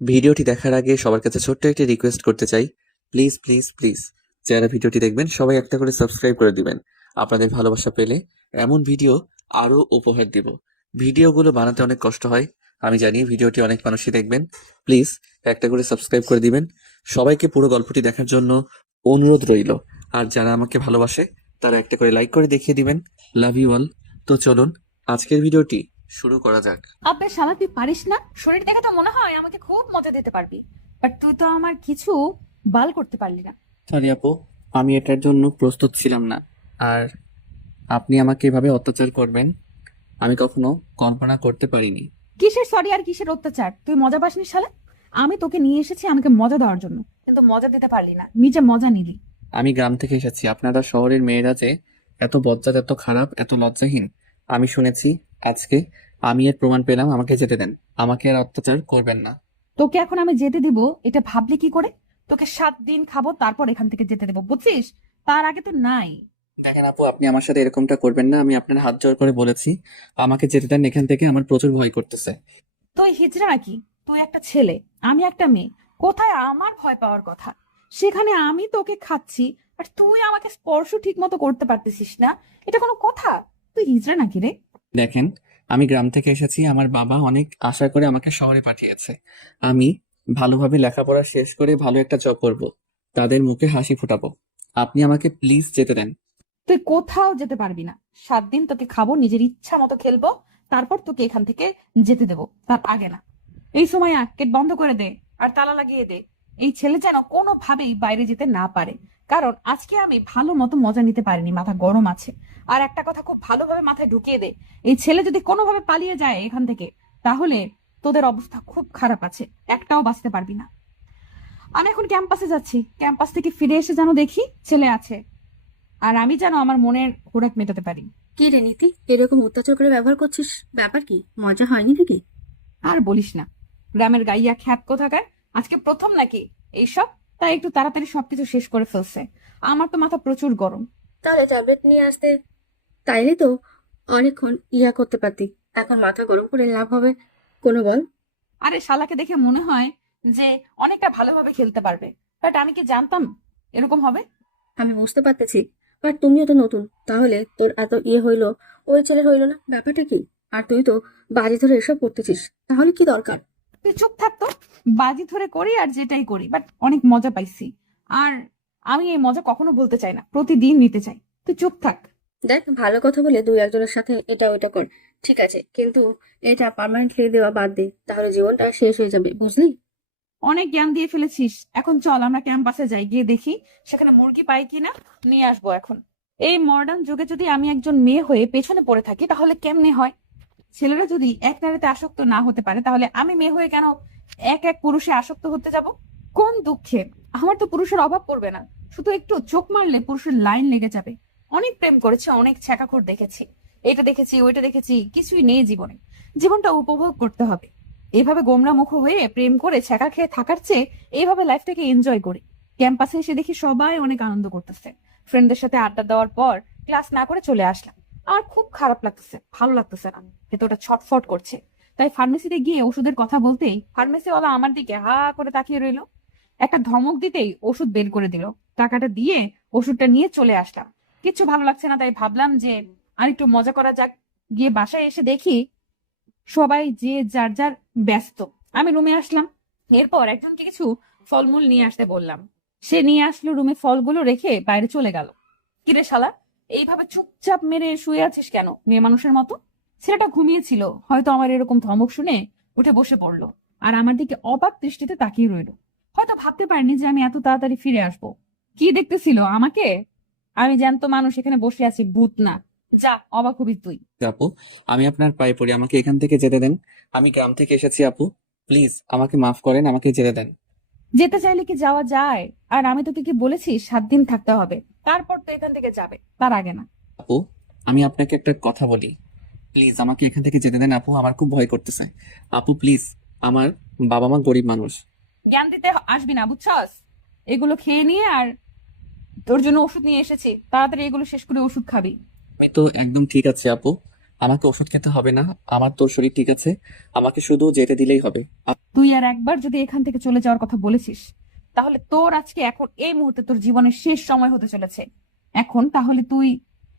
ভিডিওটি দেখার আগে সবার কাছে ছোট্ট একটি রিকোয়েস্ট করতে চাই, প্লিজ প্লিজ প্লিজ যারা ভিডিওটি দেখবেন সবাই একটা করে সাবস্ক্রাইব করে দিবেন। আপনাদের ভালোবাসা পেলে এমন ভিডিও আরো উপহার দিব। ভিডিওগুলো বানাতে অনেক কষ্ট হয়, আমি জানি। ভিডিওটি অনেক মানুষই দেখবেন, প্লিজ একটা করে সাবস্ক্রাইব করে দিবেন। সবাইকে পুরো গল্পটি দেখার জন্য অনুরোধ রইল। আর যারা আমাকে ভালোবাসে তারা একটা করে লাইক করে দেখিয়ে দিবেন। Love you all. তো চলুন আজকের ভিডিওটি শুরু করা যাক। আবে শালা তুই পারিস না? শরীর দেখে তো মনে হয় আমাকে খুব মজা দিতে পারবি, বাট তুই তো আমার কিছু বাল করতে পারলি না। সরি আপু, আমি এটার জন্য প্রস্তুত ছিলাম না। আর আপনি আমাকে এভাবে অত্যাচার করবেন আমি কখনো কল্পনা করতে পারিনি। কিসের সরি আর কিসের অত্যাচার? তুই মজা পাসনি শালা। আমি তোকে নিয়ে এসেছি আমাকে মজা দেওয়ার জন্য, কিন্তু মজা দিতে পারলি না, নিজে মজা নিলি। আমি গ্রাম থেকে এসেছি, আপনারা শহরের মেয়েরা যে এত বজ্জাত, এত খারাপ, এত লজ্জাহীন আমি শুনেছি। আজকে আমি এর প্রমাণ পেলাম। আমাকে যেতে দেন, আমাকে আর অত্যাচার করবেন না। তোকে এখন আমি যেতে দিব এটা ভাবলি কি করে? তোকে 7 দিন খাবো, তারপর এখান থেকে যেতে দেবো, বুঝছিস? তার আগে তো নাই। দেখেন আপু, আপনি আমার সাথে এরকমটা করবেন না। আমি আপনার হাত জোড় করে বলেছি আমাকে যেতে দেন এখান থেকে, আমার প্রচুর ভয় করতেছে। তুই হিজড়া নাকি? তুই একটা ছেলে, আমি একটা মেয়ে। কোথায় আমার ভয় পাওয়ার কথা? সেখানে আমি তোকে খাচ্ছি আর তুই আমাকে স্পর্শ ঠিক মতো করতে পারতেছিস না। এটা কোনো কথা? তুই হিজড়া নাকি রে? দেখেন, আমি গ্রাম থেকে এসেছি, আমার বাবা অনেক আশা করে আমাকে শহরে পাঠিয়েছে। আমি ভালোভাবে লেখাপড়া শেষ করে ভালো একটা জব করব, তাদের মুখে হাসি ফোটাবো। আপনি আমাকে প্লিজ যেতে দেন। তুই কোথাও যেতে পারবি না। 7 দিন তোকে খাবো, নিজের ইচ্ছা মতো খেলবো, তারপর তোকে এখান থেকে যেতে দেবো, তার আগে না। এই সময় গেট বন্ধ করে দে আর তালা লাগিয়ে দে। এই ছেলে যেন কোনোভাবেই বাইরে যেতে না পারে, কারণ আজকে আমি ভালো মতো মজা নিতে পারিনি, মাথা গরম আছে। আর একটা কথা খুব ভালোভাবে মাথায় ঢুকিয়ে দে, এই ছেলে যদি কোনোভাবে পালিয়ে যায় এখান থেকে, তাহলে তোদের অবস্থা খুব খারাপ আছে, একটাও বাঁচতে পারবি না। আমি এখন ক্যাম্পাসে যাচ্ছি, ক্যাম্পাস থেকে ফিরে এসে যেন দেখি ছেলে আছে, আর আমি যেন আমার মনের খোরাক মেটাতে পারি। কি রে নীতি, এরকম অত্যাচার করে ব্যবহার করছিস? ব্যাপার কি, মজা হয়নি নাকি? আর বলিস না, গ্রামের গাইয়া খ্যাত কোথাকার, আজকে প্রথম নাকি এইসব, তাই একটু তাড়াতাড়ি সবকিছু শেষ করে ফেলছে। আমার তো মাথা প্রচুর গরম। তাহলে ট্যাবলেট নিয়ে আসতে, তাইলে তো অনেকক্ষণ করতে পারতি। এখন মাথা গরম করে লাভ হবে কোনো বল? আরে শালাকে দেখে মনে হয় যে অনেকটা ভালোভাবে খেলতে পারবে, বাট আমি কি জানতাম এরকম হবে? আমি বুঝতে পারতেছি, বাট তুমিও তো নতুন, তাহলে তোর এত হইলো, ওই ছেলের হইলো না, ব্যাপারটা কি? আর তুই তো বাড়ি ধরে এসব করতেছিস, তাহলে কি দরকার? তুই চুপ থাকতো। বাজি ধরে করি আর যেটাই করি, বাট অনেক মজা পাইছি। আর আমি এই মজা কখনো বলতে চাই না, প্রতিদিন নিতে চাই। তুই চুপ থাক। দেখ, ভালো কথা বলে দুই একজনের সাথে এটা ওইটা কর, ঠিক আছে, কিন্তু এটা পার্মানেন্টলি দেওয়া বাদ দে, তাহলে জীবনটা শেষ হয়ে যাবে, বুঝলি? অনেক জ্ঞান দিয়ে ফেলেছিস, এখন চল আমরা ক্যাম্পাসে যাই, গিয়ে দেখি সেখানে মুরগি পাই কিনা, নিয়ে আসবো এখন। এই মডার্ন যুগে যদি আমি একজন মেয়ে হয়ে পেছনে পড়ে থাকি তাহলে কেমনে হয়? ছেলেরা যদি এক নারীতে আসক্ত না হতে পারে, তাহলে আমি মেয়ে হয়ে কেন এক এক পুরুষে আসক্ত হতে যাব? কোন দুঃখে? আমার তো পুরুষের অভাব পড়বে না, শুধু একটু চোখ মারলে পুরুষের লাইন লেগে যাবে। অনেক প্রেম করেছি, অনেক ছ্যাঁকাখোর দেখেছি, এটা দেখেছি ওইটা দেখেছি, কিছুই নেই জীবনে। জীবনটা উপভোগ করতে হবে। এইভাবে গোমরা মুখ হয়ে প্রেম করে ছ্যাঁকা খেয়ে থাকার চেয়ে এইভাবে লাইফটাকে এনজয় করি। ক্যাম্পাসে এসে দেখি সবাই অনেক আনন্দ করতেছে। ফ্রেন্ডদের সাথে আড্ডা দেওয়ার পর ক্লাস না করে চলে আসলাম। আমার খুব খারাপ লাগতেছে, ভালো লাগতেছে না, ভেতরটা ছটফট করছে। তাই ফার্মেসিতে গিয়ে ওষুধের কথা বলতেই ফার্মেসিওয়ালা আমার দিকে হা করে তাকিয়ে রইলো। একটা ধমক দিতেই ওষুধ বের করে দিল। টাকাটা দিয়ে ওষুধটা নিয়ে চলে আসলাম। কিচ্ছু ভালো লাগছে না, তাই ভাবলাম যে আর একটু মজা করা যাক। গিয়ে বাসায় এসে দেখি সবাই যে যার যার ব্যস্ত। আমি রুমে আসলাম, এরপর একজনকে কিছু ফলমূল নিয়ে আসতে বললাম। সে নিয়ে আসলো, রুমে ফলগুলো রেখে বাইরে চলে গেল। কিরে শালা, এইভাবে চুপচাপ মেরে শুয়ে আছিস কেন মেয়ে মানুষের মতো? ছেলেটা ঘুমিয়েছিল, হয়তো আমার এরকম ধমক শুনে উঠে বসে পড়লো, আর আমার দিকে অবাক দৃষ্টিতে তাকিয়ে রইলো। হয়তো ভাবতে পারিনি যে আমি এত তাড়াতাড়ি ফিরে আসবো। কি দেখতেছিল আমাকে? আমি জ্যান্ত মানুষ এখানে বসে আছি, ভূত না। যা, অবাক হবি তুই। আপু, আমি আপনার পায়ে পড়ি, আমাকে এখান থেকে যেতে দেন। আমি গ্রাম থেকে এসেছি আপু, প্লিজ আমাকে মাফ করেন, আমাকে যেতে দেন। যেতে চাইলে কি যাওয়া যায়? আর আমি তোকে কি বলেছি 7 দিন থাকতে হবে, তারপর তো এখান থেকে যাবে, তার আগে না। আপু, আমি আপনাকে একটা কথা বলি, প্লিজ আমাকে এখান থেকে যেতে দেন আপু, আমার খুব ভয় করতেছে। আপু প্লিজ, আমার বাবা মা গরিব মানুষ। জ্ঞান দিতে আসবি না, বুঝছস? এগুলো খেয়ে নিয়ে, আর তোর জন্য ওষুধ নিয়ে এসেছি, তাড়াতাড়ি এগুলো শেষ করে ওষুধ খাবি। আমি তো একদম ঠিক আছে আপু, আমাকে ওষুধ খেতে হবে না, আমার তোর শরীর ঠিক আছে, আমাকে শুধু যেতে দিলেই হবে। তুই আর একবার যদি এখান থেকে চলে যাওয়ার কথা বলেছিস, তাহলে তোর আজকে এখন এই মুহূর্তে তোর জীবনের শেষ সময় হতে চলেছে। এখন তাহলে তুই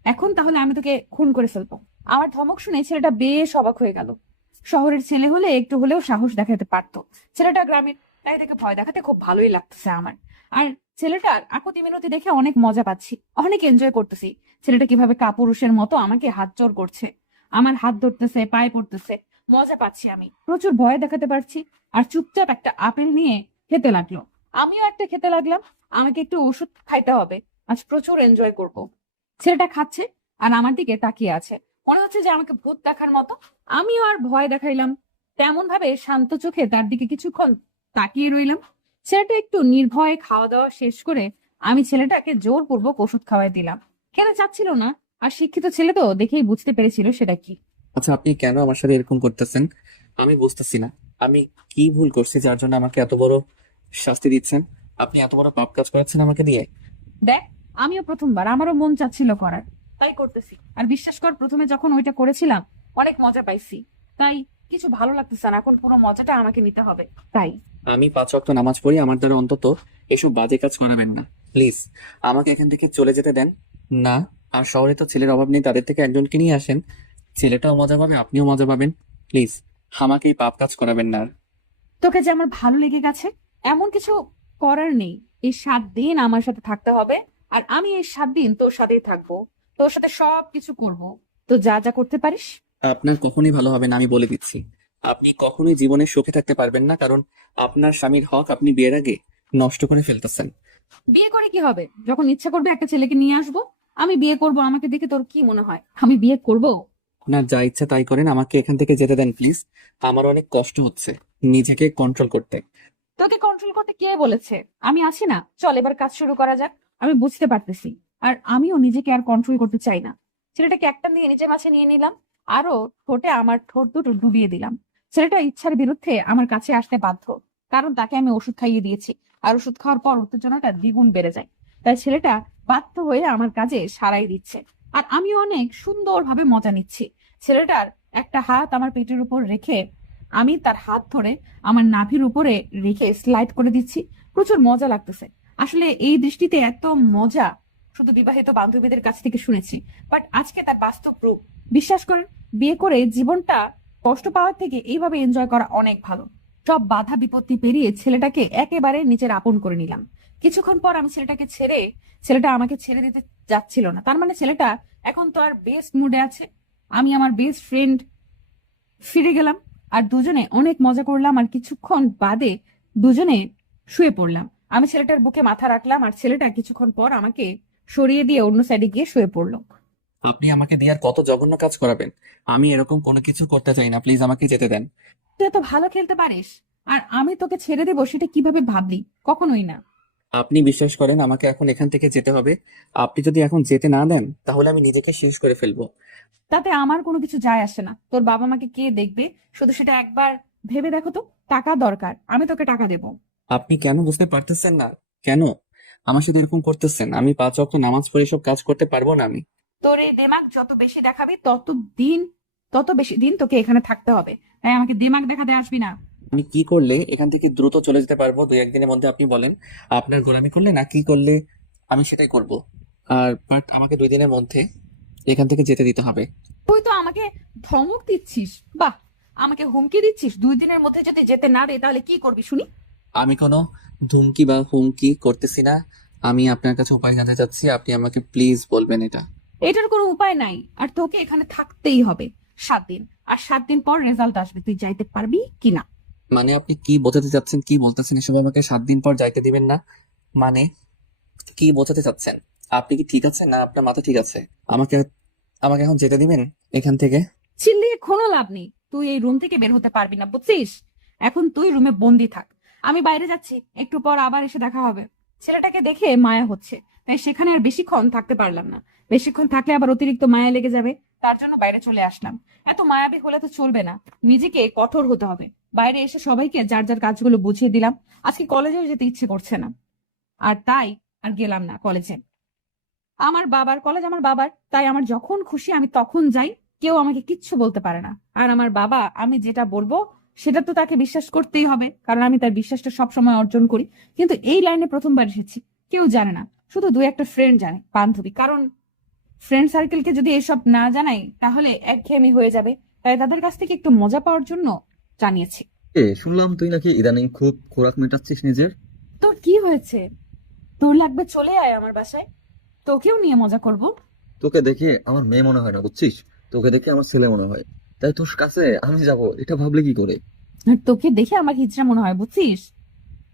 এখন তাহলে আমি তোকে খুন করে ফেলবো। আমার ধমক শুনে ছেলেটা বেশ অবাক হয়ে গেল। শহরের ছেলে হলে একটু হলেও সাহস দেখাতে পারতো, ছেলেটা গ্রামের, তাই দেখে ভয় দেখাতে খুব ভালোই লাগতেছে আমার। আর ছেলেটার আকুতি মিনতি দেখে অনেক মজা পাচ্ছি, অনেক এনজয় করতেছি। ছেলেটা কিভাবে কাপুরুষের মতো আমাকে হাত জোর করছে, আমার হাত ধরতেছে, পায়ে পড়তেছে, মজা পাচ্ছি আমি, প্রচুর ভয় দেখাতে পারছি। আর চুপচাপ একটা আপেল নিয়ে খেতে লাগলো, আমিও একটা খেতে লাগলাম। আমাকে একটু ওষুধ খাইতে হবে, আজ প্রচুর এনজয় করব। ছেলেটা খাচ্ছে আর আমার দিকে তাকিয়ে আছে, মনে হচ্ছে যে আমাকে ভূত দেখার মতো। আমিও আর ভয় দেখাইলাম তেমন ভাবে শান্ত চোখে তার দিকে কিছুক্ষণ তাকিয়ে রইলাম। ছেলেটা একটু নির্ভয়ে খাওয়া দাওয়া শেষ করে আমি ছেলেটাকে জোরপূর্বক ওষুধ খাওয়াই দিলাম। খেতে চাচ্ছিল না, আর শিক্ষিত ছেলে তো দেখেই বুঝতে পেরেছিল সেটা কি। আচ্ছা, আপনি কেন আমার সাথে এরকম করতেছেন? আমি বুঝতেছি না আমি কি ভুল করছি যার জন্য আমাকে এত বড় শাস্তি দিচ্ছেন। আপনি এত বড় পাপ কাজ করেছেন আমাকে দিয়ে। দেখ, আমিও প্রথমবার, আমারও মন চাচ্ছিল করার, তাই করতেছি। আর বিশ্বাস কর, প্রথমে যখন ওইটা করেছিলাম অনেক মজা পাইছি, তাই কিছু ভালো লাগতেছে না, এখন পুরো মজাটা আমাকে নিতে হবে। তাই আমি 5 ওয়াক্ত নামাজ পড়ি, আমার দ্বারা অন্তত এসব বাজে কাজ করাবেন না প্লিজ। আমাকে এখান থেকে চলে যেতে দেন। না, আর শহরে তো ছেলের অভাব নেই, তাদের থেকে একজনকে নিয়ে আসেন, ছেলেটাও মজা পাবে, আপনিও মজা পাবেন। প্লিজ আমাকে এই পাপ কাজ করাবেন না আর। তোকে যে আমার ভালো লেগে গেছে, এমন কিছু করার নেই। এই 7 দিন আমার সাথে থাকতে হবে, আর আমি এই 7 দিন তোর সাথেই থাকবো, তোর সাথে সব কিছু করবো। তো যা যা করতে পারিস। আপনার কখনোই ভালো হবে না, আমি বলে দিচ্ছি। আপনি কখনোই জীবনে সুখে থাকতে পারবেন না, কারণ আপনার স্বামীর হক আপনি বিয়ের আগে নষ্ট করে ফেলতেছেন। বিয়ে করে কি হবে? যখন ইচ্ছা করবে একটা ছেলেকে নিয়ে আসবো, আমি বিয়ে করব। আমাকে দেখে তোর কি মনে হয় আমি বিয়ে করব? আপনার যা ইচ্ছা তাই করেন, আমাকে এখান থেকে যেতে দেন প্লিজ। আমার অনেক কষ্ট হচ্ছে নিজেকে কন্ট্রোল করতে। তোকে কন্ট্রোল করতে কে বলেছে? আমি আছি না, চল এবার কাজ শুরু করা যাক। আমি বুঝতে পারতেছি, আর আমিও নিজেকে আর কন্ট্রোল করতে চাই না। ছেলেটাকে একটা দিয়ে নিজের মাঝে নিয়ে নিলাম, আরো ঠোঁটে আমার ঠোঁট দুটো ডুবিয়ে দিলাম। ছেলেটা ইচ্ছার বিরুদ্ধে আমার কাছে আসতে বাধ্য, কারণ তাকে আমি ওষুধ খাইয়ে দিয়েছি, আর ওষুধ খাওয়ার পর উত্তেজনাটা দ্বিগুণ বেড়ে যায়। তাই ছেলেটা বাধ্য হয়ে আমার কাজে সারাই দিচ্ছে, আর আমিও অনেক সুন্দরভাবে মজা নিচ্ছি। ছেলেটার একটা হাত আমার পেটের উপর রেখে আমি তার হাত ধরে আমার নাভির উপরে রেখে স্লাইড করে দিচ্ছি। প্রচুর মজা লাগতেছে। আসলে এই দৃষ্টিতে এত মজা শুধু বিবাহিত বান্ধবীদের কাছ থেকে শুনেছি, বাট আজকে তার বাস্তব রূপ। বিশ্বাস করেন, বিয়ে করে জীবনটা কষ্ট পাওয়ার থেকে এইভাবে এনজয় করা অনেক ভালো। সব বাধা বিপত্তি পেরিয়ে ছেলেটাকে একেবারে নিজের আপন করে নিলাম। কিছুক্ষণ পর আমি ছেলেটাকে ছেড়ে, ছেলেটা আমাকে ছেড়ে দিতে যাচ্ছিল না। তার মানে ছেলেটা এখন তো আর বেস্ট মুডে আছে। আমি আমার বেস্ট ফ্রেন্ড ফিরে গেলাম, আর দুজনে অনেক মজা করলাম। আর কিছুক্ষণ বাদে দুজনে শুয়ে পড়লাম। আমি ছেলেটার বুকে মাথা রাখলাম, আর ছেলেটা কিছুক্ষণ পর আমাকে সরিয়ে দিয়ে অন্য সাইডে গিয়ে শুয়ে পড়লো। আপনি আমাকে দিয়ে আর কত জঘন্য কাজ করাবেন? আমি এরকম কোনো কিছু করতে চাই না, প্লিজ আমাকে যেতে দেন। তুই এত ভালো খেলতে পারিস, আর আমি তোকে ছেড়ে দেবো সেটা কিভাবে ভাবলি? কখনোই না। আপনি বিশ্বাস করেন আমাকে এখন এখান থেকে যেতে হবে। আপনি যদি এখন যেতে না দেন তাহলে আমি নিজেকে শেষ করে ফেলবো। তাতে আমার কোনো কিছু যায় আসে না, তোর বাবা মাকে কে দেখবে? শুধু সেটা একবার ভেবে দেখো তো। টাকা দরকার, আমি তোকে টাকা দেবো। আপনি কেন বুঝতে পারতেছেন না? কেন আমার সাথে এরকম করতেছেন? আমি 5 ওয়াক্ত নামাজ পড়ে সব কাজ করতে পারবো না আমি? তোর এই দেমাগ যত বেশি দেখাবি তত বেশি দিন তোকে এখানে থাকতে হবে। তাই আমাকে দেমাগ দেখাতে আসবি না। আমি কি করলে এখান থেকে দ্রুত চলে যেতে পারবো 2-1 দিনের মধ্যে? আপনি বলেন, আপনার গোলামি করলে না কি করলে আমি সেটাই করব। আর বাট আমাকে 2 দিনের মধ্যে এখান থেকে যেতে দিতে হবে। তুই তো আমাকে ধমক দিচ্ছিস। বাহ, আমাকে হুমকি দিচ্ছিস 2 দিনের মধ্যে যদি যেতে না দে তাহলে কি করবি শুনি? আমি কোনো ধুমকি বা হুমকি করতেছি না, আমি আপনার কাছে উপায় জানতে চাচ্ছি, আপনি আমাকে প্লিজ বলবেন এটা। এটার কোনো উপায় নাই, আর তোকে এখানে থাকতেই হবে 7 দিন। আর 7 দিন পর রেজাল্ট আসবে, তুই যাইতে পারবি কিনা। মানে আপনি কি বোঝাতে চাচ্ছেন, কি বলতেছেন এসব? আমাকে 7 দিন পর যাইতে দিবেন না মানে কি বোঝাতে চাচ্ছেন? আপনি কি ঠিক আছে না আপনার মাথা ঠিক আছে? আমাকে আমাকে এখন যেতে দিবেন এখান থেকে? চিল্লিয়ে কোনো লাভ নেই, তুই এই রুম থেকে বের হতে পারবি না, বুঝছিস? এখন তুই রুমে বন্দি থাক, আমি বাইরে যাচ্ছি, একটু পর আবার এসে দেখা হবে। ছেলেটাকে দেখে মায়া হচ্ছে, তাই সেখানে আর বেশিক্ষণ থাকতে পারলাম না। বেশিক্ষণ থাকলে আবার অতিরিক্ত মায়া লেগে যাবে, তার জন্য বাইরে চলে আসলাম। এত মায়াবী হলে তো চলবে না, নিজেকে কঠোর হতে হবে। বাইরে এসে সবাইকে যার যার কাজগুলো বুঝিয়ে দিলাম। আজকে কলেজেও যেতে ইচ্ছে করছে না, আর তাই আর গেলাম না কলেজে। আমার বাবার কলেজ, আমার বাবার, তাই আমার যখন খুশি আমি তখন যাই, কেউ আমাকে কিচ্ছু বলতে পারে না। আর আমার বাবা, আমি যেটা বলবো সেটা তো তাকে বিশ্বাস করতেই হবে, কারণ আমি তার বিশ্বাসটা সবসময় অর্জন করি। কিন্তু এই লাইনে প্রথমবার এসেছি, কেউ জানে না, শুধু দু একটা ফ্রেন্ড জানে, বান্ধবী। কারণ ফ্রেন্ড সার্কেলকে যদি এসব না জানাই তাহলে একঘেয়েমি হয়ে যাবে, তাই তাদের কাছ থেকে একটু মজা পাওয়ার জন্য জানিয়েছি। শুনলাম তুই নাকি ইদানিং খুব খোরাক মেটাচ্ছিস নিজের। তোর কি হয়েছে? তোর লাগবে চলে আয় আমার বাসায়, তোকেও নিয়ে মজা করব। তোকে দেখে আমার মেয়ে মনে হয় না, বুঝছিস? তোকে দেখে আমার ছেলে মনে হয়। তাই তোর কাছে আমি যাব এটা ভাবলে কি করে? আর তোকে দেখে আমার হিজড়া মনে হয়, বুঝছিস?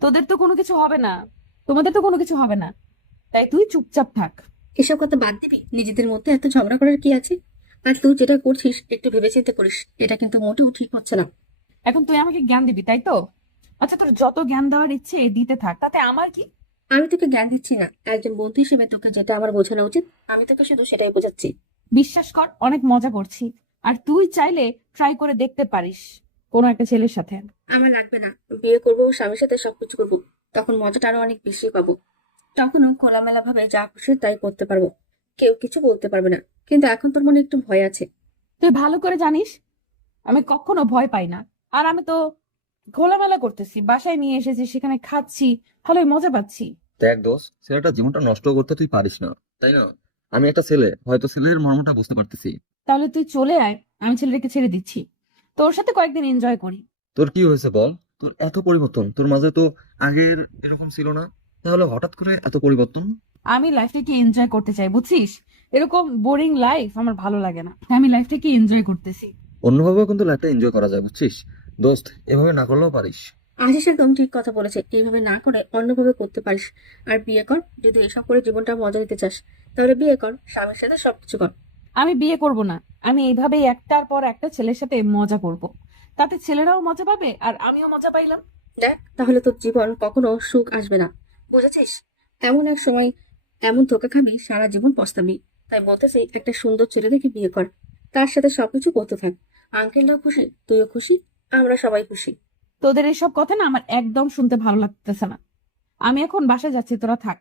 তোদের তো কোনো কিছু হবে না, তোমাদের তো কোনো কিছু হবে না, তাই তুই চুপচাপ থাক। এসব কথা বাদ দিবি? নিজেদের মধ্যে এত ঝগড়া করার কি আছে? আর তুই যেটা করছিস একটু ভেবেচিন্তে করিস, এটা কিন্তু মোটেও ঠিক হচ্ছে না। এখন তুই আমাকে জ্ঞান দিবি, তাই তো? আচ্ছা, তোর যত জ্ঞান দেওয়ার ইচ্ছে দিতে থাক, তাতে আমার কি? আমি তোকে জ্ঞান দিচ্ছি না, একজন বন্ধু হিসেবে তোকে যেটা আমার বোঝানো উচিত আমি তোকে শুধু সেটাই বোঝাচ্ছি। বিশ্বাস কর, অনেক মজা করছি। আর তুই চাইলে ট্রাই করে দেখতে পারিস কোনো একটা ছেলের সাথে। আমার লাগবে না, বিয়ে করবো, স্বামীর সাথে সবকিছু করবো, তখন মজাটা আরো অনেক বেশি পাবো। তখনও খোলামেলা ভাবে যা খুশি তাই করতে পারবো, কেউ কিছু বলতে পারবে না। কিন্তু এখন তোর মনে একটু ভয় আছে। তুই ভালো করে জানিস আমি কখনো ভয় পাই না। আর আমি তো খোলামেলা করতেছি, বাসায় নিয়ে এসেছি, সেখানে খাচ্ছি, ভালোই মজা পাচ্ছি। দেখ দোষ, ছেলেটার জীবনটা নষ্ট করতে তুই পারিস না, তাই না? আমি একটা ছেলে, হয়তো ছেলের মর্মটা বুঝতে পারতেছি। তাহলে তুই চলে আয়, আমি ছেলেটাকে ছেড়ে দিচ্ছি, তোর সাথে কয়েকদিন এনজয় করি। তোর কি হয়েছে বল? তোর এত পরিবর্তন, তোর মাঝে তো আগের এরকম ছিল না, তাহলে হঠাৎ করে এত পরিবর্তন? আমি লাইফটাকে এনজয় করতে চাই, বুঝছিস? এরকম বোরিং লাইফ আমার ভালো লাগে না, আমি লাইফটাকে এনজয় করতেছি। অন্যভাবেও কিন্তু লাইফটা এনজয় করা যায়, বুঝছিস? দোস্ত, এভাবে না করলেও পারিস। আশিস একদম ঠিক কথা বলেছে, এইভাবে না করে অন্যভাবে করতে পারিস। আর বিয়ে কর, যদি এসব করে জীবনটা মজা দিতে চাস তাহলে বিয়ে কর, স্বামীর সাথে সবকিছু কর। আমি বিয়ে করব না, আমি এইভাবেই একটার পর একটা ছেলের সাথে মজা করব, তাতে ছেলেরাও মজা পাবে আর আমিও মজা পাইলাম। দেখ, তাহলে তোর জীবন কখনো সুখ আসবে না, বুঝেছিস? এমন এক সময় এমন ধোকা খাবি, সারা জীবন পস্তাবি। তাই বলতেছি, একটা সুন্দর ছেলে দেখে বিয়ে কর, তার সাথে সবকিছু করতে থাক। আঙ্কেলরাও খুশি, তুইও খুশি, আমরা সবাই খুশি। তোদের এসব কথা না আমার একদম শুনতে ভালো লাগতেছে না। আমি এখন বাসায় যাচ্ছি, তোরা থাক।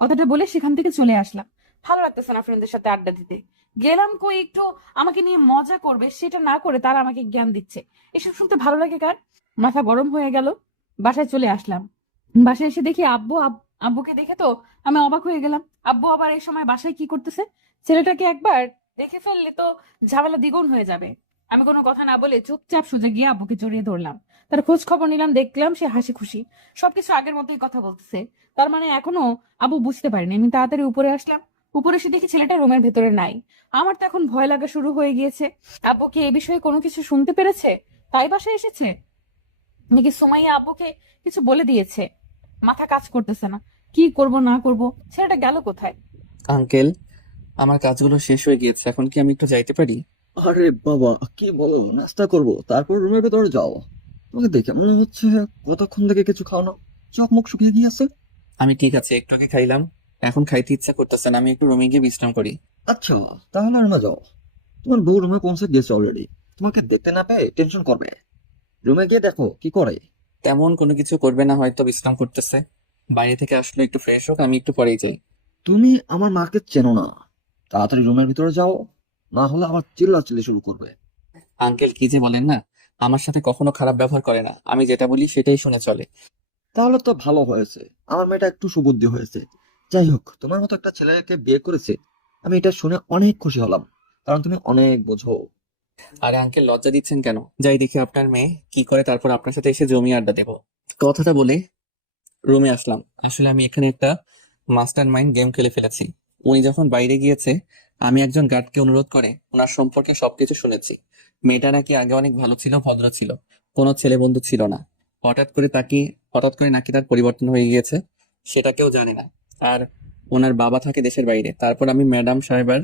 কথাটা বলে সেখান থেকে চলে আসলাম। ভালো লাগতেছে না ফ্রেন্ডদের সাথে আড্ডা দিতে। গেলাম কই একটু আমাকে নিয়ে মজা করবে, সেটা না করে তারা আমাকে জ্ঞান দিচ্ছে। এসব শুনতে ভালো লাগে কার? মাথা গরম হয়ে গেল। বাসায় চলে আসলাম। বাসায় এসে দেখি আব্বুকে দেখে তো আমি অবাক হয়ে গেলাম। আব্বু আবার এই সময় বাসায় কি করতেছে? ছেলেটাকে একবার দেখে ফেললে তো ঝামেলা দ্বিগুণ হয়ে যাবে। আমি কোনো কথা না বলে চুপচাপ সোজা গিয়ে আব্বুকে জড়িয়ে ধরলাম। তার খোঁজ খবর নিলাম, দেখলাম সে হাসি খুশি, সবকিছু আগের মতোই কথা বলতেছে। তার মানে এখনো আব্বু বুঝতে পারেনি। আমি তাড়াতাড়ি উপরে আসলাম। উপরে এসে দেখি ছেলেটা রুমের ভেতরে নাই। আমার তো এখন ভয় লাগা শুরু হয়ে গিয়েছে। আব্বু কি এই বিষয়ে কোনো কিছু শুনতে পেরেছে, তাই বাসায় এসেছে? নাকি সুমাইয়া আব্বুকে কিছু বলে দিয়েছে? মাথা কাজ করতেছে না, কি করব না করব। ছেলেটা গেল কোথায়? আঙ্কেল, আমার কাজগুলো শেষ হয়ে গিয়েছে, এখন কি আমি একটু যাইতে পারি? আরে বাবা, কি বলো? নাস্তা করব, তারপর রুমের ভেতরে যাও। তোমাকে দেখে মনে হচ্ছে কতক্ষণ থেকে কিছু খাও না, চোখ মুখ শুকিয়ে গিয়েছে। আমি ঠিক আছে, একটু আগে খাইলাম, এখন খাইতে ইচ্ছা করতেছে না, আমি একটু রুমে গিয়ে বিশ্রাম করি। আচ্ছা, তাহলে রুমে যাও। তোমার বউ রুমে পৌঁছে গেছে অলরেডি, তোমাকে দেখতে না পেয়ে টেনশন করবে। রুমে গিয়ে দেখো কি করে। তেমন কোনো কিছু করবে না, হয়তো বিশ্রাম করতেছে। বাইরে থেকে আসলে একটু ফ্রেশ হোক, আমি একটু পরেই যাই। তুমি আমার মাকে চেনো না, তাড়াতাড়ি রুমের ভিতরে যাও, না হলে আবার চিল্লাচিল্লি শুরু করবে। আঙ্কেল কি যে বলেন না, আমার সাথে কখনো খারাপ ব্যবহার করে না, আমি যেটা বলি সেটাই শুনে চলে। তাহলে তো ভালো হয়েছে, আমার মেয়েটা একটু সুবুদ্ধি হয়েছে। যাই হোক, তোমার মতো একটা ছেলেকে বিয়ে করেছে, আমি এটা শুনে অনেক খুশি হলাম, কারণ তুমি অনেক বোঝো। আরে আঙ্কেল, লজ্জা দিচ্ছেন কেন? যাই দেখি আপনার মেয়ে কি করে, তারপর আপনার সাথে এসে জমিয়ে আড্ডা দেবো। কথাটা বলে রুমে আসলাম। আসলে আমি এখানে একটা মাস্টার মাইন্ড গেম খেলে ফেলেছি। উনি যখন বাইরে গিয়েছে, আমি একজন গার্ডকে অনুরোধ করে ওনার সম্পর্কে সবকিছু শুনেছি। মেয়েটা নাকি আগে অনেক ভালো ছিল, ভদ্র ছিল, কোনো ছেলে বন্ধু ছিল না। হঠাৎ করে নাকি তার পরিবর্তন হয়ে গিয়েছে, সেটা কেউ জানে না। আর ওনার বাবা থাকে দেশের বাইরে। তারপর আমি ম্যাডাম সাহেবের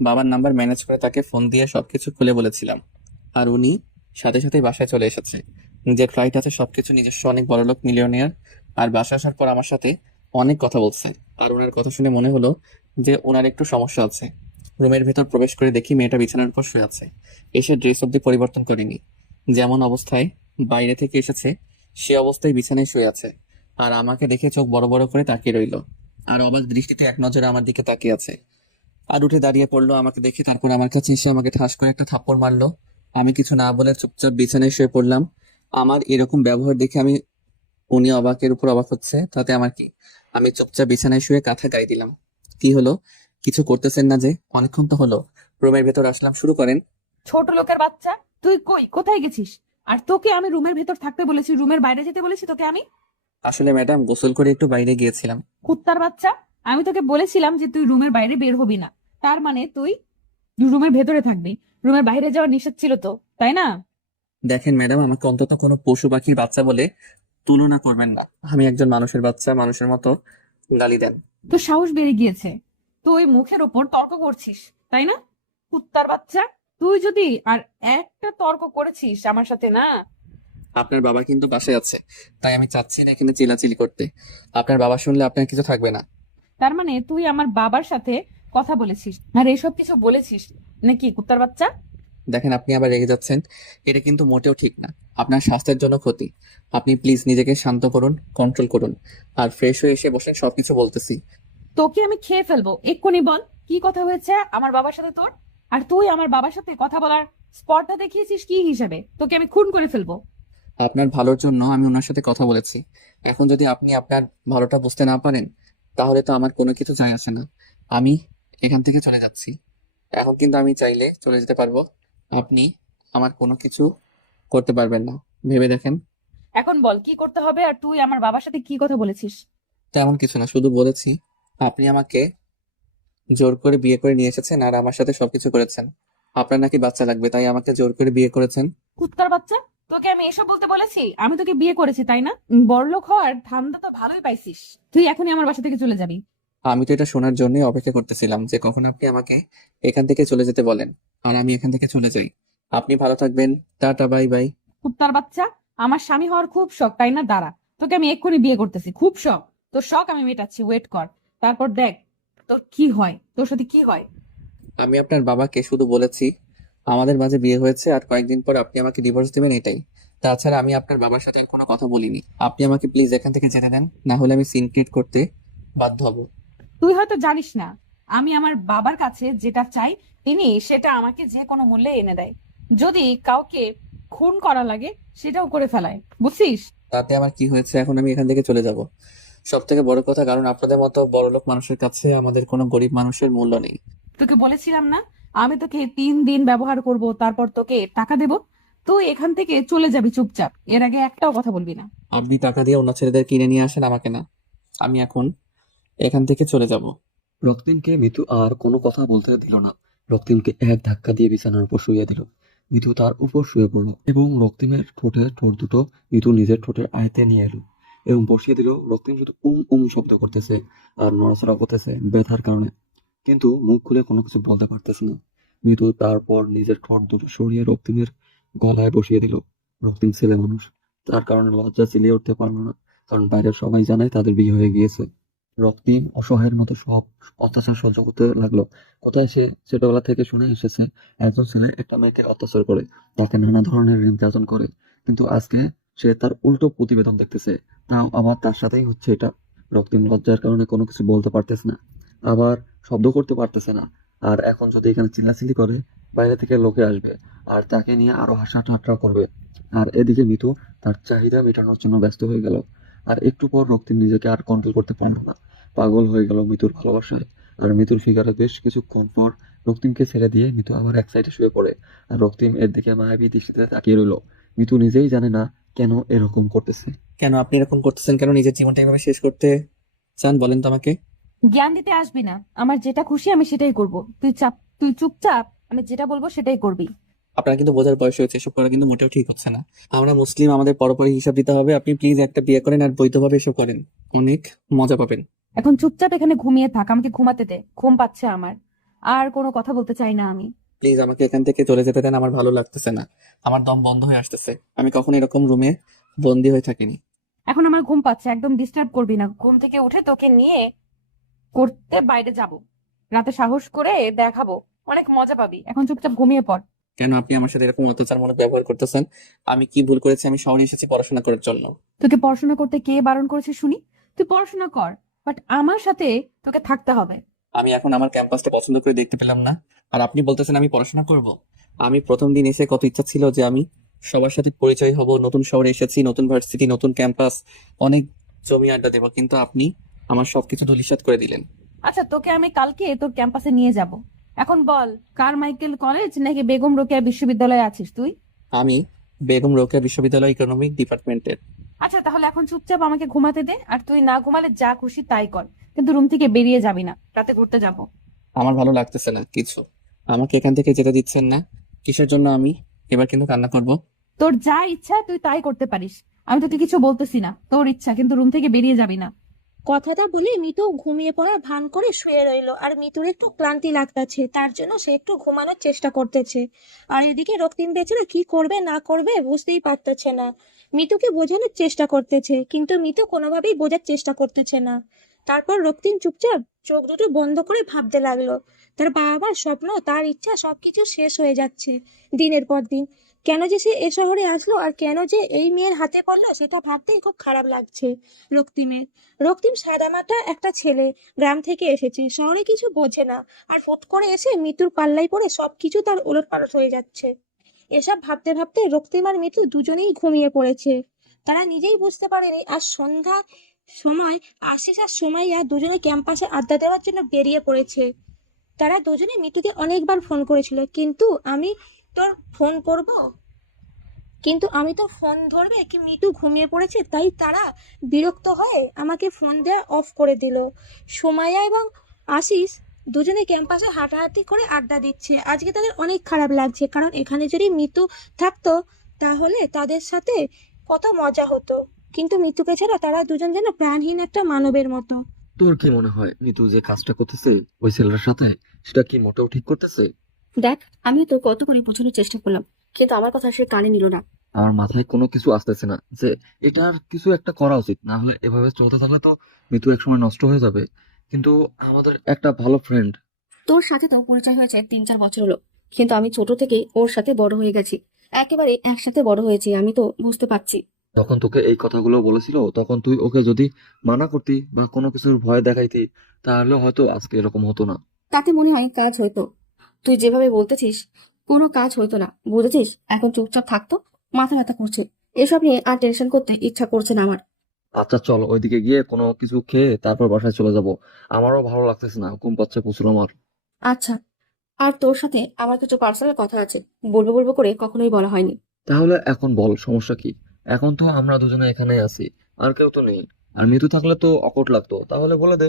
বাবার নাম্বার ম্যানেজ করে তাকে ফোন দিয়ে সবকিছু খুলে বলেছিলাম। আর উনি সাথে সাথে বাসায় চলে এসেছে। নিজের ফ্লাইট আছে, সবকিছু নিজস্ব, অনেক বড়লোক মিলিয়নিয়ার। আর বাসায় আসার পর আমার সাথে অনেক কথা বলছে। আর ওনার কথা শুনে মনে হলো যে ওনার একটু সমস্যা আছে। রুমের ভেতর প্রবেশ করে দেখি মেয়েটা বিছানার উপর শুয়ে আছে। এসে ড্রেস অব্দি পরিবর্তন করেনি, যেমন অবস্থায় বাইরে থেকে এসেছে সে অবস্থায় বিছানায় শুয়ে আছে। আর আমাকে দেখে চোখ বড় বড় করে তাকিয়ে রইলো, আর অবাক দৃষ্টিতে এক নজরে আমার দিকে তাকিয়ে আছে। আর উঠে দাঁড়িয়ে পড়লো আমাকে দেখে, তারপর আমার কাছে এসে আমাকে ঠাস করে একটা থাপ্পড় মারলো। আমি কিছু না বলে চুপচাপ বিছানায় শুয়ে পড়লাম। আমার এরকম ব্যবহার দেখে উনি অবাকের উপর অবাক হচ্ছে, তাতে আমার কি? আমি চুপচাপ বিছানায় শুয়ে কাঁথা গায়ে দিলাম। কি হলো? কিছু করতেছেন না যে? অনেকক্ষণ তো হলো। রুমের ভেতর আসলাম, শুরু করেন। ছোট লোকের বাচ্চা, তুই কোথায় গেছিস? আর তোকে আমি রুমের ভেতর থাকতে বলেছি, রুমের বাইরে যেতে বলেছি তোকে আমি? আসলে ম্যাডাম, গোসল করে একটু বাইরে গিয়েছিলাম। কুত্তার বাচ্চা, আমি তোকে বলেছিলাম যে তুই রুমের বাইরে বের হবি না। তার মানে তুই রুমের ভেতরে থাকবি। রুমের বাইরে যাওয়ার নিষেধ ছিল তো, তাই না? দেখেন ম্যাডাম, আমাকে অন্তত কোনো পশু পাখির বাচ্চা বলে তুলনা করবেন না। আমি একজন মানুষের বাচ্চা, মানুষের মতো গালি দেন। তোর সাহস বেড়ে গিয়েছে, তুই মুখের ওপর তর্ক করছিস, তাই না? কুত্তার বাচ্চা, তুই যদি আর একটা তর্ক করেছিস আমার সাথে না। আপনার বাবা কিন্তু বাসায় আছে, তাই আমি চাচ্ছি না এখানে চিল্লাচিল্লি করতে। আপনার বাবা শুনলে আপনার কিছু থাকবে না। তার মানে তুই আমার বাবার সাথে কথা বলেছিস আর এসব কিছু বলেছিস নাকি কুত্তার বাচ্চা? দেখেন, আপনি আবার রেগে যাচ্ছেন। এটা কিন্তু মোটেও ঠিক না, আপনার স্বাস্থ্যের জন্য ক্ষতি। আপনি প্লিজ নিজেকে শান্ত করুন, কন্ট্রোল করুন, আর ফ্রেশ হয়ে এসে বসেন, সবকিছু বলতেছি। তোকে আমি খেয়ে ফেলবো, এক্ষুনি বল কি কথা হয়েছে আমার বাবার সাথে তোর? আর তুই আমার বাবার সাথে কথা বলার স্পর্ধা দেখিয়েছিস কি হিসাবে? তোকে আমি খুন করে ফেলবো। আপনার ভালোর জন্য আমি ওনার সাথে কথা বলেছি। এখন যদি আপনি আপনার ভালোটা বুঝতে না পারেন, তাহলে তো আমার কোনো কিছু যায় আসে না। আমি এখান থেকে চলে যাচ্ছি। এখন কিন্তু আমি চাইলে চলে যেতে পারবো। আপনি আমার কোনো কিছু করতে পারবেন না, ভেবে দেখেন। এখন বল কি করতে হবে, আর তুই আমার বাবার সাথে কি কথা বলেছিস? তেমন কিছু না, শুধু বলেছি আপনি আমাকে জোর করে বিয়ে করে নিয়ে এসেছেন আর আমার সাথে সবকিছু করেছেন। আপনার নাকি বাচ্চা লাগবে, তাই আমাকে জোর করে বিয়ে করেছেন। কুত্তার বাচ্চা, তোকে আমি এসব বলতে বলেছি? আমি তোকে বিয়ে করেছি তাই না? বড়লোক হওয়ার ধান্দা তো ভালোই পাইছিস। তুই এখনই আমার বাসা থেকে চলে যাবি। আমি তো এটা শোনার জন্যই অপেক্ষা করতেছিলাম যে কখন আপনি আমাকে এখান থেকে চলে যেতে বলেন, আর আমি এখান থেকে চলে যাই। আপনি ভালো থাকবেন। Tata, bye bye. কুত্তার বাচ্চা, আমার স্বামী হওয়ার খুব শখ তাই না? দাঁড়া, তোকে আমি এক্ষুনি বিয়ে করতেছি, খুব শখ। তোর শখ আমি মেটাচ্ছি, ওয়েট কর। তারপর দেখ তোর কি হয়, তোর সাথে কি হয়। আমি আপনার বাবাকে শুধু বলেছি আমাদের মাঝে বিয়ে হয়েছে আর কয়েকদিন পর আপনি আমাকে ডিভোর্স দিবেন, এটাই। তাছাড়া আমি আপনার বাবার সাথে আর কোনো কথা বলিনি। আপনি আমাকে প্লিজ এখান থেকে যেতে দেন, না হলে আমি সিন ক্রিয়েট করতে বাধ্য হব। তুই হয়তো জানিস না, আমি আমার বাবার কাছে যেটা চাই তিনি সেটা আমাকে যে কোনো মূল্যে এনে দেয়। যদি কাউকে খুন করা লাগে সেটাও করে ফেলায়, বুঝছিস? তাতে আমার কি হয়েছে? এখন আমি এখান থেকে চলে যাব। সব থেকে বড় কথা, কারণ আপনাদের মতো বড়লোক মানুষের কাছে আমাদের কোনো গরিব মানুষের মূল্য নেই। তোকে বলেছিলাম না আমি তোকে 3 দিন ব্যবহার করব, তারপর তোকে টাকা দেব। তুই এখান থেকে চলে যাবি চুপচাপ, এর আগে একটাও কথা বলবি না। আপনি টাকা দিয়ে অন্য ছেলেদের কিনে নিয়ে আসেন, আমাকে না। আমি এখন এখান থেকে চলে যাব। রক্তিমকে মিতু আর কোনো কথা বলতে দিল না। রক্তিমকে এক ধাক্কা দিয়ে বিছানার উপর শুইয়ে দিল। মিতু তার উপর শুয়ে পড়ল এবং রক্তিমের ঠোঁটে ঠোঁট দুটো মিতু নিজের ঠোঁটের আয়তে নিয়ে এলো এবং বসিয়ে দিল। রক্তিম শুধু শব্দ করতেছে আর নড়াচড়া করতেছে ব্যথার কারণে, কিন্তু মুখ খুলে কোনো কিছু বলতে পারতেছে না। মিতু তারপর নিজের ঠোঁট দুটো সরিয়ে রক্তিমের গলায় বসিয়ে দিল। রক্তিম ছেলে মানুষ, তার কারণে লজ্জা চিলিয়ে উঠতে পারলো না, কারণ বাইরের সবাই জানায় তাদের বিয়ে হয়ে গিয়েছে। রক্তিম অসহায়ের মতো সব অত্যাচার সহ্য করতে লাগলো। কোথায় সে ছোটবেলা থেকে শুনে এসেছে একজন ছেলে একটা মেয়েকে অত্যাচার করে, তাকে নানা ধরনের নির্যাতন করে, কিন্তু আজকে সে তার উল্টো প্রতিবেদন দেখতেছে, তাও আবার তার সাথেই হচ্ছে এটা। রক্তিম লজ্জার কারণে কোনো কিছু বলতে পারতেছে না, আবার শব্দ করতে পারতেছে না। আর এখন যদি এখানে চিল্লাচিল্লি করে, বাইরে থেকে লোকে আসবে আর তাকে নিয়ে আরো হাসাঠাট্টা করবে। আর এদিকে মিতু তার চাহিদা মেটানোর জন্য ব্যস্ত হয়ে গেল। আর একটু পর রক্তিম নিজেকে আর কন্ট্রোল করতে পারলো না, পাগল হয়ে গেল মিতুর ভালোবাসায়। আর মিতুর ফিগারে বেশ কিছুক্ষণ পর রক্তিমকে ছেড়ে দিয়ে মিতু আবার এক সাইডে শুয়ে পড়ে। আর রক্তিম এর দিকে মায়াবী দৃষ্টিতে তাকিয়ে রইল। মিতু নিজেই জানে না কেন এরকম করতেছে। কেন আপনি এরকম করতেছেন? কেন নিজের জীবনটা এভাবে শেষ করতে চান বলেন তো আমাকে। জ্ঞান দিতে আসবি না, আমার যেটা খুশি আমি সেটাই করব। তুই চুপচাপ, আমি যেটা বলবো সেটাই করবি। আপনার কিন্তু বোঝার বয়স হয়েছে, এসব করা কিন্তু মোটেও ঠিক হচ্ছে না। আমরা মুসলিম, আমাদের পরপরই হিসাব দিতে হবে। আপনি প্লিজ একটা বিয়ে করেন আর বৈধভাবে এসব করেন, অনেক মজা পাবেন। এখন চুপচাপ এখানে ঘুমিয়ে থাক, আমাকে ঘুমাতে দে, ঘুম পাচ্ছে আমার। আর কোনো কথা বলতে চাই না আমি। প্লিজ আমাকে এখান থেকে চলে যেতে দেন, আমার ভালো লাগতেছে না। আমার দম বন্ধ হয়ে আসতেছে। আমি কখনো এরকম রুমে বন্দি হয়ে থাকিনি। এখন আমার ঘুম পাচ্ছে, একদম ডিস্টার্ব করবি না। ঘুম থেকে উঠে তোকে নিয়ে করতে বাইরে যাব, রাতে সাহস করে দেখাবো, অনেক মজা পাবি। এখন চুপচাপ ঘুমিয়ে পড়। কেন আপনি আমার সাথে এরকম অত্যাচারমূলক ব্যবহার করতেছেন? আমি কি ভুল করেছি? আমি শহরে এসেছি পড়াশোনা করার জন্য। তোকে পড়াশোনা করতে কে বারণ করেছে শুনি? তুই পড়াশোনা কর, বাট আমার সাথে তোকে থাকতে হবে। আমি এখন আমার ক্যাম্পাসটা পছন্দ করে দেখতে পেলাম না, আর আপনি বলতেছেন আমি পড়াশোনা করব? আমি প্রথম দিন এসে কত ইচ্ছা ছিল যে আমি সবার সাথে পরিচয় হব, নতুন শহরে এসেছি, নতুন ভার্সিটি, নতুন ক্যাম্পাস, অনেক জমি আড্ডা দেবো, কিন্তু আপনি আমার সবকিছু ধূলিসাৎ করে দিলেন। আচ্ছা, তোকে আমি কালকে তোর ক্যাম্পাসে নিয়ে যাব। এখন বল, কারমাইকেল কলেজ নাকি বেগম রোকেয়া বিশ্ববিদ্যালয়ে আছিস তুই? আমি বেগম রোকেয়া বিশ্ববিদ্যালয় ইকোনমিক ডিপার্টমেন্টের। আচ্ছা, তাহলে এখন চুপচাপ আমাকে ঘুমাতে দে, আর তুই না ঘুমালে যা খুশি তাই কর, কিন্তু রুম থেকে বেরিয়ে যাবি না, রাতে ঘুরতে যাব। আমার ভালো লাগতেছে না কিছু, আমাকে এখান থেকে যেতে দিচ্ছেন না। কিসের জন্য আমি এবার কিন্তু কান্না করব? তোর যা ইচ্ছা তুই তাই করতে পারিস, আমি তোকে কিছু বলতেছি না, তোর ইচ্ছা, কিন্তু রুম থেকে বেরিয়ে যাবি না। কথাটা বলে মিতু ঘুমিয়ে পড়ার ভান করে শুয়ে রইলো। আর মিতুর একটু ক্লান্তি লাগতেছে, তার জন্য সে একটু ঘুমানোর চেষ্টা করতেছে। আর এদিকে রক্তিম বেচারা কি করবে না করবে বুঝতেই পারতেছে না। মিতুকে বোঝানোর চেষ্টা করতেছে, কিন্তু মিতু কোনোভাবেই বোঝার চেষ্টা করতেছে না। তারপর রক্তিম চুপচাপ চোখ দুটো বন্ধ করে ভাবতে লাগলো। তার বাবা মার স্বপ্ন, তার ইচ্ছা সবকিছু শেষ হয়ে যাচ্ছে দিনের পর দিন। কেন যে সে এ শহরে আসলো আর কেন যে এই মেয়ের হাতে পড়লো, সেটা ভাবতেই খুব খারাপ লাগছে রক্তিমের। রক্তিম সাদামাটা একটা ছেলে, গ্রাম থেকে এসেছে, শহরে কিছু বোঝে না, আর ফট করে এসে মৃত্যুর পাল্লায় পড়ে সবকিছু তার ওলটপালট হয়ে যাচ্ছে। এসব ভাবতে ভাবতে রক্তিম আর মৃত্যু দুজনেই ঘুমিয়ে পড়েছে। তারা নিজেই বুঝতে পারেনি আর সন্ধ্যা সময় আশিস আর সুমাইয়া দুজনে ক্যাম্পাসে আড্ডা দেওয়ার জন্য বেরিয়ে পড়েছে। তারা দুজনে মৃত্যুকে অনেকবার ফোন করেছিল, তোর ফোন করব কিন্তু আমি তো ফোন ধরবে কি মিতু ঘুমিয়ে পড়েছে, তাই তারা বিরক্ত হয়ে আমাকে ফোন দেওয়া অফ করে দিল। সুমাইয়া এবং আশিস দুজনে ক্যাম্পাসে হাঁটাহাঁটি করে আড্ডা দিচ্ছে। আজকে তাদের অনেক খারাপ লাগছে, কারণ এখানে যদি মিতু থাকতো তাহলে তাদের সাথে কত মজা হতো, কিন্তু মিতুকে ছাড়া তারা দুজন যেন প্রাণহীন একটা মানবের মতো। তোর কি মনে হয় মিতু যে কাজটা করতেছে ওই ছেলের সাথে, সেটা কি মোটেও ঠিক করতেছে? দেখ, আমি তো কত করে বোঝানোর চেষ্টা করলাম, কিন্তু আমার কথা সে কানে নিল না। আমার মাথায় কোনো কিছু আসতেছে না যে এটার কিছু একটা করা উচিত, না হলে এভাবে চলতে থাকলে তো মিতু একসময় নষ্ট হয়ে যাবে। কিন্তু আমাদের একটা ভালো ফ্রেন্ড। তোর সাথে তো পরিচয় হয়েছে 3-4 বছর হলো, কিন্তু আমি ছোট থেকেই ওর সাথে বড় হয়ে গেছি, একেবারে একসাথে বড় হয়েছি, আমি তো বুঝতে পারছি। তখন তোকে এই কথাগুলো বলেছিল, তখন তুই ওকে যদি মানা করতি বা কোনো কিছুর ভয় দেখাইতি, তাহলে হয়তো আজকে এরকম হতো না। তাতে মনে হয় কাজ হইতো। তুই যেভাবে বলতেছিস কোনো কাজ হইতো না, বুঝেছিস? এখন চুপচাপ থাকতো, মাথা ব্যথা করছে, এসব নিয়ে আর টেনশন করতে ইচ্ছা করছে না আমার। আচ্ছা চল, ওইদিকে গিয়ে কোনো কিছু খেয়ে তারপর বাসায় চলে যাব। আমারও ভালো লাগতেছে না, ঘুম পাচ্ছে প্রচুর আমার। আচ্ছা, আর তোর সাথে আমার কিছু পার্সোনাল কথা আছে, বলবো বলবো করে কখনোই বলা হয়নি। তাহলে এখন বল, সমস্যা কি? এখন তো আমরা দুজনে এখানে আছি, আর কেউ তো নেই। আর মৃত্যু থাকলে তো অকট লাগতো, তাহলে বলে দে।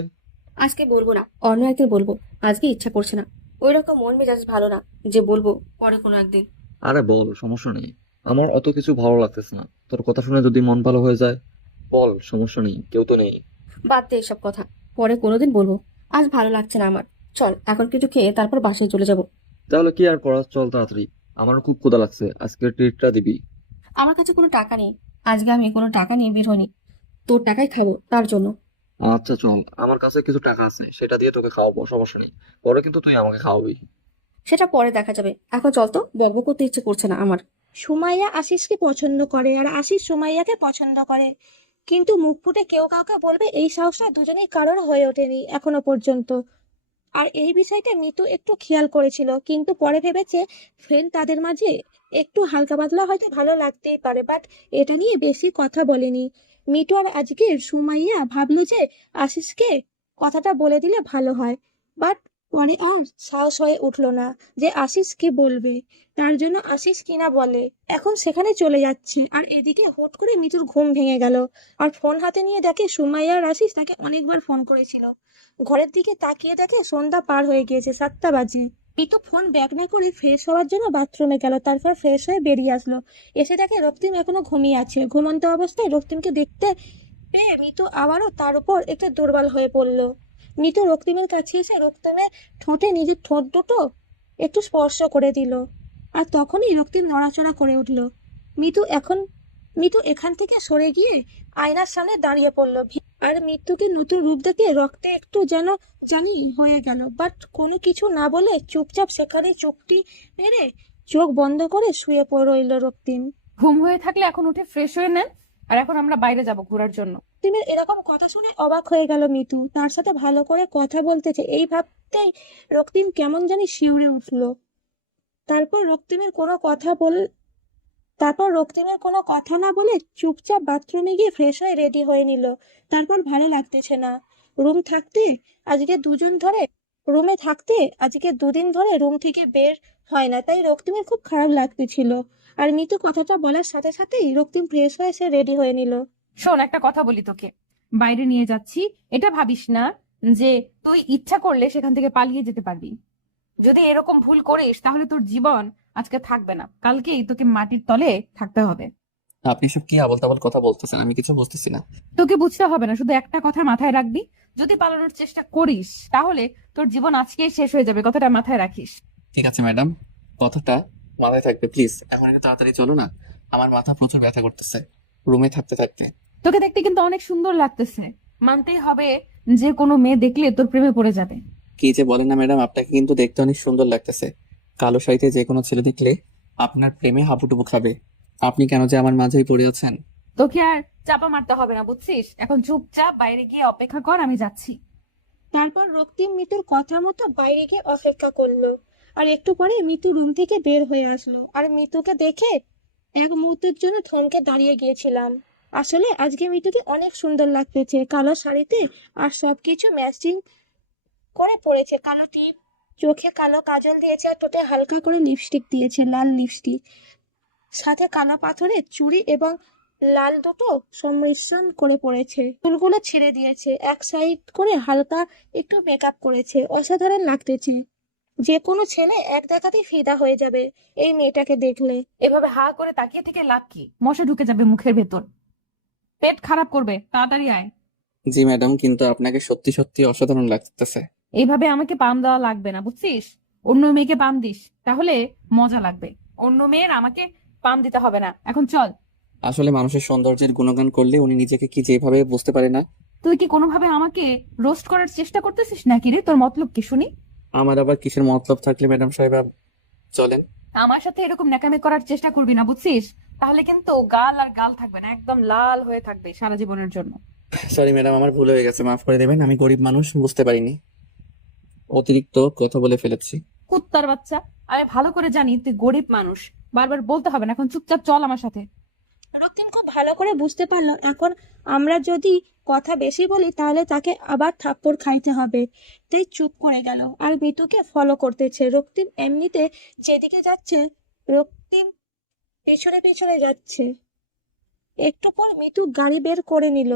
আজকে বলবো না, অন্য একদিন বলবো, আজকে ইচ্ছা করছে না। ওই রকম মন মেজাজ ভালো না যে বলবো পরে কোনো একদিন। আরে বল, সমস্যা নেই। আমার অত কিছু ভালো লাগতেছে না, তোর কথা শুনে যদি মন ভালো হয়ে যায় বল, সমস্যা নেই, কেউ তো নেই। বাদ দে এসব কথা, পরে কোনোদিন বলবো। আজ ভালো লাগছে না আমার, চল এখন কিছু খেয়ে তারপর বাসায় চলে যাব। তাহলে কি আর করা, চল তাড়াতাড়ি। আমারও খুব ক্ষুধা লাগছে, আজকে ট্রিটটা দিবি। আমার কাছে কোনো টাকা নেই, আজকে আমি কোনো টাকা নিয়ে বের হইনি, তোর টাকাই খাবো তার জন্য। আচ্ছা চল, আমার কাছে কিছু টাকা আছে, সেটা দিয়ে তোকে খাওয়াবো, সমস্যা নেই। পরে কিন্তু তুই আমাকে খাওয়াবি। সেটা পরে দেখা যাবে, এখন চল তো, বকবক করতে ইচ্ছে করছে না আমার। সুমাইয়া আশিসকে পছন্দ করে আর আশিস সুমাইয়াকে পছন্দ করে, কিন্তু মুখ ফুটে কেউ কাউকে বলবে এই সাহসটা দুজনেই কারোর হয়ে ওঠেনি এখনো পর্যন্ত। আর এই বিষয়টা মিতু একটু খেয়াল করেছিল, কিন্তু পরে ভেবেছে ফ্রেন্ড তাদের মাঝে একটু হালকা পাতলা হয়তো ভালো লাগতেই পারে, বাট এটা নিয়ে বেশি কথা বলেনি মিতু। আর আজকে সুমাইয়া ভাবলো যে আশিসকে কথাটা বলে দিলে ভালো হয়, বাট পরে আর সাহস হয়ে উঠলো না যে আশিস কি বলবে, তার জন্য আশিস কিনা বলে এখন সেখানে চলে যাচ্ছে। আর এদিকে হুট করে মিতুর ঘুম ভেঙে গেল, আর ফোন হাতে নিয়ে দেখে সুমাইয়া আর আশিস তাকে অনেকবার ফোন করেছিল। ঘরের দিকে তাকিয়ে দেখে সন্ধ্যা পার হয়ে গিয়েছে, 7টা বাজে। মিতু ফোন ব্যাক না করে ফ্রেশ হওয়ার জন্য বাথরুমে গেল, তারপর ফ্রেশ হয়ে বেরিয়ে আসলো। এসে দেখে রক্তিম এখনো ঘুমিয়ে আছে। ঘুমন্ত অবস্থায় রক্তিমকে দেখতে পেয়ে মিতু আবারও তার উপর একটু দুর্বল হয়ে পড়ল। মিতু রক্তিমের কাছে এসে রক্তিমের ঠোঁটে নিজের ঠোঁট দুটো একটু স্পর্শ করে দিল, আর তখনই রক্তিম নড়াচড়া করে উঠল। মিতু এখন মিতু এখান থেকে সরে গিয়ে আয়নার সামনে দাঁড়িয়ে পড়ল। আর মৃত্যুকে নতুন রূপ দেখে রক্তে একটু যেন জানি হয়ে গেল, বাট কোনো কিছু না বলে চুপচাপ সেখানে চোখটি মেরে চোখ বন্ধ করে শুয়ে রইল রক্তিম। ঘুম হয়ে থাকলে এখন উঠে ফ্রেশ হয়ে নেন, আর এখন আমরা বাইরে যাব ঘোরার জন্য। রক্তিমের এরকম কথা শুনে অবাক হয়ে গেল মিতু। তার সাথে ভালো করে কথা বলতেছে এই ভাবতেই রক্তিম কেমন জানি শিউরে উঠলো। তারপর রক্তিমের কোনো কথা বল তারপর রক্তিমের কোনো কথা না বলে চুপচাপ বাথরুমে গিয়ে ফ্রেশ হয়ে রেডি হয়ে নিল। তারপর ভালো লাগতেছে না রুম থাকতে আজকে দুজন ধরে রুমে থাকতে আজকে দুদিন ধরে রুম থেকে বের হয় না, তাই রক্তিমের খুব খারাপ লাগতেছিল। আর মিতু কথাটা বলার সাথে সাথেই রক্তিম ফ্রেশ হয়ে সে রেডি হয়ে নিল। শোন, একটা কথা বলি তোকে, বাইরে নিয়ে যাচ্ছি এটা ভাবিস না যে তুই ইচ্ছা করলে সেখান থেকে পালিয়ে যেতে পারবি। যদি এরকম ভুল করিস তাহলে তোর জীবন আজকে থাকবে না, কালকেই তোকে মাটির তলে থাকতে হবে। আপনি সব কি আবল তাবল কথা বলতেছেন, আমি কিছু বুঝতেছি না। তোকে বুঝতে হবে না, শুধু একটা কথা মাথায় রাখবি, যদি পালানোর চেষ্টা করিস তাহলে তোর জীবন আজকেই শেষ হয়ে যাবে, কথাটা মাথায় রাখিস। ঠিক আছে ম্যাডাম, কথাটা মাথায় থাকবে। প্লিজ এখন একটু তাড়াতাড়ি চলো না, আমার মাথা প্রচুর ব্যথা করতেছে রুমে থাকতে থাকতে। তোকে দেখতে কিন্তু অনেক সুন্দর লাগতেছে, মানতেই হবে যে কোনো মেয়ে দেখলে তোর প্রেমে পড়ে যাবে। কি যে বলেন না ম্যাডাম, আপনাকে কিন্তু দেখতে অনেক সুন্দর লাগতেছে। কালো শাড়িতে যে কোনো ছেলে দেখলে আপনার প্রেমে হাবুডুবু খাবে। আপনি কেন যে আমার মাঝেই পড়ে আছেন? তোকে আর চাপা মারতে হবে না, বুঝছিস? এখন চুপচাপ বাইরে গিয়ে অপেক্ষা কর, আমি যাচ্ছি। তারপর রক্তিম মিতুর কথা মতো বাইরে গিয়ে অপেক্ষা করলো। আর একটু পরে মিতু রুম থেকে বের হয়ে আসলো। আর মিতুকে দেখে এক মুহূর্তের জন্য থমকে দাঁড়িয়ে গিয়েছিলাম। আসলে আজকে মিতুকে অনেক সুন্দর লাগতেছে কালো শাড়িতে, আর সবকিছু ম্যাচিং করে পড়েছে। কালো টিপ, চোখে কালো কাজল দিয়েছে, আর ঠোঁটে হালকা করে লিপস্টিক দিয়েছে, লাল লিপস্টিক, সাথে কালো পাথরের চুড়ি এবং লাল দুটো সংমিশ্রণ করে পড়েছে। চুলগুলো ছেড়ে দিয়েছে, এক সাইড করে হালকা একটু মেকআপ করেছে। অসাধারণ লাগতেছে, যে কোনো ছেলে এক দেখাতেই ফিদা হয়ে যাবে এই মেয়েটাকে দেখলে। এভাবে হা করে তাকিয়ে থেকে লাভ কি? মশা ঢুকে যাবে মুখের ভেতর, পেট খারাপ করবে, তাড়াতাড়ি আয়। জি ম্যাডাম, কিন্তু আপনাকে সত্যি সত্যি অসাধারণ লাগতেছে। এইভাবে আমাকে পাম দেওয়া লাগবে না, বুঝছিস? অন্য মেয়েকে পাম দিস, তাহলে মজা লাগবে। অন্য মেয়ের আমাকে পাম দিতে হবে না, এখন চল। আসলে মানুষের সৌন্দর্যের গুণগান করলে উনি নিজেকে কি যেভাবে বুঝতে পারে না। তুই কি কোনোভাবে আমাকে রোস্ট করার চেষ্টা করতেছিস নাকি রে? তোর মতলব কি শুনি? আমার আবার কিসের মতলব থাকলে ম্যাডাম সাহেব, চলেন। আমার সাথে এরকম ন্যাকামি করার চেষ্টা করবি না, বুঝছিস? তাহলে কিন্তু গাল আর গাল থাকবে না, একদম লাল হয়ে থাকবে সারা জীবনের জন্য। সরি ম্যাডাম, আমার ভুল হয়ে গেছে, মাফ করে দেবেন। আমি গরিব মানুষ, বুঝতে পারিনি, অতিরিক্ত কথা বলে ফেলেছি। কুত্তার বাচ্চা, আমি ভালো করে জানি তুই গরিব মানুষ, বারবার বলতে হবে না, এখন চুপচাপ চল আমার সাথে। রক্তিম খুব ভালো করে বুঝতে পারলো এখন আমরা যদি কথা বেশি বলি তাহলে তাকে আবার থাপ্পড় খাইতে হবে, তাই চুপ করে গেল আর মিতুকে ফলো করতেছে। রক্তিম এমনিতে যেদিকে যাচ্ছে রক্তিম পেছনে পেছনে যাচ্ছে। একটু পর মিতু গাড়ি বের করে নিল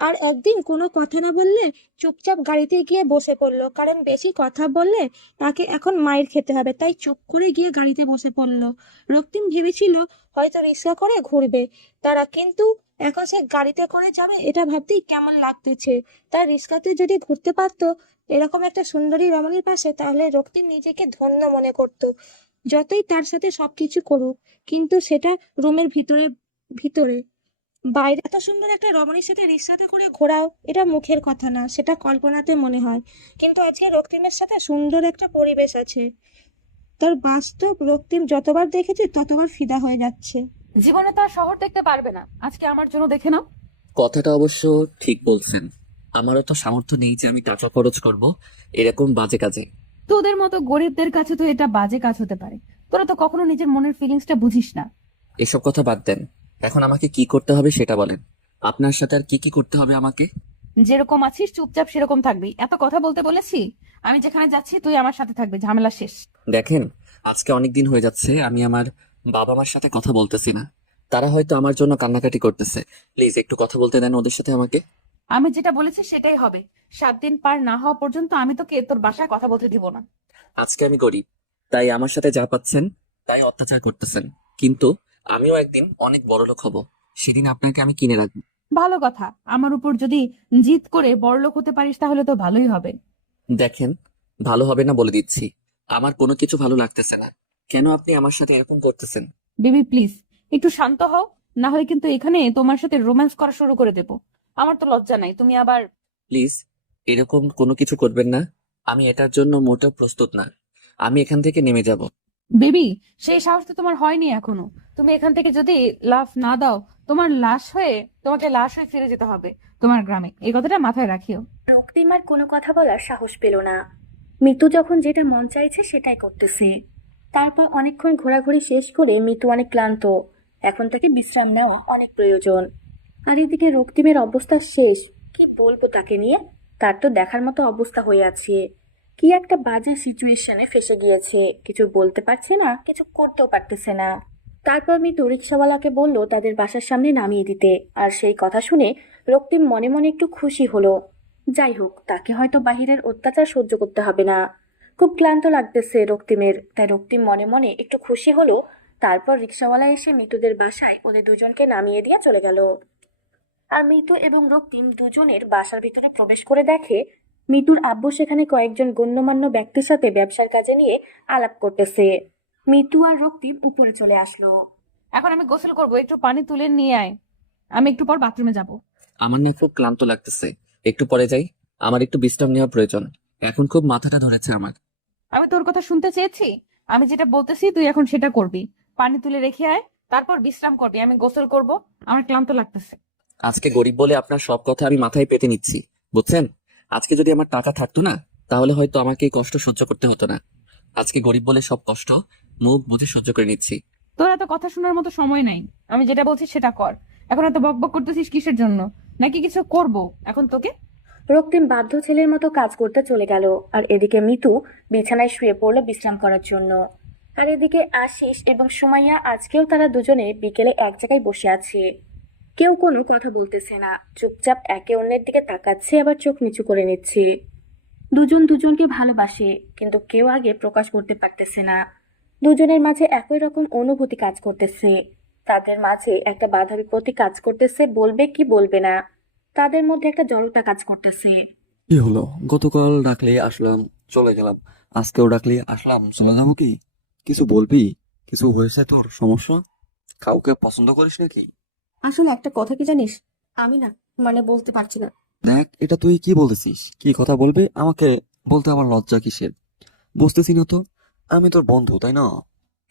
আর একদিন কোনো কথা না বললে চুপচাপ গাড়িতে গিয়ে বসে পড়লো, কারণ বেশি কথা বললে তাকে এখন মাইর খেতে হবে, তাই চুপ করে গিয়ে গাড়িতে বসে পড়লো। রক্তিম ভেবেছিল হয়তো রিক্সা করে ঘুরবে তারা, কিন্তু এখন সে গাড়িতে করে যাবে এটা ভাবতেই কেমন লাগতেছে। তার রিক্সাতে যদি ঘুরতে পারতো এরকম একটা সুন্দরী রমণীর পাশে, তাহলে রক্তিম নিজেকে ধন্য মনে করতো। যতই তার সাথে সবকিছু করুক, কিন্তু সেটা রুমের ভিতরে ভিতরে বাইরে এত সুন্দর একটা রমণীর সাথে রিক্সাতে করে ঘোরাও এটা মুখের কথা না, সেটা কল্পনাতে মনে হয়। কিন্তু আজকে রক্তিমের সাথে সুন্দর একটা পরিবেশ আছে, তার বাস্তব রক্তিম যতবার দেখেছে ততবার ফিদা হয়ে যাচ্ছে। জীবনে তো আর শহর দেখতে পারবে না, আজকে আমার জন্য দেখে নাও। কথাটা অবশ্য ঠিক বলছেন, আমারও তো সামর্থ্য নেই যে আমি টাকা খরচ করব এরকম বাজে কাজে। তোদের মতো গরিবদের কাছে তো এটা বাজে কাজ হতে পারে, তোরা তো কখনো নিজের মনের ফিলিংসটা বুঝিস না। এসব কথা বাদ দেন, এখন আমাকে কি করতে হবে সেটা বলেন। আপনার সাথে আর কি কি করতে হবে আমাকে? যেরকম আছিস চুপচাপ সেরকম থাকবি, এত কথা বলতে বলেছি? আমি যেখানে যাচ্ছি তুই আমার সাথে থাকবি, ঝামেলা শেষ। দেখেন, আজকে অনেক দিন হয়ে যাচ্ছে আমি আমার বাবা মার সাথে কথা বলতেছি না। তারা হয়তো আমার জন্য কান্নাকাটি করতেছে। প্লিজ একটু কথা বলতে দেন ওদের সাথে আমাকে। আমি যেটা বলেছি সেটাই হবে, 7 দিন পার না হওয়া পর্যন্ত আমি তোকে তোর বাসায় কথা বলতে দিব না। আজকে আমি গরিব, তাই আমার সাথে যা পাচ্ছেন তাই অত্যাচার করতেছেন, কিন্তু আমিও একদিন অনেক বড়লোক হব, সেদিন আপনাকে আমি কিনে রাখবো। ভালো কথা, আমার উপর যদি জিদ করে বড়লোক হতে পারিস তাহলে তো ভালোই হবে। দেখেন, ভালো হবে না বলে দিচ্ছি, আমার কোনো কিছু ভালো লাগতেছে না। কেন আপনি আমার সাথে এরকম করতেছেন? বেবি প্লিজ একটু শান্ত হও, না হয় কিন্তু এখানে তোমার সাথে রোম্যান্স করা শুরু করে দেব। আমার তো লজ্জা নাই, তুমি আবার। প্লিজ এরকম কোনো কিছু করবেন না, আমি এটার জন্য মোটেও প্রস্তুত না। আমি এখান থেকে নেমে যাব। বেবি সেই সাহস তো তোমার হয়নি এখনো, তুমি এখান থেকে যদি লাফ না দাও, তোমাকে লাশ হয়ে ফিরে যেতে হবে তোমার গ্রামে। এই কথাটা মাথায় রাখিও। রক্তিম আর কোনো কথা বলার সাহস পেল না। মিতু যখন যেটা মন চাইছে সেটাই করতেছে। তারপর অনেকক্ষণ ঘোরাঘুরি শেষ করে মিতু অনেক ক্লান্ত। এখন তাকে বিশ্রাম নেওয়া অনেক প্রয়োজন। আর এদিকে রক্তিমের অবস্থা শেষ। কি বলবো তাকে নিয়ে? তার তো দেখার মতো অবস্থা হয়ে আছে। কি একটা বাজে সিচুয়েশনে ফেসে গিয়েছে, কিছু বলতে পারছে না, কিছু করতেও পারতেছে না। তারপর মিতু রিক্সাওয়ালাকে বলল তাদের বাসার সামনে নামিয়ে দিতে। আর সেই কথা শুনে রক্তিম মনে মনে একটু খুশি হলো। যাই হোক, তাকে হয়তো বাহিরের অত্যাচার সহ্য করতে হবে না। খুব ক্লান্ত লাগতেছে রক্তিমের, তাই রক্তিম মনে মনে একটু খুশি হলো। তারপর রিক্সাওয়ালা এসে মিতুদের বাসায় ওদের দুজনকে নামিয়ে দিয়ে চলে গেল। আর মিতু এবং রক্তিম দুজনের বাসার ভিতরে প্রবেশ করে দেখে মিতুর আব্বু সেখানে কয়েকজন গণ্যমান্য ব্যক্তির সাথে ব্যবসার কাজে নিয়ে আলাপ করতেছে। মিতু আর রক্তিম উপরে চলে আসলো। এখন আমি গোসল করব, একটু পানি তুলে নিয়ে আয়। আমি একটু পর বাথরুমে যাব। আমার না খুব ক্লান্ত লাগতেছে, একটু পরে যাই। আমার একটু বিশ্রাম নেওয়া প্রয়োজন, এখন খুব মাথাটা ধরেছে আমার। আমি তোর কথা শুনতে চেয়েছি? আমি যেটা বলতেছি তুই এখন সেটা করবি। পানি তুলে রেখে আয়, তারপর বিশ্রাম করবি। আমি গোসল করব, আমার ক্লান্ত লাগতেছে। আজকে গরিব বলে আপনার সব কথা আমি মাথায় পেতে নিচ্ছি, বুঝছেন? আজকে যদি আমার টাকা থাকতো না, তাহলে হয়তো আমাকে এই কষ্ট সহ্য করতে হতো না। আজকে গরিব বলে সব কষ্ট মুখ বুঝে সহ্য করে নিচ্ছি। তোর এত কথা শোনার মতো সময় নাই। আমি যেটা বলছি সেটা কর। এখন এত বকবক করতেছিস কিসের জন্য? নাকি কিছু করব এখন তোকে? রক্তিম বাধ্য ছেলের মতো কাজ করতে চলে গেল। আর এদিকে মিতু বিছানায় শুয়ে পড়লো বিশ্রাম করার জন্য। আর এদিকে আশিস এবং সুমাইয়া আজকেও তারা দুজনে বিকেলে এক জায়গায় বসে আছে। কেউ কোনো কথা বলতেছে না, চুপচাপ একে অন্যের দিকে তাকাচ্ছে, আবার চোখ নিচু করে নিচ্ছে। দুজন দুজনকে ভালোবাসে, কিন্তু কেউ আগে প্রকাশ করতে পারতেছে না। দুজনের মাঝে একই রকম অনুভূতি কাজ করতেছে। তাদের মাঝে একটা বাধা বিপত্তি কাজ করতেছে, বলবে কি বলবে না। তাদের মধ্যে একটা জড়তা কাজ করতেছে। কি হলো? গতকাল ডাকলে আসলাম, চলে গেলাম। আজকেও ডাকলে আসলাম, চলে যাবো কি? কিছু বলবি? কিছু হয়েছে তোর সমস্যা? কাউকে পছন্দ করিস নাকি? আসলে একটা কথা কি জানিস, আমি না বলতে পারছি না। দেখ, এটা তুই কি বলতেছিস? কি কথা বলবি? আমাকে বলতে আমার লজ্জা কিসের? বুঝতেছি না তো। আমি তোর বন্ধু, তাই না?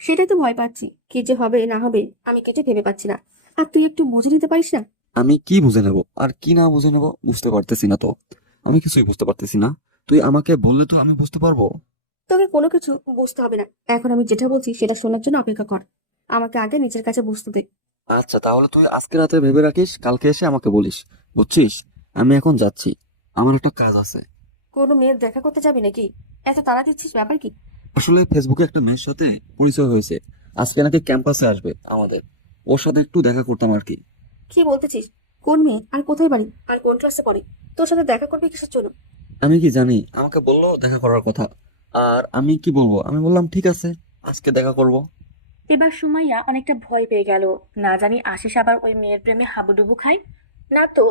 সেটাই তো ভয় পাচ্ছি, কি যে হবে না হবে আমি কিছু ভেবে পাচ্ছি না। আর তুই একটু বুঝে নিতে পারিস না? আমি কি বুঝে নেব আর কি না বুঝে নেব বুঝতে পারতেছি না তো। আমি কিছুই বুঝতে পারতেছি না। তুই আমাকে বললে তো আমি বুঝতে পারবো। তোকে কোনো কিছু বুঝতে হবে না, এখন আমি যেটা বলছি সেটা শোনার জন্য অপেক্ষা কর। আমাকে আগে নিজের কাছে বুঝতে দে। আচ্ছা, তাহলে তুই আজকে রাতে ভেবে রাখিস, কালকে এসে আমাকে বলিস। বুঝছিস? আমি এখন যাচ্ছি, আমার একটা কাজ আছে। কোনো মেয়ের দেখা করতে যাবি নাকি? এত তাড়া দিচ্ছিস, ব্যাপার কি? আসলে ফেসবুকে একটা মেয়ের সাথে পরিচয় হয়েছে, আজকে নাকি ক্যাম্পাসে আসবে আমাদের। ওর সাথে একটু দেখা করতাম আর কি। কি বলতেছিস? কোন মেয়ে আর কোথায় বাড়ি আর কোন ক্লাসে পড়ে? তোর সাথে দেখা করবে কিসের জন্য? আমি কি জানি, আমাকে বললো দেখা করার কথা। আর আমি কি বলবো? আমি বললাম ঠিক আছে, আজকে দেখা করব। এবার সুমাইয়া অনেকটা ভয় পেয়ে গেল। না জানি আশিস আবার ওই মেয়ের প্রেমে হাবুডুবু খায় না তো,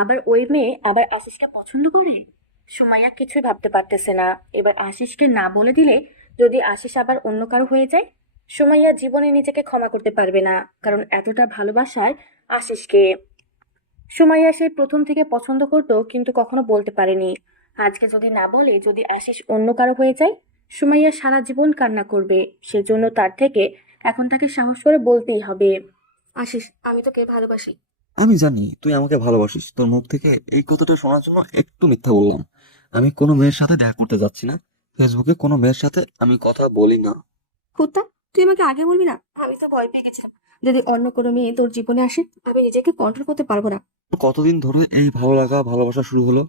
আবার ওই মেয়ে আবার আশিসকে পছন্দ করে। সুমাইয়া কিছুই ভাবতে পারতেছে না। এবার আশিসকে না বলে দিলে যদি আশিস আবার অন্য কারো হয়ে যায়, সুমাইয়া জীবনে নিজেকে ক্ষমা করতে পারবে না, কারণ এতটা ভালোবাসায় আশিসকে। সুমাইয়া সেই প্রথম থেকে পছন্দ করতো, কিন্তু কখনো বলতে পারেনি। আজকে যদি না বলে, যদি আশিস অন্য কারো হয়ে যায়, সুমাইয়া সারা জীবন কান্না করবে। সেজন্য তার থেকে এখন তাকে সাহস করে বলতেই হবে, আশিস আমি তোকে ভালোবাসি। আমি জানি তুই আমাকে ভালোবাসিস, তোর মুখ থেকে এই কথাটা শোনার জন্য একটু মিথ্যা বললাম। আমি কোনো মেয়ের সাথে দেখা করতে যাচ্ছি না, ফেসবুকে কোনো মেয়ের সাথে আমি কথা বলি না। কুত্তা, তুই আমাকে আগে বলবি না? আমি তো ভয় পেয়ে গেছিলাম, যদি অন্য কোনো মেয়ে তোর জীবনে আসে আমি নিজেকে কন্ট্রোল করতে পারবো না। কতদিন ধরে এই ভালো লাগা ভালোবাসা শুরু হলো?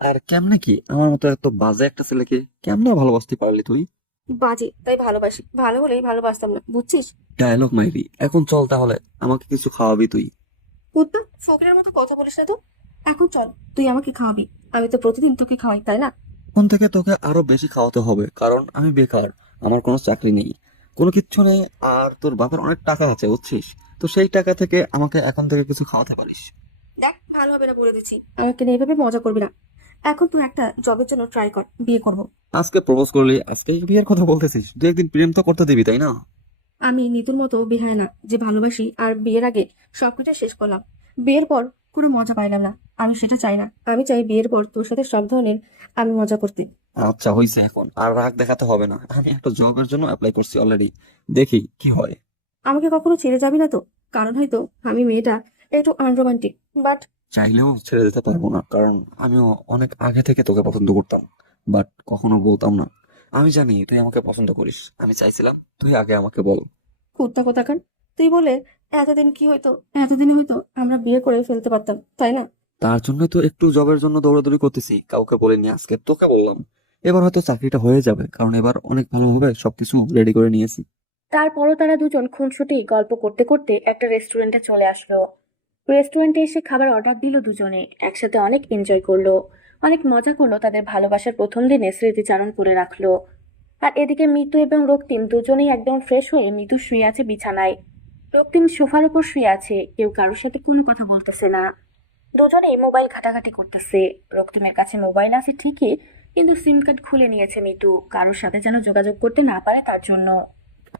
আর কেমনে কি আমার মতো এত বাজে একটা ছেলেকে কেমনে ভালোবাসতে পারলি তুই? বাজে তাই ভালোবাসি, ভালো হলেই ভালোবাসতাম না, বুঝছিস? ডায়লগ মাইরি, এখন চল তাহলে, আমাকে কিছু খাওয়াবি তুই। কুত্তা, ফকিরের মতো কথা বলিস না তো। এখন চল, তুই আমাকে খাওয়াবি। আমি তো প্রতিদিন তোকে খাওয়াই, তাই না? এখন থেকে তোকে আরো বেশি খাওয়াতে হবে, কারণ আমি বেকার, আমার কোনো চাকরি নেই, কোনো কিচ্ছু নেই। আর তোর বাবার অনেক টাকা আছে, বুঝছিস? তো সেই টাকা থেকে আমাকে এখন থেকে কিছু খাওয়াতে পারিস। দেখ, ভালো হবে না বলে দিচ্ছি, আমাকে নিয়ে এইভাবে মজা করবি না। এখন তুই একটা জবের জন্য ট্রাই কর, বিয়ে করব। আজকে প্রপোজ করলি, আজকে বিয়ের কথা বলতেছিস? তুই একদিন প্রেম তো করতে দিবি, তাই না? আমি নিতুর মতো বেহায় না যে ভালোবাসি আর বিয়ের আগে সবকিছু শেষ করলাম, বিয়ের পর কোনো মজা পাইলাম না। আমি সেটা চাই না, আমি চাই বিয়ের পর তোর সাথে সব ধরনের আমি মজা করতে। আচ্ছা হয়েছে, এখন আর রাগ দেখাতে হবে না। আমি একটা জবের জন্য অ্যাপ্লাই করছি অলরেডি, দেখি কি হয়। আমাকে কখনো ছেড়ে যাবি না তো? কারণ হয়তো আমি মেয়েটা একটু আনরোমান্টিক, বাট চাইলেও ছেড়ে দিতে পারবো না, কারণ আমিও অনেক আগে থেকে তোকে পছন্দ করতাম, বাট কখনো বলতাম না। আমি জানি তুই আমাকে পছন্দ করিস, আমি চাইছিলাম তুই আগে আমাকে বল। কুত্তা কোথাকার, তুই বলে এতদিন কি হয়তো, এতদিনে হয়তো আমরা বিয়ে করে ফেলতে পারতাম, তাই না? তার জন্যই তো একটু জবের জন্য দৌড়াদৌড়ি করতেছি, কাউকে বলিনি, আজকে তোকে বললাম। এবার হয়তো চাকরিটা হয়ে যাবে, কারণ এবার অনেক ভালোভাবে সবকিছু রেডি করে নিয়েছি। তারপরও তারা দুজন খুনসুটি গল্প করতে করতে একটা রেস্টুরেন্টে চলে আসলো। রেস্টুরেন্টে এসে খাবার অর্ডার দিল দুজনে, একসাথে অনেক এনজয় করলো, অনেক মজা করলো, তাদের ভালোবাসার প্রথম দিনে স্মৃতিচারণ করে রাখলো। আর এদিকে মিতু এবং রক্তিম দুজনেই একদম ফ্রেশ হয়ে মিতু শুয়ে আছে বিছানায়, রক্তিম সোফার উপর শুয়ে আছে, কেউ কারোর সাথে কোনো কথা বলতেছে না। দুজনেই মোবাইল ঘাটাঘাটি করতেছে। রক্তিমের কাছে মোবাইল আছে ঠিকই, কিন্তু সিম কার্ড খুলে নিয়েছে মিতু, কারোর সাথে যেন যোগাযোগ করতে না পারে তার জন্য।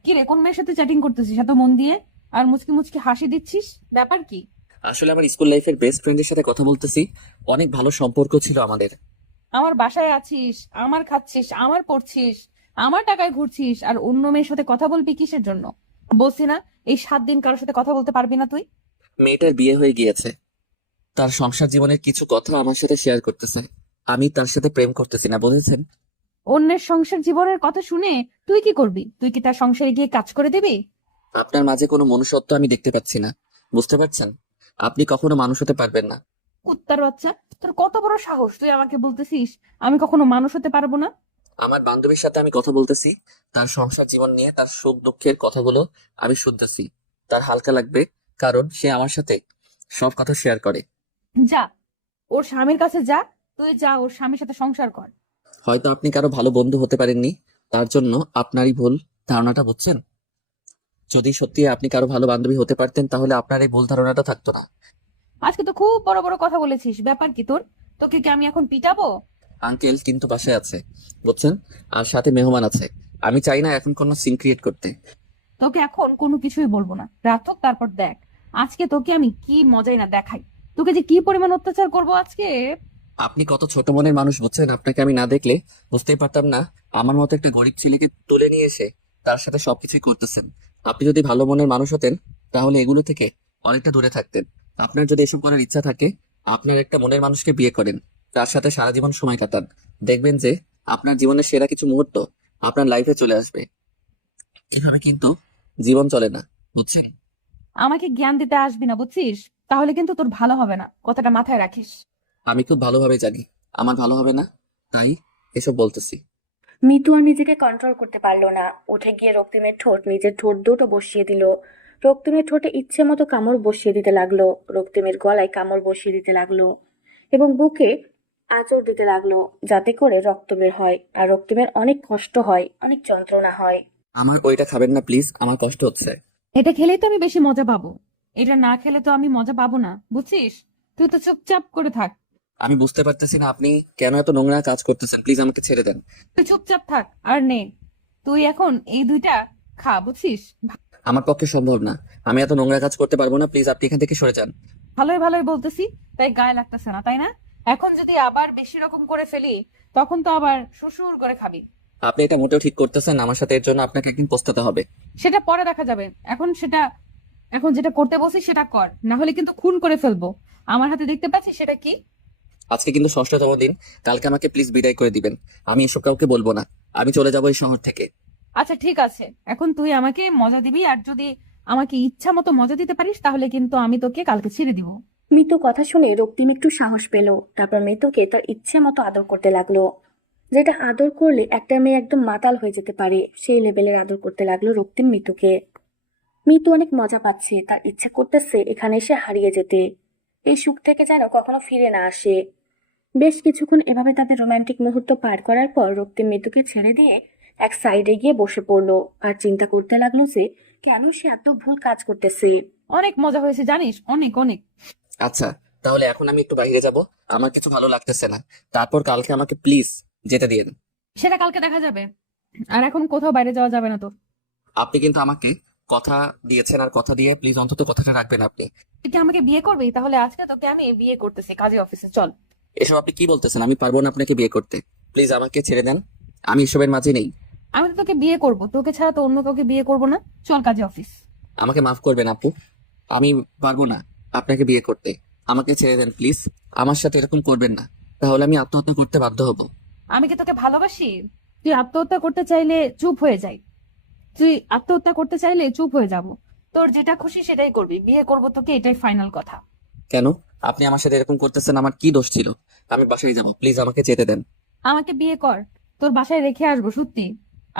কি রে, কোন মেয়ের সাথে চ্যাটিং করতেছিস এত মন দিয়ে আর মুচকি মুচকি হাসি দিচ্ছিস? ব্যাপার কি? আসলে আমার স্কুল লাইফের বেস্ট ফ্রেন্ডের সাথে কথা বলতেছি। অনেক ভালো সম্পর্ক ছিল আমাদের। আমার বাসায় আছিস, আমার খাচ্ছিস, আমার পড়ছিস, আমার টাকায় ঘুরছিস, আর অন্য মেয়ের সাথে কথা বলবি কিসের জন্য? বলছি না এই 7 দিন কারোর সাথে কথা বলতে পারবি না তুই? মেয়েটার বিয়ে হয়ে গিয়েছে, তার সংসার জীবনের কিছু কথা আমার সাথে শেয়ার করতেছে। আমি তার সাথে প্রেম করতেছি না, বুঝেছেন? অন্যের সংসার জীবনের কথা শুনে তুই কি করবি? তুই কি তার সংসারে গিয়ে কাজ করে দিবি? আপনার মাঝে কোনো মনুষ্যত্ব আমি দেখতে পাচ্ছি না, বুঝতে পারছেন? আপনি কখনো মানুষ হতে পারবেন না। কুত্তার বাচ্চা, তোর কত বড় সাহস তুই আমাকে বলতেছিস আমি কখনো মানুষ হতে পারবো না? আমার বান্ধবীর সাথে আমি কথা বলতেছি, তার সংসার জীবন নিয়ে, তার সুখ দুঃখের কথাগুলো আমি শুনতেছি। তার হালকা লাগবে, কারণ সে আমার সাথে সব কথা শেয়ার করে। যা, ওর স্বামীর কাছে যা, তুই যা ওর স্বামীর সাথে সংসার কর। হয়তো আপনি কারো ভালো বন্ধু হতে পারেননি, তার জন্য আপনারই ভুল ধারণাটা, বুঝছেন? যদি সত্যি আপনি কারো ভালো বান্ধবী হতে পারতেন, তাহলে আপনার এই ভুল ধারণাটা থাকতো না। আজকে তো খুব বড় বড় কথা বলেছিস, ব্যাপার কি তোর? তোকে কি আমি এখন পিটাবো? আঙ্কেল কিন্তু বাসায় আছে, বুঝছেন? আর সাথে মেহমান আছে। আমি চাই না এখন কোনো সিন ক্রিয়েট করতে। তোকে এখন কোনো কিছুই বলবো না, রাত হোক তারপর দেখ। আজকে তোকে আমি কি মজাই না দেখাই, তোকে যে কি পরিমাণ অত্যাচার করবো আজকে। আপনি কত ছোট মনের মানুষ, বুঝছেন? আপনাকে আমি না দেখলে বুঝতেই পারতাম না আমার মতো একটা গরিব ছেলেকে তুলে নিয়ে এসে তার সাথে সবকিছুই করতেছেন। আপনি যদি ভালো মনের মানুষ হতেন, তাহলে এগুলো থেকে অনেকটা দূরে থাকতেন। আপনার যদি এসব করার ইচ্ছা থাকে, আপনার একটা মনের মানুষকে বিয়ে করেন, তার সাথে সারা জীবন সময় কাটান। দেখবেন যে আপনার জীবনের সেরা কিছু মুহূর্ত আপনার লাইফে চলে আসবে। এভাবে কিন্তু জীবন চলে না, বুঝছেন? আমাকে জ্ঞান দিতে আসবি না, বুঝছিস? তাহলে কিন্তু তোর ভালো হবে না, কথাটা মাথায় রাখিস। আমি খুব ভালোভাবে জানি আমার ভালো হবে না, তাই এসব বলতেছি। মিতু আর নিজেকে কন্ট্রোল করতে পারলো না, উঠে গিয়ে রক্তিমের ঠোঁট নিজের ঠোঁট দুটো বসিয়ে দিল। রক্তিমের ঠোঁটে ইচ্ছে মতো কামড় বসিয়ে দিতে লাগলো, রক্তিমের গলায় কামড় বসিয়ে দিতে লাগলো এবং বুকে আঁচড় দিতে লাগলো, যাতে করে রক্ত বের হয়। আর রক্তিমের অনেক কষ্ট হয়, অনেক যন্ত্রণা হয়। আমার ওইটা খাবেন না প্লিজ, আমার কষ্ট হচ্ছে। এটা খেলেই তো আমি বেশি মজা পাবো, এটা না খেলে তো আমি মজা পাবো না, বুঝছিস? তুই তো চুপচাপ করে থাক। আমি বুঝতে পারতেছি না আপনি কেন এত নোংরা কাজ করতেছেন, প্লিজ আমাকে ছেড়ে দেন। তুই চুপচাপ থাক আর নে, তুই এখন এই দুইটা খা, বুঝছিস? আমার পক্ষে সম্ভব না, আমি এত নোংরা কাজ করতে পারবো না, প্লিজ আপনি এখান থেকে সরে যান। ভালোই ভালোই বলতেছি, তাই গায়ে লাগতেছে না, তাই না? এখন যদি আবার বেশি রকম করে ফেলি, তখন তো আবার সুসুর করে খাবি। আপনি এটা মোটেও ঠিক করতেছেন না, আমার সাথে এর জন্য আপনাকে একদিন পস্তাতে হবে। সেটা পরে দেখা যাবে, এখন যেটা করতে বলছি সেটা কর, না হলে কিন্তু খুন করে ফেলবো। আমার হাতে দেখতে পাচ্ছিস সেটা কি? আজকে কিন্তু 6তম দিন, কালকে আমাকে প্লিজ বিদায় করে দিবেন। আমি এসব কাউকে বলবো না, আমি চলে যাবো এই শহর থেকে। আচ্ছা ঠিক আছে, এখন তুই আমাকে মজা দিবি, আর যদি আমাকে ইচ্ছা মতো মজা দিতে পারিস তাহলে কিন্তু আমি তোকে কালকে ছেড়ে দিব। মিতু কথা শুনে রক্তিম একটু সাহস পেল, তারপর মিতুকে তার ইচ্ছে মতো আদর করতে লাগলো, যেটা আদর করলে একটা মেয়ে একদম মাতাল হয়ে যেতে পারে, সেই লেভেলের আদর করতে লাগলো রক্তিম মিতুকে। মিতু অনেক মজা পাচ্ছে, তার ইচ্ছা করতেছে এখানে এসে হারিয়ে যেতে, এই সুখ থেকে যেন কখনো ফিরে না আসে। বেশ কিছুক্ষণ এভাবে তাদের রোমান্টিক মুহূর্ত পার করার পর রক্তিম মিতুকে ছেড়ে দিয়ে এক সাইডে গিয়ে বসে পড়লো আর চিন্তা করতে লাগলো যে কেন সে এত ভুল কাজ করতেছে। অনেক মজা হয়েছে জানিস, অনেক অনেক। আচ্ছা, তাহলে এখন আমি একটু বাইরে যাব, আমার কিছু ভালো লাগতেছে না। তারপর কালকে আমাকে প্লিজ যেতে দিন। সেটা কালকে দেখা যাবে, আর এখন কোথাও বাইরে যাওয়া যাবে না তোর। আপনি কিন্তু আমাকে কথা দিয়েছেন, আর কথা দিয়ে প্লিজ অন্তত কথাটা রাখবেন আপনি। তুই কি আমাকে বিয়ে করবি? তাহলে আজকে তোকে আমি বিয়ে করতেছি, কাজে অফিসে চল। এসব আপনি কি বলতেছেন? আমি পারবো না আপনাকে বিয়ে করতে, প্লিজ আমাকে ছেড়ে দেন, আমি এসবের মাঝে নেই। আমি তো তোকে বিয়ে করব, তোকে ছাড়া তো অন্য কাউকে বিয়ে করব না, চল কাজে অফিস। আমাকে মাফ করবেন আপু, আমি পারবো না আপনাকে বিয়ে করতে। আমাকে ছেড়ে দেন প্লিজ। আমার সাথে এরকম করবেন না, তাহলে আমি আত্মহত্যা করতে বাধ্য হব। আমি কি তোকে ভালোবাসি? তুই আত্মহত্যা করতে চাইলে চুপ হয়ে যাই। তুই আত্মহত্যা করতে চাইলে চুপ হয়ে যাব। তোর যেটা খুশি সেটাই করবি, বিয়ে করবো তোকে, এটাই ফাইনাল কথা। কেন আপনি আমার সাথে এরকম করতেছেন? আমার কি দোষ ছিল? আমি বাসায় যাবো, প্লিজ আমাকে যেতে দেন। আমাকে বিয়ে কর, তোর বাসায় রেখে আসবো, সত্যি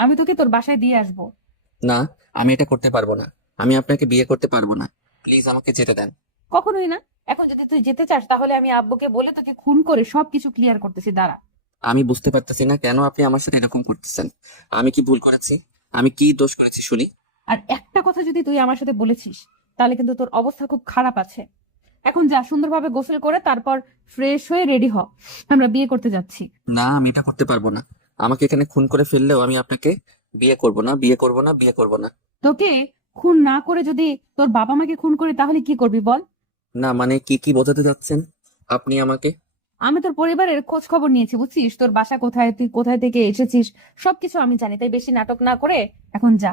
আমি তোকে তোর বাসায় দিয়ে আসবো। না, আমি এটা করতে পারবো না। আমি আপনাকে বিয়ে করতে পারবো না, প্লিজ আমাকে যেতে দেন। কখনোই না। এখন যদি তুই যেতে চাস তাহলে আমি আব্বুকে বলে তোকে খুন করে সবকিছু ক্লিয়ার করতেছি, দাঁড়া। আমি বুঝতে পারতেছি না কেন আপনি আমার সাথে এরকম করতেছেন। আমি কি ভুল করেছি? আমি কি দোষ করেছি শুনি? আর একটা কথা যদি তুই আমার সাথে বলেছিস তাহলে কিন্তু তোর অবস্থা খুব খারাপ আছে। এখন যা, সুন্দরভাবে গোসল করে তারপর ফ্রেশ হয়ে রেডি হ, আমরা বিয়ে করতে যাচ্ছি। না, আমি এটা করতে পারবো না। আমাকে এখানে খুন করে ফেললেও আমি আপনাকে বিয়ে করব না, বিয়ে করব না, বিয়ে করব না। তোকে খুন না করে যদি তোর বাবা মাকে খুন করি তাহলে কি করবি বল? না মানে কি কি বোঝাতে যাচ্ছেন আপনি আমাকে? আমি তোর পরিবারের খোঁজ খবর নিয়েছি, বুঝছিস? তোর বাসা কোথায়, তুই কোথায় থেকে এসেছিস, সবকিছু আমি জানি। তাই বেশি নাটক না করে এখন যা।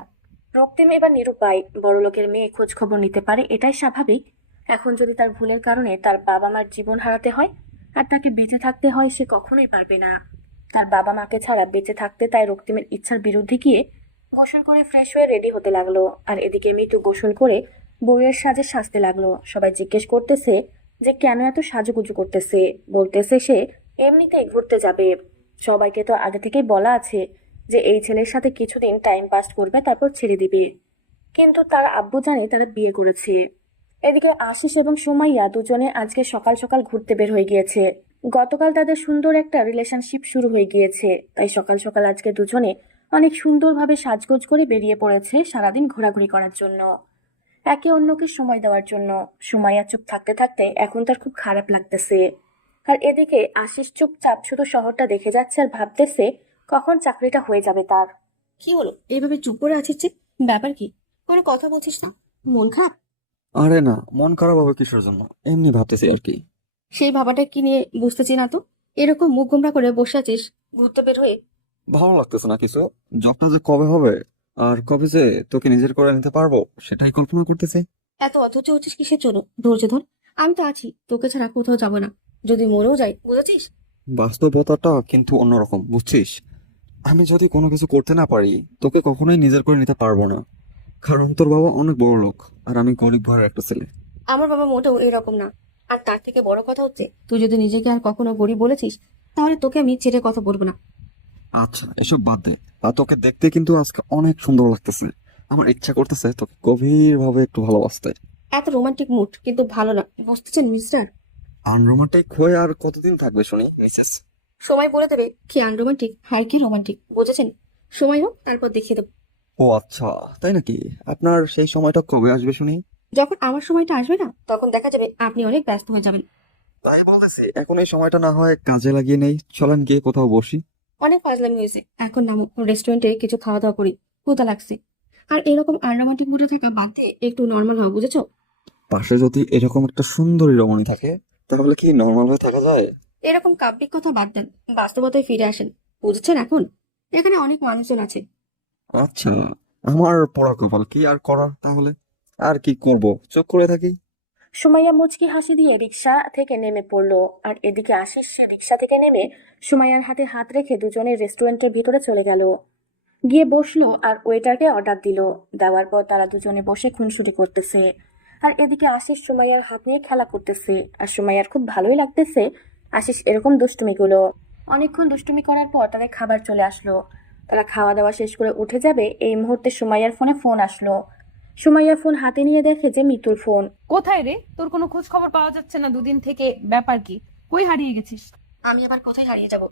রক্তিম এবার নিরুপায়। বড়লোকের মেয়ে খোঁজ খবর নিতে পারে, এটাই স্বাভাবিক। এখন যদি তার ভুলের কারণে তার বাবা মার জীবন হারাতে হয় আর তাকে বেঁচে থাকতে হয়, সে কখনোই পারবে না। তার বাবা মাকে ছাড়া বেঁচে থাকতে তাই রক্তিমের ইচ্ছার বিরুদ্ধে গিয়ে গোসল করে ফ্রেশ হয়ে রেডি হতে লাগলো। আর এদিকে মিতু গোসল করে বউয়ের সাজে সাজতে লাগলো। সবাই জিজ্ঞেস করতেছে যে কেন এত সাজুগুজু করতেছে। বলতেছে সে এমনিতেই ঘুরতে যাবে। সবাইকে তো আগে থেকেই বলা আছে যে এই ছেলের সাথে কিছুদিন টাইম পাস করবে, তারপর ছেড়ে দিবে। কিন্তু তার আব্বু জানে তারা বিয়ে করেছে। এদিকে আশিস এবং সুমাইয়া দুজনে আজকে সকাল সকাল ঘুরতে বের হয়ে গিয়েছে। গতকাল তাদের সুন্দর একটা রিলেশনশিপ শুরু হয়ে গিয়েছে, তাই সকাল সকাল আজকে দুজনে অনেক সুন্দরভাবে সাজগোজ করে বেরিয়ে পড়েছে সারাদিন ঘোরাঘুরি করার জন্য, একে অন্যকে সময় দেওয়ার জন্য। সুমাইয়া চুপ থাকতে থাকতে এখন তার খুব খারাপ লাগতেছে। আর এদিকে আশিস চুপচাপ শুধু শহরটা দেখে যাচ্ছে আর ভাবতেছে কখন চাকরিটা হয়ে যাবে তার। কি হলো, এইভাবে চুপ করে আছিস যে? ব্যাপার কি? কোনো কথা বলছিস না? মন খারাপ? আরে না, মন খারাপ হবে কিসের জন্য, এমনি ভাবতেছি আর কি। সেই ভাবাটা কি নিয়ে বুঝতেছি না তো। এরকম মুখ গোমরা করে বসে আছিস ঘুরতে বের হয়ে। ভালো লাগতেছে না কিছু। জবটা যে কবে হবে আর কবে যে তোকে নিজের করে নিতে পারবো সেটাই কল্পনা করতেছি। এত অধৈর্য হচ্ছিস কিসের জন্য? ধৈর্য ধর, আমি তো আছি, তোকে ছাড়া কোথাও যাবো না। যদি মরেও যাই, বুঝেছিস? বাস্তবতাটা কিন্তু অন্যরকম, বুঝছিস? আমি যদি কোনো কিছু করতে না পারি তোকে কখনোই নিজের করে নিতে পারবো না, কারণ তোর বাবা অনেক বড় লোক আর আমি গরিব ঘরের একটা ছেলে। আমার বাবা মোটেও এরকম না। আর তার থেকে বড় কথা হচ্ছে, তুই যদি নিজেকে আর কখনো গরিব বলেছিস তাহলে তোকে আমি ছেড়ে কথা বলবো না। আচ্ছা এসব বাদ দে। আর তোকে দেখতে কিন্তু আজকে অনেক সুন্দর লাগতেছে। আমার ইচ্ছা করতেছে তোকে গভীর ভাবে একটু ভালোবাসতে। এত রোমান্টিক মুড কিন্তু ভালো না, বুঝতেছেন মিস্টার? আনরোমান্টিক হয়ে আর কতদিন থাকবে শুনি মিসেস? সময় বলে দেবে কি আনরোমান্টিক আর কি রোমান্টিক, বুঝেছেন? সময় হোক, তারপর দেখিয়ে দেবো। ও আচ্ছা, তাই নাকি? আপনার সেই সময়টা কবে আসবে শুনি? যখন আমার সময়টা আসবে না তখন দেখা যাবে আপনি অনেক ব্যস্ত হয়ে যাবেন। তাই বলতেছি এখন এই সময়টা না হয় কাজে লাগিয়ে নেই, চলেন গিয়ে কোথাও বসি। অনেক ফাজলামি হয়েছে, এখন নামো, রেস্টুরেন্টে কিছু খাওয়া দাওয়া করি, ক্ষুধা লাগছে। আর এরকম আনরোমান্টিক মুডে থাকা বাদ দিয়ে একটু নর্মাল হও, বুঝেছো? পাশে যদি এরকম একটা সুন্দরী রমণী থাকে তাহলে কি নর্মাল হয়ে থাকা যায়? এরকম কাব্যিক কথা বাদ দেন, বাস্তবতায় ফিরে আসেন, বুঝেছেন? এখন এখানে অনেক মানুষজন আছে। আচ্ছা, আমার পোড়া কপাল, কি আর করার তাহলে? আর কি করব, চুপ করে থাকি। সুমাইয়া মুচকি হাসি দিয়ে রিক্সা থেকে নেমে পড়লো। আর এদিকে আশিস সে রিক্সা থেকে নেমে সুমাইয়ার হাতে হাত রেখে দুজনে রেস্টুরেন্টের ভিতরে চলে গেল। গিয়ে বসলো আর ওয়েটারকে অর্ডার দিল। দেওয়ার পর তারা দুজনে বসে খুনসুটি করতেছে। আর এদিকে আশিস সুমাইয়ার হাত নিয়ে খেলা করতেছে। আর সুমাইয়ার খুব ভালোই লাগতেছে আশিস এরকম দুষ্টুমিগুলো। অনেকক্ষণ দুষ্টুমি করার পর তাদের খাবার চলে আসলো। তারা খাওয়া দাওয়া শেষ করে উঠে যাবে, এই মুহূর্তে সুমাইয়ার ফোনে ফোন আসলো। সুমাইয়া ফোন হাতে নিয়ে দেখে যে মিতুর ফোন। কোথায় রে? তোর কোনো খোঁজ খবর পাওয়া যাচ্ছে না দুদিন থেকে, ব্যাপার কি? কই হারিয়ে গেছিস? আমি আবার কোথায় হারিয়ে যাব?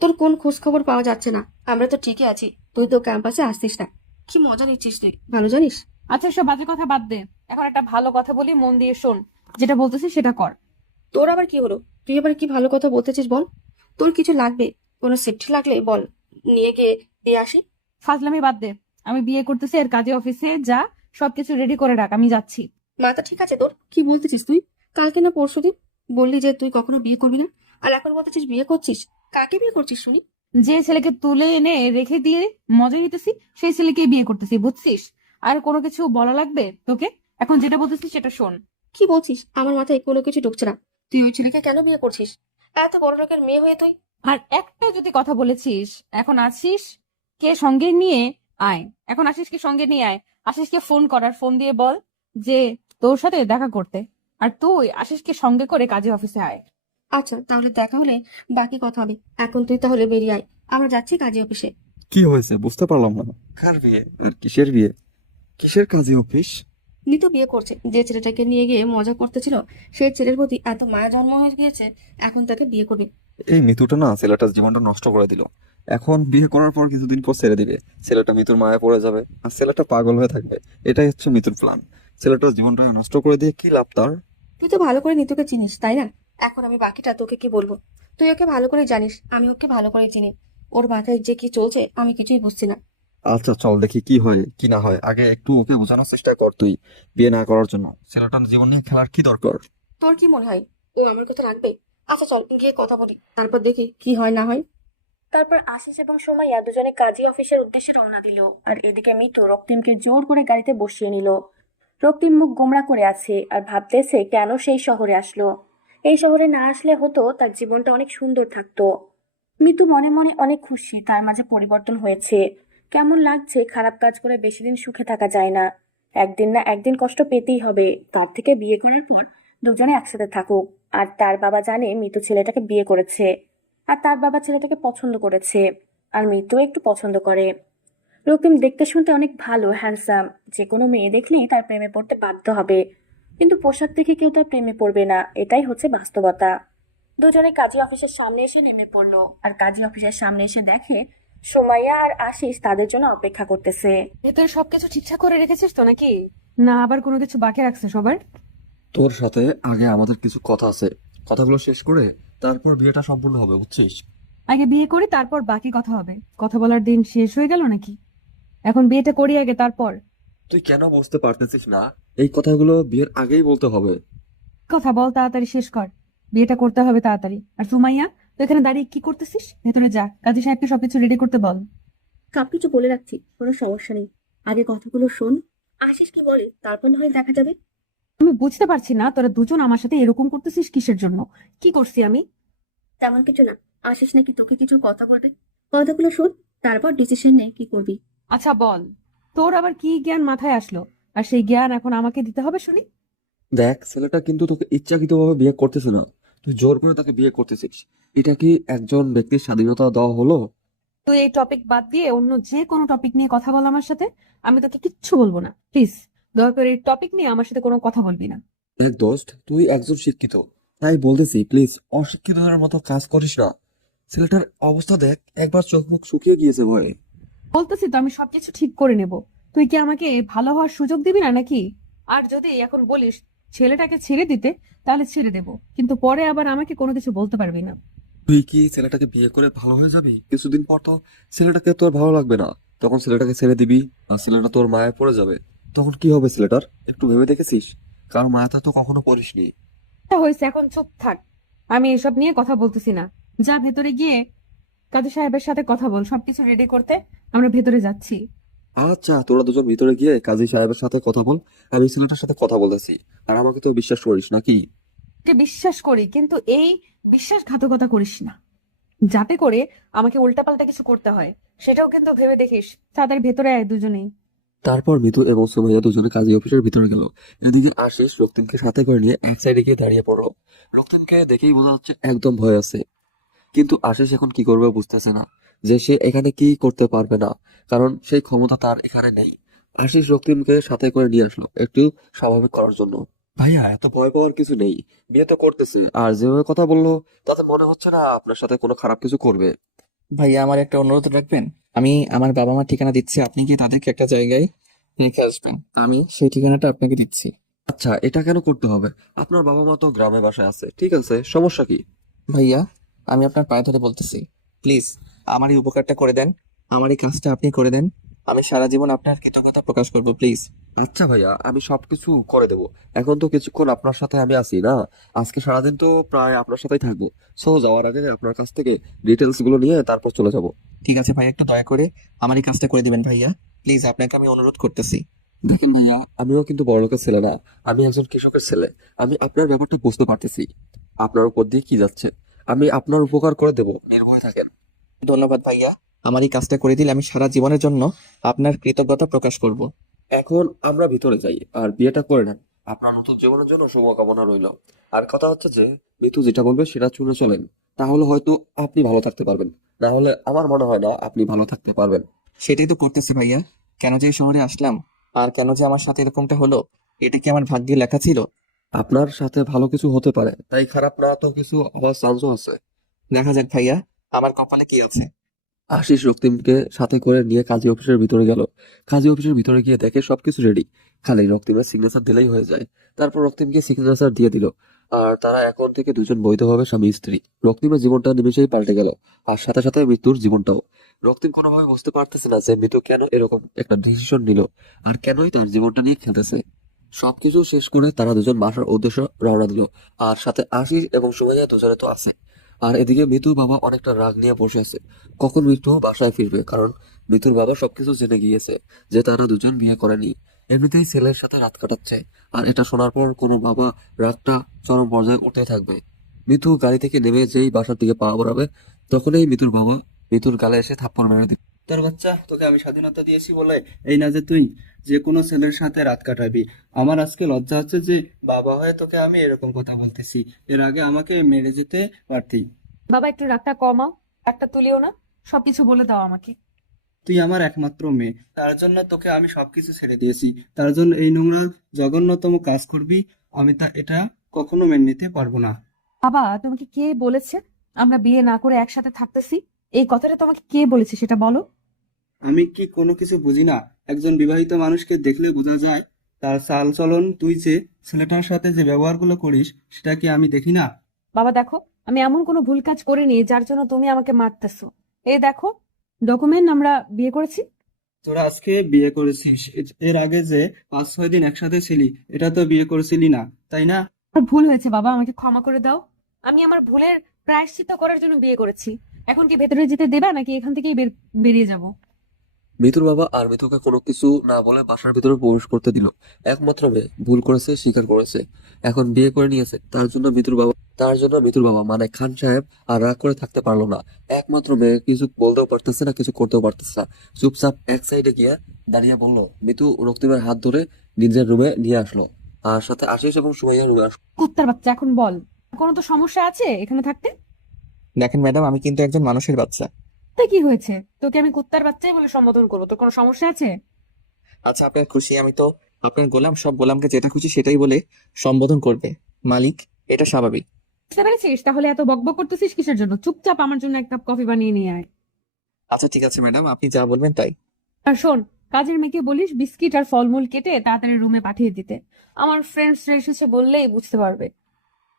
তোর কোন খোঁজ খবর পাওয়া যাচ্ছে না? আমরা তো ঠিকই আছি, তুই তো ক্যাম্পাসে আসছিস না। কি মজা নিচ্ছিস তুই, ভালো জানিস। আচ্ছা, সব বাজে কথা বাদ দে, এখন একটা ভালো কথা বলি, মন দিয়ে শোন। যেটা বলতেছি সেটা কর। তোর আবার কি হলো? তুই আবার কি ভালো কথা বলতেছিস বল। তোর কিছু লাগবে, কোনো সেফটি লাগলে বল, নিয়ে গিয়ে দিয়ে আসি। ফাজলামি বাদ দে, আমি বিয়ে করতেছি, এর কাজে অফিসে যা, সবকিছু রেডি করে রাখ, আমি যাচ্ছি। মাথা ঠিক আছে তোর? কি বলতেছিস তুই? কালকে না পরশুদিন বললি যে তুই কখনো বিয়ে করবি না, আর এখন বলতেছিস বিয়ে করছিস? কাকে বিয়ে করছিস শুনি? যে ছেলেকে তুলে এনে রেখে দিয়ে মজা নিতেছি সেই ছেলেকেই বিয়ে করতেছি, বুঝছিস? আর কোনো কিছু বলা লাগবে তোকে? এখন যেটা বলতেছিস সেটা শোন। কি বলছিস? আমার মাথায় কোনো কিছু ঢুকছে না। তুই ওই ছেলেকে কেন বিয়ে করছিস? এত বড় লোকের মেয়ে হয়ে তুই? আর একটা যদি কথা বলেছিস, এখন আসিস কে সঙ্গে নিয়ে আয়। এখন আশিসকে সঙ্গে নিয়ে আয়। আশিসকে ফোন করার, ফোন দিয়ে বল যে তোর সাথে দেখা করতে। আর তুই আশিসকে সঙ্গে করে কাজী অফিসে আয়। আচ্ছা, তাহলে দেখা হলে বাকি কথা হবে। এখন তুই তাহলে বেরিয়ে আয়, আমরা যাচ্ছি কাজী অফিসে। কি হয়েছে বুঝতে পারলাম না। কার বিয়ে আর কিসের বিয়ে? কিসের কাজী অফিস? নিতু বিয়ে করছে। যে ছেলেটাকে নিয়ে গিয়ে মজা করতেছিল, সেই ছেলের প্রতি এত মায়া জন্ম হয়ে গিয়েছে, এখন তাকে বিয়ে করবে। এই মিতুটা না ছেলেটার জীবনটা নষ্ট করে দিল। এখন বিয়ে করার পর কিছুদিন পর ছেড়ে দিবে। ছেলেটা মিতুর মায়া পড়ে যাবে আর ছেলেটা পাগল হয়ে থাকবে। এটাই হচ্ছে মিতুর প্ল্যান। ছেলেটার জীবনটা নষ্ট করে দিয়ে কি লাভ তার? তুই তো ভালো করে নিতুকে চিনিস, তাই না? এখন আমি বাকিটা তোকে কি বলবো? তুই ওকে ভালো করে জানিস, আমি ওকে ভালো করে চিনি। ওর মাথায় যে কি চলছে আমি কিছুই বুঝছি না। আচ্ছা চল দেখি কি হয় কি না হয়। আগে একটু ওকে বোঝানোর চেষ্টা কর তুই, বিয়ে না করার জন্য। ছেলেটার জীবন নিয়ে খেলার কি দরকার? তোর কি মনে হয় ও আমার কথা রাখবে? আচ্ছা চল গিয়ে কথা বলি, তারপর দেখি কি হয় না হয়। তারপর আশিস এবং সোমাইয়া দুজনে কাজী অফিসের উদ্দেশ্যে রওনা দিল। আর এদিকে মিতু রক্তিমকে জোর করে গাড়িতে বসিয়ে নিল। রক্তিম মুখ গোমড়া করে আছে আর ভাবতেছে কেন সেই শহরে আসলো। এই শহরে না আসলে হতো তার জীবনটা অনেক সুন্দর থাকতো। মিতু মনে মনে অনেক খুশি তার মাঝে পরিবর্তন হয়েছে। কেমন লাগছে, খারাপ কাজ করে বেশি দিন সুখে থাকা যায় না। একদিন না একদিন কষ্ট পেতেই হবে। তার থেকে বিয়ে করার পর দুজনে একসাথে থাকুক। আর তার বাবা জানে মিতু ছেলেটাকে বিয়ে করেছে। আর তার বাবা ছেলেটাকে পছন্দ করেছে। আর মিতু একটু পছন্দ করে। রক্তিম দেখতে শুনতে অনেক ভালো, হ্যান্ডসাম। যে কোনো মেয়ে দেখলেই তার প্রেমে পড়তে বাধ্য হবে। কিন্তু পোশাক দেখে কেউ তার প্রেমে পড়বে না, এটাই হচ্ছে বাস্তবতা। দুজনে কাজী অফিসের সামনে এসে নেমে পড়লো। আর কাজী অফিসের সামনে এসে দেখে সোমাইয়া আর আশিস তাদের জন্য অপেক্ষা করতেছে। ভেতরে সবকিছু ঠিকঠাক করে রেখেছিস তো নাকি? না আবার কোনো কিছু বাকি রাখছে সবার? তোর সাথে আগে আমাদের কিছু কথা আছে, কথাগুলো শেষ করে তারপর বিয়েটা সম্পূর্ণ হবে, বুঝছিস? আগে বিয়ে করি তারপর বাকি কথা হবে। কথা বলার দিন শেষ হয়ে গেল নাকি? এখন বিয়েটা করি আগে, তারপর। তুই কেন বুঝতে পারতেছিস না? এই কথাগুলো বিয়ের আগেই বলতে হবে। কথা বল, তাড়াতাড়ি শেষ কর। বিয়েটা করতে হবে তাড়াতাড়ি। আর সুমাইয়া, তো এখানে দাঁড়িয়ে কি করতেছিস? ভেতরে যা, কাজী সাহেবকে সবকিছু রেডি করতে বল। সবকিছু বলে রাখছি, কোনো সমস্যা নেই। আগে কথাগুলো শোন, আশিস কি বলে তারপর না হয় দেখা যাবে। আমি বুঝতে পারছি না তোরা দুজন আমার সাথে এরকম করতেছিস কিসের জন্য? কি করছি আমি? তেমন কিছু না, আশিস নাকি তোকে কিছু কথা বলবে। কথাগুলো শোন, তারপর ডিসিশন নে কি করবি। আচ্ছা বল, তোর আবার কি জ্ঞান মাথায় আসলো? আর সেই জ্ঞান এখন আমাকে দিতে হবে শুনি? দেখ ছেলেটা কিন্তু তোকে ইচ্ছাকৃতভাবে বিয়ে করতেছে না, তুই জোর করে তাকে বিয়ে করতেছিস। এটা কি একজন ব্যক্তির স্বাধীনতা দেওয়া হলো? তুই এই টপিক বাদ দিয়ে অন্য যে কোনো টপিক নিয়ে কথা বল আমার সাথে। আমি তোকে কিচ্ছু বলবো না, প্লিজ। দয়া করে এই টপিক নিয়ে আমার সাথে কোনো কথা বলবি না। দেখ দোস্ত, তুই একজন শিক্ষিত, তাই বলতেছি প্লিজ অশিক্ষিতদের মতো কাজ করিস না। ছেলেটার অবস্থা দেখ, একবার চোখ মুখ শুকিয়ে গিয়েছে ভয়ে। বলতেছি তো আমি সবকিছু ঠিক করে নেব। তুই কি আমাকে ভালো হওয়ার সুযোগ দিবি না নাকি? আর যদি এখন বলিস ছেলেটাকে ছেড়ে দিতে, তাহলে ছেড়ে দেব, কিন্তু পরে আবার আমাকে কোনো কিছু বলতে পারবি না। তুই কি ছেলেটাকে বিয়ে করে ভালো হয়ে যাবি? কিছুদিন পর তো ছেলেটাকে তোর ভালো লাগবে না, তখন ছেলেটাকে ছেড়ে দিবি আর ছেলেটা তোর মায়ায় পড়ে যাবে। তখন কি হবে ছেলেটার একটু ভেবে দেখেছিস? কারণ মায়াতে তো কখনো পড়িসনি। তা হয়েছে, এখন চুপ থাক। আমি এসব নিয়ে কথা বলতেছি না। যা ভেতরে গিয়ে কাজী সাহেবের সাথে কথা বল সবকিছু রেডি করতে। আমরা ভেতরে যাচ্ছি। আচ্ছা তোরা দুজন ভিতরে গিয়ে কাজী সাহেবের সাথে কথা বল, আমি ছেলেটার সাথে কথা বলতেছি। আর আমাকে তো বিশ্বাস করিস নাকি? তোকে বিশ্বাস করি, কিন্তু এই বিশ্বাসঘাতকতা করিস না, যাতে করে আমাকে উল্টাপাল্টা কিছু করতে হয়। সেটাও কিন্তু ভেবে দেখিস। তাদের ভেতরে আয় দুজনেই। তারপর মিতু এবং সুমাইয়া দুজনে কাজী অফিসের ভিতরে গেল। এদিকে আশিস রক্তিমকে সাথে করে নিয়ে এক সাইডে গিয়ে দাঁড়িয়ে পড়লো। রক্তিমকে দেখেই বোঝা যাচ্ছে একদম ভয় আছে, কিন্তু আশিস এখন কি করবে বুঝতেছে না, যে সে এখানে কি করতে পারবে না, কারণ সেই ক্ষমতা তার এখানে নেই। আশিস রক্তিমকে সাথে করে নিয়ে আসলো একটু স্বাভাবিক করার জন্য। ভাইয়া এত ভয় পাওয়ার কিছু নেই, বিয়ে তো করতেছে, আর যেভাবে কথা বললো তাতে মনে হচ্ছে না আপনার সাথে কোনো খারাপ কিছু করবে। ভাইয়া, আমার একটা অনুরোধ রাখবেন? আমি আমার বাবা মার ঠিকানা দিচ্ছি, আপনি কি তাদেরকে একটা জায়গায় রেখে আসবেন? আমি সেই ঠিকানাটা আপনাকে দিচ্ছি। আচ্ছা এটা কেন করতে হবে? আপনার বাবা মা তো গ্রামে বাসায় আছে, ঠিক আছে, সমস্যা কি? ভাইয়া, আমি আপনার পায়ে ধরে বলতেছি, প্লিজ আমার এই উপকারটা করে দেন, আমার এই কাজটা আপনি করে দেন। আমি সারা জীবন আপনার কৃতজ্ঞতা প্রকাশ করব, প্লিজ। আচ্ছা ভাইয়া, আমি সবকিছু করে দেবো। এখন তো কিছুক্ষণ আপনার সাথে আমি আছি না, আজকে সারাদিন তো প্রায় আপনার সাথেই থাকবো। সো যাওয়ার আগে আপনার কাছ থেকে ডিটেলস গুলো নিয়ে তারপর চলে যাব। ঠিক আছে ভাইয়া, একটু দয়া করে আমার এই কাজটা করে দিবেন ভাইয়া, প্লিজ, আপনাকে আমি অনুরোধ করতেছি। দেখেন ভাইয়া, আমিও কিন্তু বড়লোকের ছেলে না, আমি একজন কৃষকের ছেলে। আমি আপনার ব্যাপারটা বুঝতে পারতেছি, আপনার উপর দিয়ে কি যাচ্ছে। আমি আপনার উপকার করে দেব, নির্ভয় থাকেন। ধন্যবাদ ভাইয়া। আমার এই কাজটা করে দিলে আমি সারা জীবনের জন্য আপনার কৃতজ্ঞতা প্রকাশ করব। এখন আমরা ভিতরে যাই আর বিয়েটা করে নেন। আপনার নতুন জীবনের জন্য শুভকামনা রইল। আর কথা হচ্ছে যে, মিতু যেটা বলবে সেটা শুনে চলেন, তাহলে হয়তো আপনি ভালো থাকতে পারবেন। না হলে আমার মনে হয় না আপনি ভালো থাকতে পারবেন। সেটাই তো করতেছি ভাইয়া। কেন যে এই শহরে আসলাম আর কেন যে আমার সাথে এরকমটা হলো, এটা কি আমার ভাগ্যে লেখা ছিল? আপনার সাথে ভালো কিছু হতে পারে, তাই খারাপ না তো কিছু হওয়ার চান্সও আছে। দেখা যাক ভাইয়া, আমার কপালে কি আছে। আশিস রক্তিমকে সাথে করে নিয়ে কাজী অফিসের ভিতরে গেল। কাজী অফিসের ভিতরে গিয়ে দেখে সবকিছু রেডি, খালি রক্তিমের সিগনেচার দিলেই হয়ে যায়। তারপর রক্তিমকে সিগনেচার দিয়ে দিল, আর তারা এখন থেকে দুজন বৈধভাবে স্বামী স্ত্রী। রক্তিমের জীবনটা নিমেষেই পাল্টে গেল, আর সাথে সাথে মৃত্যুর জীবনটাও। রক্তিম কোনোভাবে বুঝতে পারতেছে না যে মৃত্যু কেন এরকম একটা ডিসিশন নিল, আর কেনই তার জীবনটা নিয়ে খেলতেছে। সবকিছু শেষ করে তারা দুজন বাসার উদ্দেশ্যে রওনা দিল, আর সাথে আশিস এবং সুমাইয়া দুজনে তো আছে। আর এদিকে মিতুর বাবা অনেকটা রাগ নিয়ে বসে আছে, কখন মিতু বাসায় ফিরবে, কারণ মিতুর বাবা সবকিছু জেনে গিয়েছে যে তারা দুজন বিয়ে করেনি। এমনিতেই ছেলের সাথে রাত কাটাচ্ছে, আর এটা শোনার পর কোনো বাবা রাগটা চরম পর্যায়ে উঠতে থাকবে। মিতু গাড়ি থেকে নেমে যেই বাসার দিকে পা বাড়াবে, তখনই মিতুর বাবা মিতুর গালে এসে থাপ্পড় মেরে দিল। তোর বাচ্চা, তোকে আমি স্বাধীনতা দিয়েছি বলে এই না যে তুই যে কোনো ছেলের সাথে রাত কাটাবি। আমার আজকে লজ্জা হচ্ছে যে বাবা হয়ে তোকে আমি এরকম কথা বলতেছি। এর আগে আমাকে মেরে যেতে পারতি। বাবা একটু রাগটা কমাও, রাগটা তুলিও না, সবকিছু বলে দাও আমাকে। তুই আমার একমাত্র মেয়ে, তার জন্য তোকে আমি সবকিছু ছেড়ে দিয়েছি। তার জন্য এই নোংরা জঘন্যতম কাজ করবি, আমি এটা কখনো মেনে নিতে পারবো না। বাবা, তোমাকে কে বলেছে আমরা বিয়ে না করে একসাথে থাকতেছি? এই কথাটা তোমাকে কে বলেছে সেটা বলো। আমি কি কোনো কিছু বুঝি না? একজন বিবাহিত মানুষকে দেখলে বোঝা যায় তার চাল চলন। তুই যে ছেলেটার সাথে যে ব্যবহারগুলো করিস সেটা কি আমি দেখি না? বাবা দেখো, আমি এমন কোনো ভুল কাজ করিনি যার জন্য তুমি আমাকে মারতেছো। এই দেখো, ডকুমেন্ট, আমরা বিয়ে করেছি। তোরা আজকে বিয়ে করেছিস, এর আগে যে 5-6 দিন একসাথে ছিলি এটা তো বিয়ে করেছিলি না, তাই না? আমার ভুল হয়েছে বাবা, আমাকে ক্ষমা করে দাও। আমি আমার ভুলের প্রায়শ্চিত্ত করার জন্য বিয়ে করেছি। এখন কি ভেতরে যেতে দেবা নাকি এখান থেকেই বেরিয়ে যাব? মিতুর বাবা আর মিতুকে কোনো কিছু না বলে বাসার ভিতরে প্রবেশ করতে দিল। একমাত্র মেয়ে ভুল করেছে, স্বীকার করেছে, এখন বিয়ে করে নিয়েছে। তার জন্য মিতুর বাবা মানে খান সাহেব আর রাগ করে থাকতে পারলো না। একমাত্র মেয়ে কিছু বলতেও পারতেছে না, কিছু করতেও পারতেছে না। চুপচাপ এক সাইডে গিয়ে দাঁড়িয়ে বলল, মিতু রক্তিমের হাত ধরে নিজের রুমে নিয়ে আসলো, আর সাথে আশিস এবং সুমাইয়া রুমে আসলো। কুত্তার বাচ্চা, এখন বল, কোনো তো সমস্যা আছে এখানে থাকতে? দেখেন ম্যাডাম, আমি কিন্তু একজন মানুষের বাচ্চা। তা কি হয়েছে? তোকে আমি কুত্তার বাচ্চাই বলে সম্বোধন করবো, তোর কোনো সমস্যা আছে? আচ্ছা, আপনার খুশি, আমি তো আপনার গোলাম। সব গোলামকে যেটা খুশি সেটাই বলে সম্বোধন করবে মালিক, এটা স্বাভাবিক। বুঝতে পেরেছিস? তাহলে এত বকবক করতেছিস কিসের জন্য? চুপচাপ আমার জন্য এক কাপ কফি বানিয়ে নিয়ে আয়। আচ্ছা ঠিক আছে ম্যাডাম, আপনি যা বলবেন তাই। আর শোন, কাজের মেয়েকে বলিস বিস্কিট আর ফলমূল কেটে তাড়াতাড়ি রুমে পাঠিয়ে দিতে। আমার ফ্রেন্ডসরা এসেছে বললেই বুঝতে পারবে।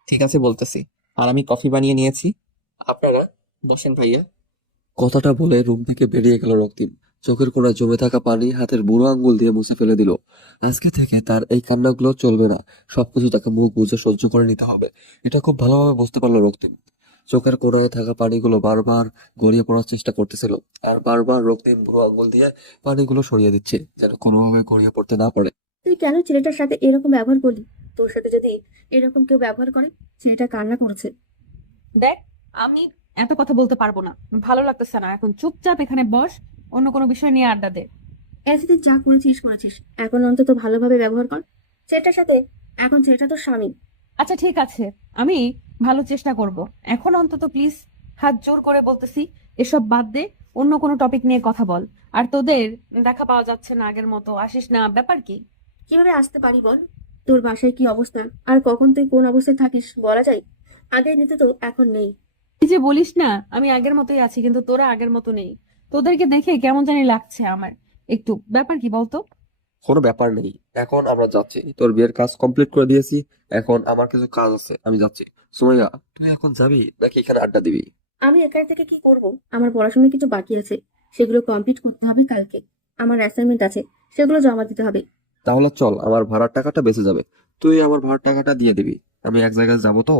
ঠিক আছে, বলতেছি। আর আমি কফি বানিয়ে নিয়েছি, আপনারা বসেন ভাইয়া। কথাটা বলে রুম থেকে বেরিয়ে গেল রক্তিম। চোখের কোণায় জমে থাকা পানি হাতের বুড়ো আঙ্গুল দিয়ে মুছে ফেলে দিল। আজকে থেকে তার এই কান্নাগুলো চলবে না, সবকিছু তাকে মুখ বুজে সহ্য করে নিতে হবে। এটা খুব ভালোভাবে বুঝতে পারলো রক্তিম। চোখের কোণায় থাকা পানিগুলো বারবার গড়িয়ে পড়ার চেষ্টা করতেছিল, আর বারবার রক্তিম বুড়ো আঙ্গুল দিয়ে পানিগুলো সরিয়ে দিচ্ছে, যেন কোনোভাবে গড়িয়ে পড়তে না পারে। তুই কেন ছেলেটার সাথে এরকম ব্যবহার করলি? তোর সাথে যদি এরকম কেউ ব্যবহার করে, ছেলেটা কান্না করেছে। দেখ, আমি এত কথা বলতে পারবো না, ভালো লাগতেছে না। এখন চুপচাপ এখানে বস, অন্য কোনো বিষয় নিয়ে আড্ডা দে। এতদিন যা করেছিস, এখন অন্তত ভালোভাবে ব্যবহার কর ছেলেটার সাথে। এখন ছেলেটা তোর স্বামী। আচ্ছা ঠিক আছে, আমি ভালো চেষ্টা করব। এখন অন্তত প্লিজ হাত জোর করে বলতেছি, এসব বাদ দে, অন্য কোনো টপিক নিয়ে কথা বল। আর তোদের দেখা পাওয়া যাচ্ছে না আগের মতো, আসিস না, ব্যাপার কি? কিভাবে আসতে পারি বল? তোর বাসায় কি অবস্থা আর কখন তুই কোন অবস্থায় থাকিস বলা যায়? আগের নিতে তো এখন নেই। তুই যে বলিস না আমি আগের মতোই আছি, কিন্তু তোরা আগের মতো নেই। তোদেরকে দেখে কেমন জানি লাগছে আমার একটু। ব্যাপার কি বলতো? কোনো ব্যাপার নেই, এখন আমরা যাচ্ছি। তোর বিয়ের কাজ কমপ্লিট করে দিয়েছি, এখন আমার কিছু কাজ আছে, আমি যাচ্ছি। সুমাইয়া, তুই এখন যাবি নাকি এখানে আড্ডা দিবি? আমি একা থেকে কি করব? আমার পড়াশোনা কিছু বাকি আছে, সেগুলো কমপ্লিট করতে হবে কালকে। আমার অ্যাসাইনমেন্ট আছে, সেগুলো জমা দিতে হবে। তাহলে চল, আমার ভাড়ার টাকাটা বেঁচে যাবে, তুই আমার ভাড়ার টাকাটা দিয়ে দিবি। আমি এক জায়গায় যাবো তো।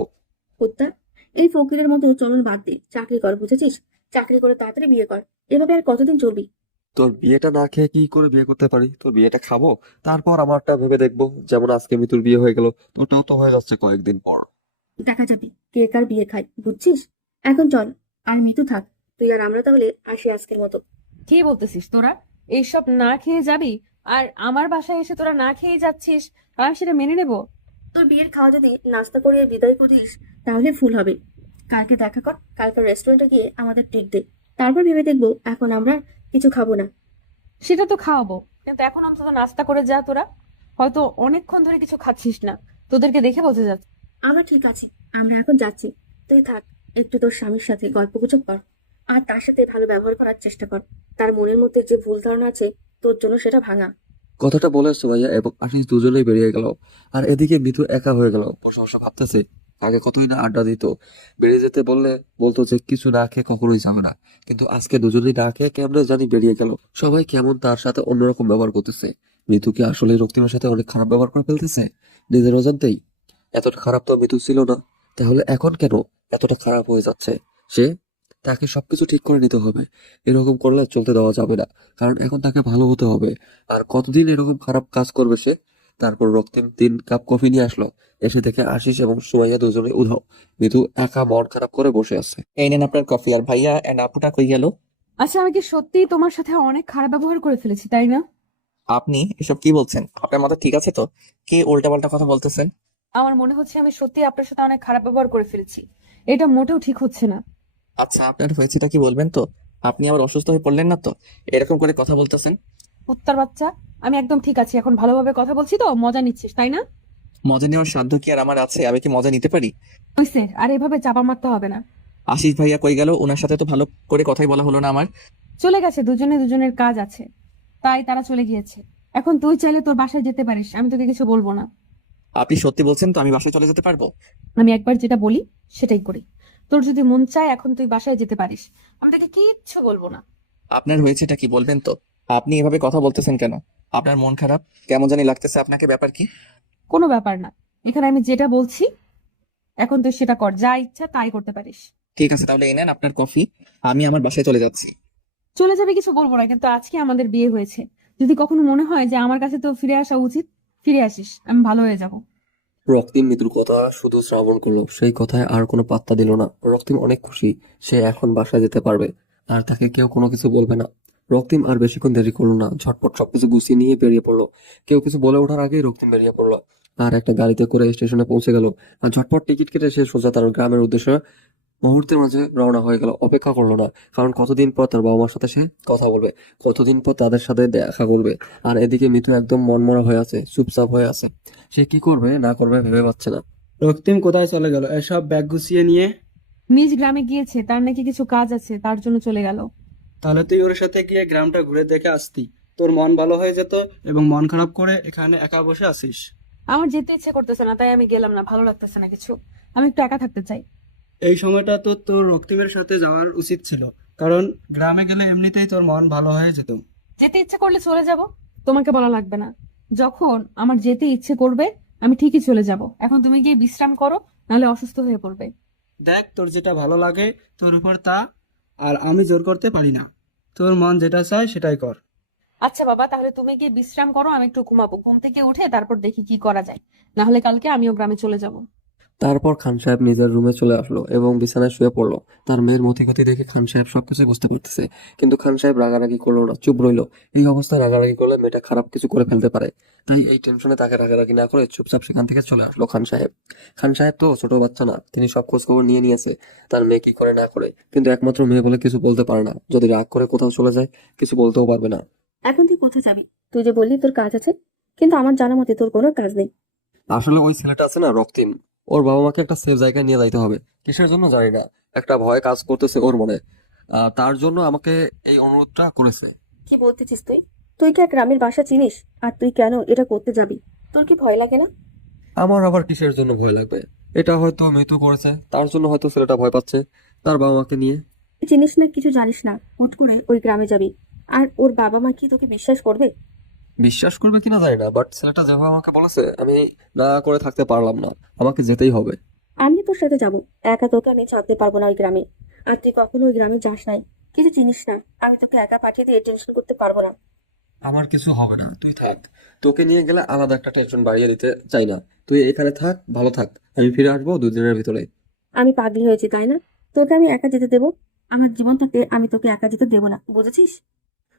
কুত্তা, এই ফকিরের মতো চলন বাদ দে, চাকরি কর, বুঝেছিস? চাকরি করে তাড়াতাড়ি বিয়ে কর। এভাবে আর কতদিন চলবি? তোর বিয়েটা না খেয়ে কি করে বিয়ে করতে পারি? তোর বিয়েটা খাবো, তারপর আমারটা ভেবে দেখবো। যেমন আজকে মিতুর বিয়ে হয়ে গেল, তোরটাও তো হয়ে যাচ্ছে কয়েকদিন পর। দেখা যাবে কে কার বিয়ে খায়, বুঝছিস? এখন চল, আর মিতু থাক, তুই আর আমরা তাহলে আসি আজকের মতো। কি বলতেছিস তোরা? এইসব না খেয়ে যাবি? আর আমার বাসায় এসে তোরা না খেয়ে যাচ্ছিস, আর আমি সেটা মেনে নেব? তোর বিয়ের খাওয়া যদি নাস্তা করিয়ে বিদায় করিস তাহলে ফুল হবে। কালকে দেখা কর, কালকে রেস্টুরেন্টে গিয়ে আমাদের ট্রিট দে। তারপর ভেবে দেখবো, এখন আমরা কিছু খাবো না। সেটা তো খাওয়াবো, কিন্তু এখন অন্তত নাস্তা করে যা তোরা। হয়তো অনেকক্ষণ ধরে কিছু খাচ্ছিস না, তোদেরকে দেখে বোঝা যাচ্ছে। আমরা ঠিক আছি, আমরা এখন যাচ্ছি। তুই থাক, একটু তোর স্বামীর সাথে গল্পগুজব কর, আর তার সাথে ভালো ব্যবহার করার চেষ্টা কর। তার মনের মধ্যে যে ভুল ধারণা আছে তোর জন্য সেটা ভাঙা। কথাটা বলে সুমাইয়া এবং আশিস দুজনেই বেরিয়ে গেল। আর এদিকে মিতু একা হয়ে গেল, বসে বসে ভাবতেছে আগে কতই না আড্ডা দিত। বেরিয়ে যেতে বললে বলতো যে কিছু না খেয়ে কখনোই যাবে না, কিন্তু আজকে দুজনেই না খেয়ে কেমনে জানি বেরিয়ে গেল। সবাই কেমন তার সাথে অন্যরকম ব্যবহার করতেছে। মিতু কি আসলে রক্তিমের সাথে অনেক খারাপ ব্যবহার করে ফেলতেছে নিজের অজান্তেই? এতটা খারাপ তো মিতু ছিল না, তাহলে এখন কেন এতটা খারাপ হয়ে যাচ্ছে সে? তাকে সবকিছু ঠিক করে নিতে হবে, এরকম করলে চলতে দেওয়া যাবে না, কারণ এখন তাকে ভালো হতে হবে। আর কতদিন এরকম খারাপ কাজ করবে সে? তারপর রক্তিম 3 কাপ কফি নিয়ে আসলো, এসে দেখে আশিস এবং সুমাইয়া দুজনে উধাও। মিতু একা মন খারাপ করে বসে আছে। এই নেন আপনার কফি। আর ভাইয়া এন্ড আপুটা কই গেল? আচ্ছা, আমি কি সত্যিই তোমার সাথে অনেক খারাপ ব্যবহার করে ফেলেছি, তাই না? আপনি এসব কি বলছেন? আপনার মাথা ঠিক আছে তো? কি উল্টাপাল্টা কথা বলতেছেন? আমার মনে হচ্ছে আমি সত্যি আপনার সাথে অনেক খারাপ ব্যবহার করে ফেলেছি। এটা মোটেও ঠিক হচ্ছে না। আচ্ছা, আপনার হয়েছেটা কি বলবেন তো? আপনি আবার অসুস্থ হয়ে পড়লেন না তো এরকম করে কথা বলতেছেন? কুত্তার বাচ্চা, আমি একদম ঠিক আছি, এখন ভালোভাবে কথা বলছি তো, মজা নিচ্ছিস তাই না? মজা নেওয়ার সাধ্য কি আর আমার আছে? আমি কি মজা নিতে পারি? হয়েছে, আর এভাবে চাপা মারতে হবে না। আশিস ভাইয়া কই গেল? ওনার সাথে তো ভালো করে কথাই বলা হলো না আমার। চলে গেছে, দুজনে দুজনের কাজ আছে, তাই তারা চলে গিয়েছে। এখন তুই চাইলে তোর বাসায় যেতে পারিস, আমি তোকে কিছু বলবো না। আপনি সত্যি বলছেন তো? আমি বাসায় চলে যেতে পারবো? আমি একবার যেটা বলি সেটাই করি। তোর যদি মন চায় এখন তুই বাসায় যেতে পারিস, আমি তোকে কিচ্ছু বলবো না। আপনার হয়েছেটা কি বলবেন তো? আপনি এভাবে কথা বলতেছেন কেন? আপনার মন খারাপ কেমন জানি লাগতেছে আপনাকে, ব্যাপার কি? কোনো ব্যাপার না, এখানে আমি যেটা বলছি এখন তুই সেটা কর, যা ইচ্ছা তাই করতে পারিস। ঠিক আছে, তাহলে এই নেন আপনার কফি। আমি আমার বাসায় চলে যাচ্ছি। চলে যাবে কিছু বলবো না, কিন্তু আজকে আমাদের বিয়ে হয়েছে। যদি কখনো মনে হয় যে আমার কাছে তো ফিরে আসা উচিত, ফিরে আসিস, আমি ভালো হয়ে যাব। রক্তিম মিতুর কথা শুধু শ্রবণ করলো, সেই কথায় আর কোনো পাত্তা দিল না। রক্তিম অনেক খুশি, সে এখন বাসায় যেতে পারবে, আর তাকে কেউ কোনো কিছু বলবে না। রক্তিম আর বেশিক্ষণ দেরি করলো না, ঝটপট সবকিছু গুছিয়ে নিয়ে বেরিয়ে পড়লো। কেউ কিছু বলে ওঠার আগেই রক্তিম বেরিয়ে পড়লো, আর একটা গাড়িতে করে স্টেশনে পৌঁছে গেল। আর ঝটপট টিকিট কেটে সে সোজা তার গ্রামের উদ্দেশ্যে মুহূর্তের মাঝে রওনা হয়ে গেল। অপেক্ষা করলো না, কারণ কতদিন পর তার বাবা মার সাথে সে কথা বলবে, কতদিন পর তাদের সাথে দেখা করবে। আর এদিকে মিঠু একদম মনমরা হয়ে আছে, চুপচাপ হয়ে আছে। সে কি করবে না করবে ভেবে পাচ্ছে না। রক্তিম কোথায় চলে গেল এসব ব্যাগ গুছিয়ে নিয়ে? নিজ গ্রামে গিয়েছে, তার নাকি কিছু কাজ আছে, তার জন্য চলে গেল। তাহলে তুই ওর সাথে গিয়ে গ্রামটা ঘুরে দেখে আসতি, তোর মন ভালো হয়ে যেত। এবং মন খারাপ করে এখানে একা বসে আছিস। আমার যেতে ইচ্ছে করতেছে না, তাই আমি গেলাম না, ভালো লাগতেছে না কিছু, আমি একটু একা থাকতে চাই। এই সময়টা তো তোর রক্তিমের সাথে যাওয়ার উচিত ছিল, কারণ গ্রামে গেলে এমনিতেই তোর মন ভালো হয়ে যেত। যেতে ইচ্ছে করলে চলে যাব, তোমাকে বলা লাগবে না। যখন আমার যেতে ইচ্ছে করবে আমি ঠিকই চলে যাব। এখন তুমি গিয়ে বিশ্রাম করো, নাহলে অসুস্থ হয়ে পড়বে। দেখ, তোর যেটা ভালো লাগে তোর উপর তা, আর আমি জোর করতে পারি না। তোর মন যেটা চায় সেটাই কর। আচ্ছা বাবা, তাহলে তুমি গিয়ে বিশ্রাম করো, আমি একটু ঘুমাবো, ঘুম থেকে উঠে তারপর দেখি কি করা যায়, না হলে কালকে আমিও গ্রামে চলে যাব। তারপর খান সাহেব নিজের রুমে চলে আসলো এবং বিছানায় শুয়ে পড়লো। তার মেয়ের মতিগতি দেখে খান সাহেব সবকিছু বুঝতে পারতেছে, কিন্তু খান সাহেব রাগারাগি করলো না, চুপ রইলো। এই অবস্থায় রাগারাগি করলে মেয়েটা খারাপ কিছু করে ফেলতে পারে, তাই এই টেনশনে তাকে রাগারাগি না করে চুপচাপ সেখান থেকে চলে আসলো খান সাহেব। খান সাহেব তো ছোট বাচ্চা না, তিনি সব খোঁজ খবর নিয়ে নিয়েছে তার মেয়ে কি করে না করে, কিন্তু একমাত্র মেয়ে বলে কিছু বলতে পারে না। যদি রাগ করে কোথাও চলে যায় কিছু বলতেও পারবে না। এখন তুই কোথায় যাবি? তুই যে বললি তোর কাজ আছে, কিন্তু আমার জানা মতে তোর কোনো কাজ নেই। আসলে ওই ছেলেটা আছে না রক্তিম, ওর বাবা মাকে একটা সেফ জায়গায় নিয়ে যাইতে হবে। কিসের জন্য জানি না, একটা ভয় কাজ করতেছে ওর মনে। তার জন্য আমাকে এই অনুরোধটা করেছে। কি বলতেছিস তুই? তুই কি এক গ্রামের বাসা চিনিস? আর তুই কেন এটা করতে যাবি? তোর কি ভয় লাগে না? আমার আবার কিসের জন্য ভয় লাগবে? এটা হয়তো মৃত্যু করেছে, তার জন্য হয়তো ছেলেটা ভয় পাচ্ছে তার বাবা মাকে নিয়ে। তুই চিনিস না, কিছু জানিস না, হুট করে ওই গ্রামে যাবি, আর ওর বাবা মা কি তোকে বিশ্বাস করবে? বিশ্বাস করবে কিনা জানি না, বাট ছেলেটা যেভাবে আমাকে বলেছে আমি না করে থাকতে পারলাম না, আমাকে যেতেই হবে। আমি তোর সাথে যাব, একা তোকে আমি ছাড়তে পারবো না ওই গ্রামে। আর তুই কখনো ওই গ্রামে যাস নাই, কিছু চিনিস না, আমি তোকে একা পাঠিয়ে দিয়ে টেনশন করতে পারবো না। আমার কিছু হবে না, তুই থাক। তোকে নিয়ে গেলে আলাদা একটা টেনশন বাড়িয়ে দিতে চাই না। তুই এখানে থাক, ভালো থাক। আমি ফিরে আসবো 2 দিনের ভিতরে। আমি পাগলি হয়েছি তাই না? তোকে আমি একা যেতে দেবো? আমার জীবনটাকে আমি তোকে একা যেতে দেবো না, বুঝেছিস?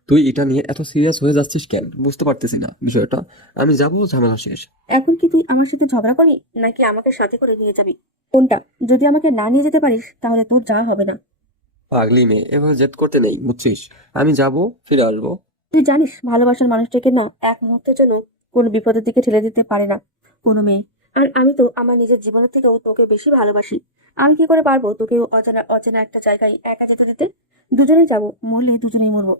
তুই এটা নিয়ে এত সিরিয়াস হয়ে যাচ্ছিস কেন? বুঝতে পারতেছি না বিষয়টা। আমি যাবো, ঝামেলা শেষ। এখন কি তুই আমার সাথে ঝগড়া করবি নাকি আমাকে সাথে করে নিয়ে যাবি? কোনটা? যদি আমাকে না নিয়ে যেতে পারিস তাহলে তোর যাওয়া হবে না। পাগলি মেয়ে, এভাবে জেদ করতে নেই, বুঝছিস? আমি যাবো, ফিরে আসবো। তুই জানিস ভালোবাসার মানুষটাকে না এক মুহূর্তের জন্য কোনো বিপদের দিকে ঠেলে দিতে পারে না কোনো মেয়ে। আর আমি তো আমার নিজের জীবনের থেকেও তোকে বেশি ভালোবাসি। আমি কি করে পারবো তোকে অজানা অচেনা একটা জায়গায় একা যেতে দিতে? দুজনেই যাবো, মরলে দুজনেই মরবো।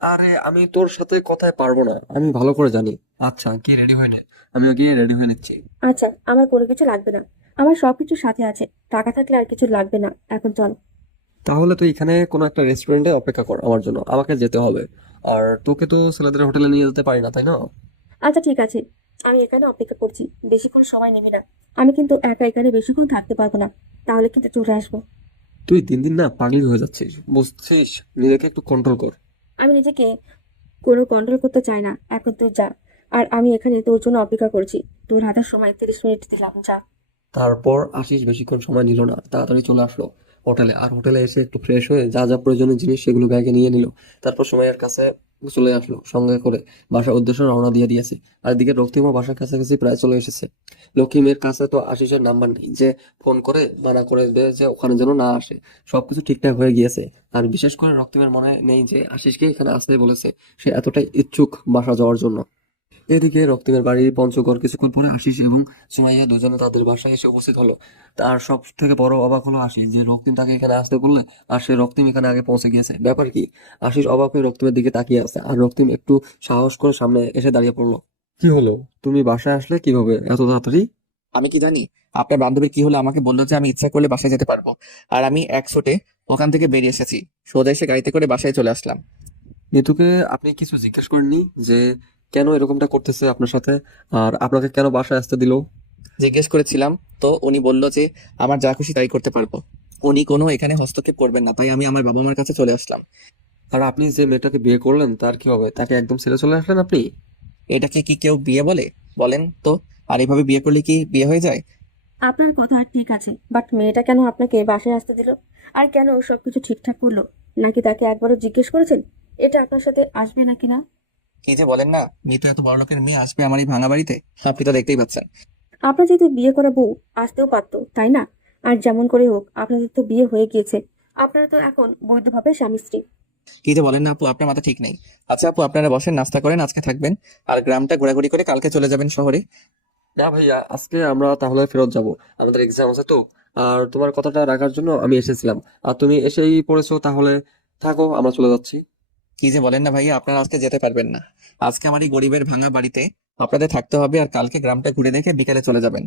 আরে আমি তোর সাথে কথায় পারবো না, আমি ভালো করে জানি। আচ্ছা, কি রেডি হয়ে নে? আমিও গিয়ে রেডি হয়ে নিচ্ছি। আচ্ছা, আমার কোনো কিছু লাগবে না, আমার সবকিছু সাথে আছে। টাকা থাকলে আর কিছু লাগবে না, এখন চল। তাহলে তুই এখানে কোনো একটা রেস্টুরেন্টে অপেক্ষা কর আমার জন্য, আমাকে যেতে হবে। আর তোকে তো ছেলেদের হোটেলে নিয়ে যেতে পারি না, তাই না? আচ্ছা ঠিক আছে, আমি এখানে অপেক্ষা করছি, বেশিক্ষণ সময় নেবে না। আমি কিন্তু একা এখানে বেশিক্ষণ থাকতে পারবো না, তাহলে কিন্তু চলে আসবো। তুই দিন দিন না পাগলি হয়ে যাচ্ছিস, বুঝছিস? নিজেকে একটু কন্ট্রোল কর। আমি নিজেকে কোনো কন্ট্রোল করতে চাই না, এখন তুই যা। আর আমি এখানে তোর জন্য অপেক্ষা করছি। তোর হাতে সময় 30 মিনিট দিলাম, যা। তারপর আশিস বেশিক্ষণ সময় নিল না, তাড়াতাড়ি চলে আসলো হোটেলে। আর হোটেলে এসে একটু ফ্রেশ হয়ে যা যা প্রয়োজনীয় জিনিস সেগুলো ব্যাগে নিয়ে নিল। তারপর সময়ের কাছে চলে আসলো, সঙ্গে করে বাসার উদ্দেশ্যে রওনা দিয়ে দিয়েছে। আর এদিকে রক্তিমও বাসার কাছাকাছি প্রায় চলে এসেছে। লক্ষ্মীমের কাছে তো আশিসের নাম্বার নেই যে ফোন করে মানা করে দেয় যে ওখানে যেন না আসে। সবকিছু ঠিকঠাক হয়ে গিয়েছে। আর বিশেষ করে রক্তিমের মনে নেই যে আশিসকে এখানে আসতে বলেছে। সে এতটাই ইচ্ছুক বাসা যাওয়ার জন্য। এদিকে রক্তিমের বাড়ির পঞ্চগড় কিছুক্ষণ পরে আশিস এবং সুমাইয়া দুজনে তাদের বাসায় এসে উপস্থিত হলো। তার সব থেকে বড় অবাক হলো আশিস, যে রক্তিম তাকে এখানে আসতে বললে আর সে রক্তিম এখানে আগে পৌঁছে গিয়েছে। ব্যাপার কি? আশিস অবাক হয়ে রক্তিমের দিকে তাকিয়ে আছে। আর রক্তিম একটু সাহস করে সামনে এসে দাঁড়িয়ে পড়লো। কি হলো? তুমি বাসায় আসলে কিভাবে এত তাড়াতাড়ি? আমি কি জানি আপনার বান্ধবীর কি হলো? আমাকে বললো যে আমি ইচ্ছা করলে বাসায় যেতে পারবো, আর আমি এক শোটে ওখান থেকে বেরিয়ে এসেছি, সোজা এসে গাড়িতে করে বাসায় চলে আসলাম। নিতুকে আপনি কিছু জিজ্ঞেস করেননি যে কেন এরকমটা করতেছে আপনার সাথে? আর আপনাকে কেন বাসায় আসতে দিল? জিজ্ঞেস করেছিলাম, তো উনি বললো যে আমার যা খুশি তাই করতে পারবো, উনি কোনো এখানে হস্তক্ষেপ করবেন না, তাই আমি আমার বাবা মার কাছে চলে আসলাম। আর আপনি যে মেয়েটাকে বিয়ে করলেন তার কি হবে? তাকে একদম ছেড়ে চলে আসলেন আপনি? এটাকে কি কেউ বিয়ে বলে? বলেন তো। আর এভাবে বিয়ে করলে কি বিয়ে হয়ে যায়? আপনার কথা ঠিক আছে, বাট মেয়েটা কেন আপনাকে বাসায় আসতে দিল? আর কেন সবকিছু ঠিকঠাক করলো? নাকি তাকে একবারও জিজ্ঞেস করেছেন এটা আপনার সাথে আসবে নাকি না? কি যে বলেন না, মিতু এত বড় লোকের মেয়ে আসবে আমার এই ভাঙা বাড়িতে? আপনি তো দেখতেই পাচ্ছেন। আপনার যেহেতু বিয়ে করা বউ আসতেও পারতো, তাই না? আর যেমন করে হোক আপনাদের তো বিয়ে হয়ে গিয়েছে, আপনারা তো এখন বৈধভাবে স্বামী স্ত্রী। কি যে বলেন না আপু, আপনার মাথা ঠিক নেই। আচ্ছা আপু, আপনারা বসেন, নাস্তা করেন, আজকে থাকবেন আর গ্রামটা ঘোরাঘুরি করে কালকে চলে যাবেন শহরে। না ভাইয়া, আজকে আমরা তাহলে ফেরত যাব, আমাদের এক্সাম আছে তো। আর তোমার কথাটা রাখার জন্য আমি এসেছিলাম, আর তুমি এসেই পড়েছো। তাহলে থাকো, আমরা চলে যাচ্ছি। কি যে বলেন না ভাইয়া, আপনারা আজকে যেতে পারবেন না। আজকে আমার এই গরিবের ভাঙা বাড়িতে আপনাদের থাকতে হবে, আর কালকে গ্রামটা ঘুরে দেখে বিকালে চলে যাবেন।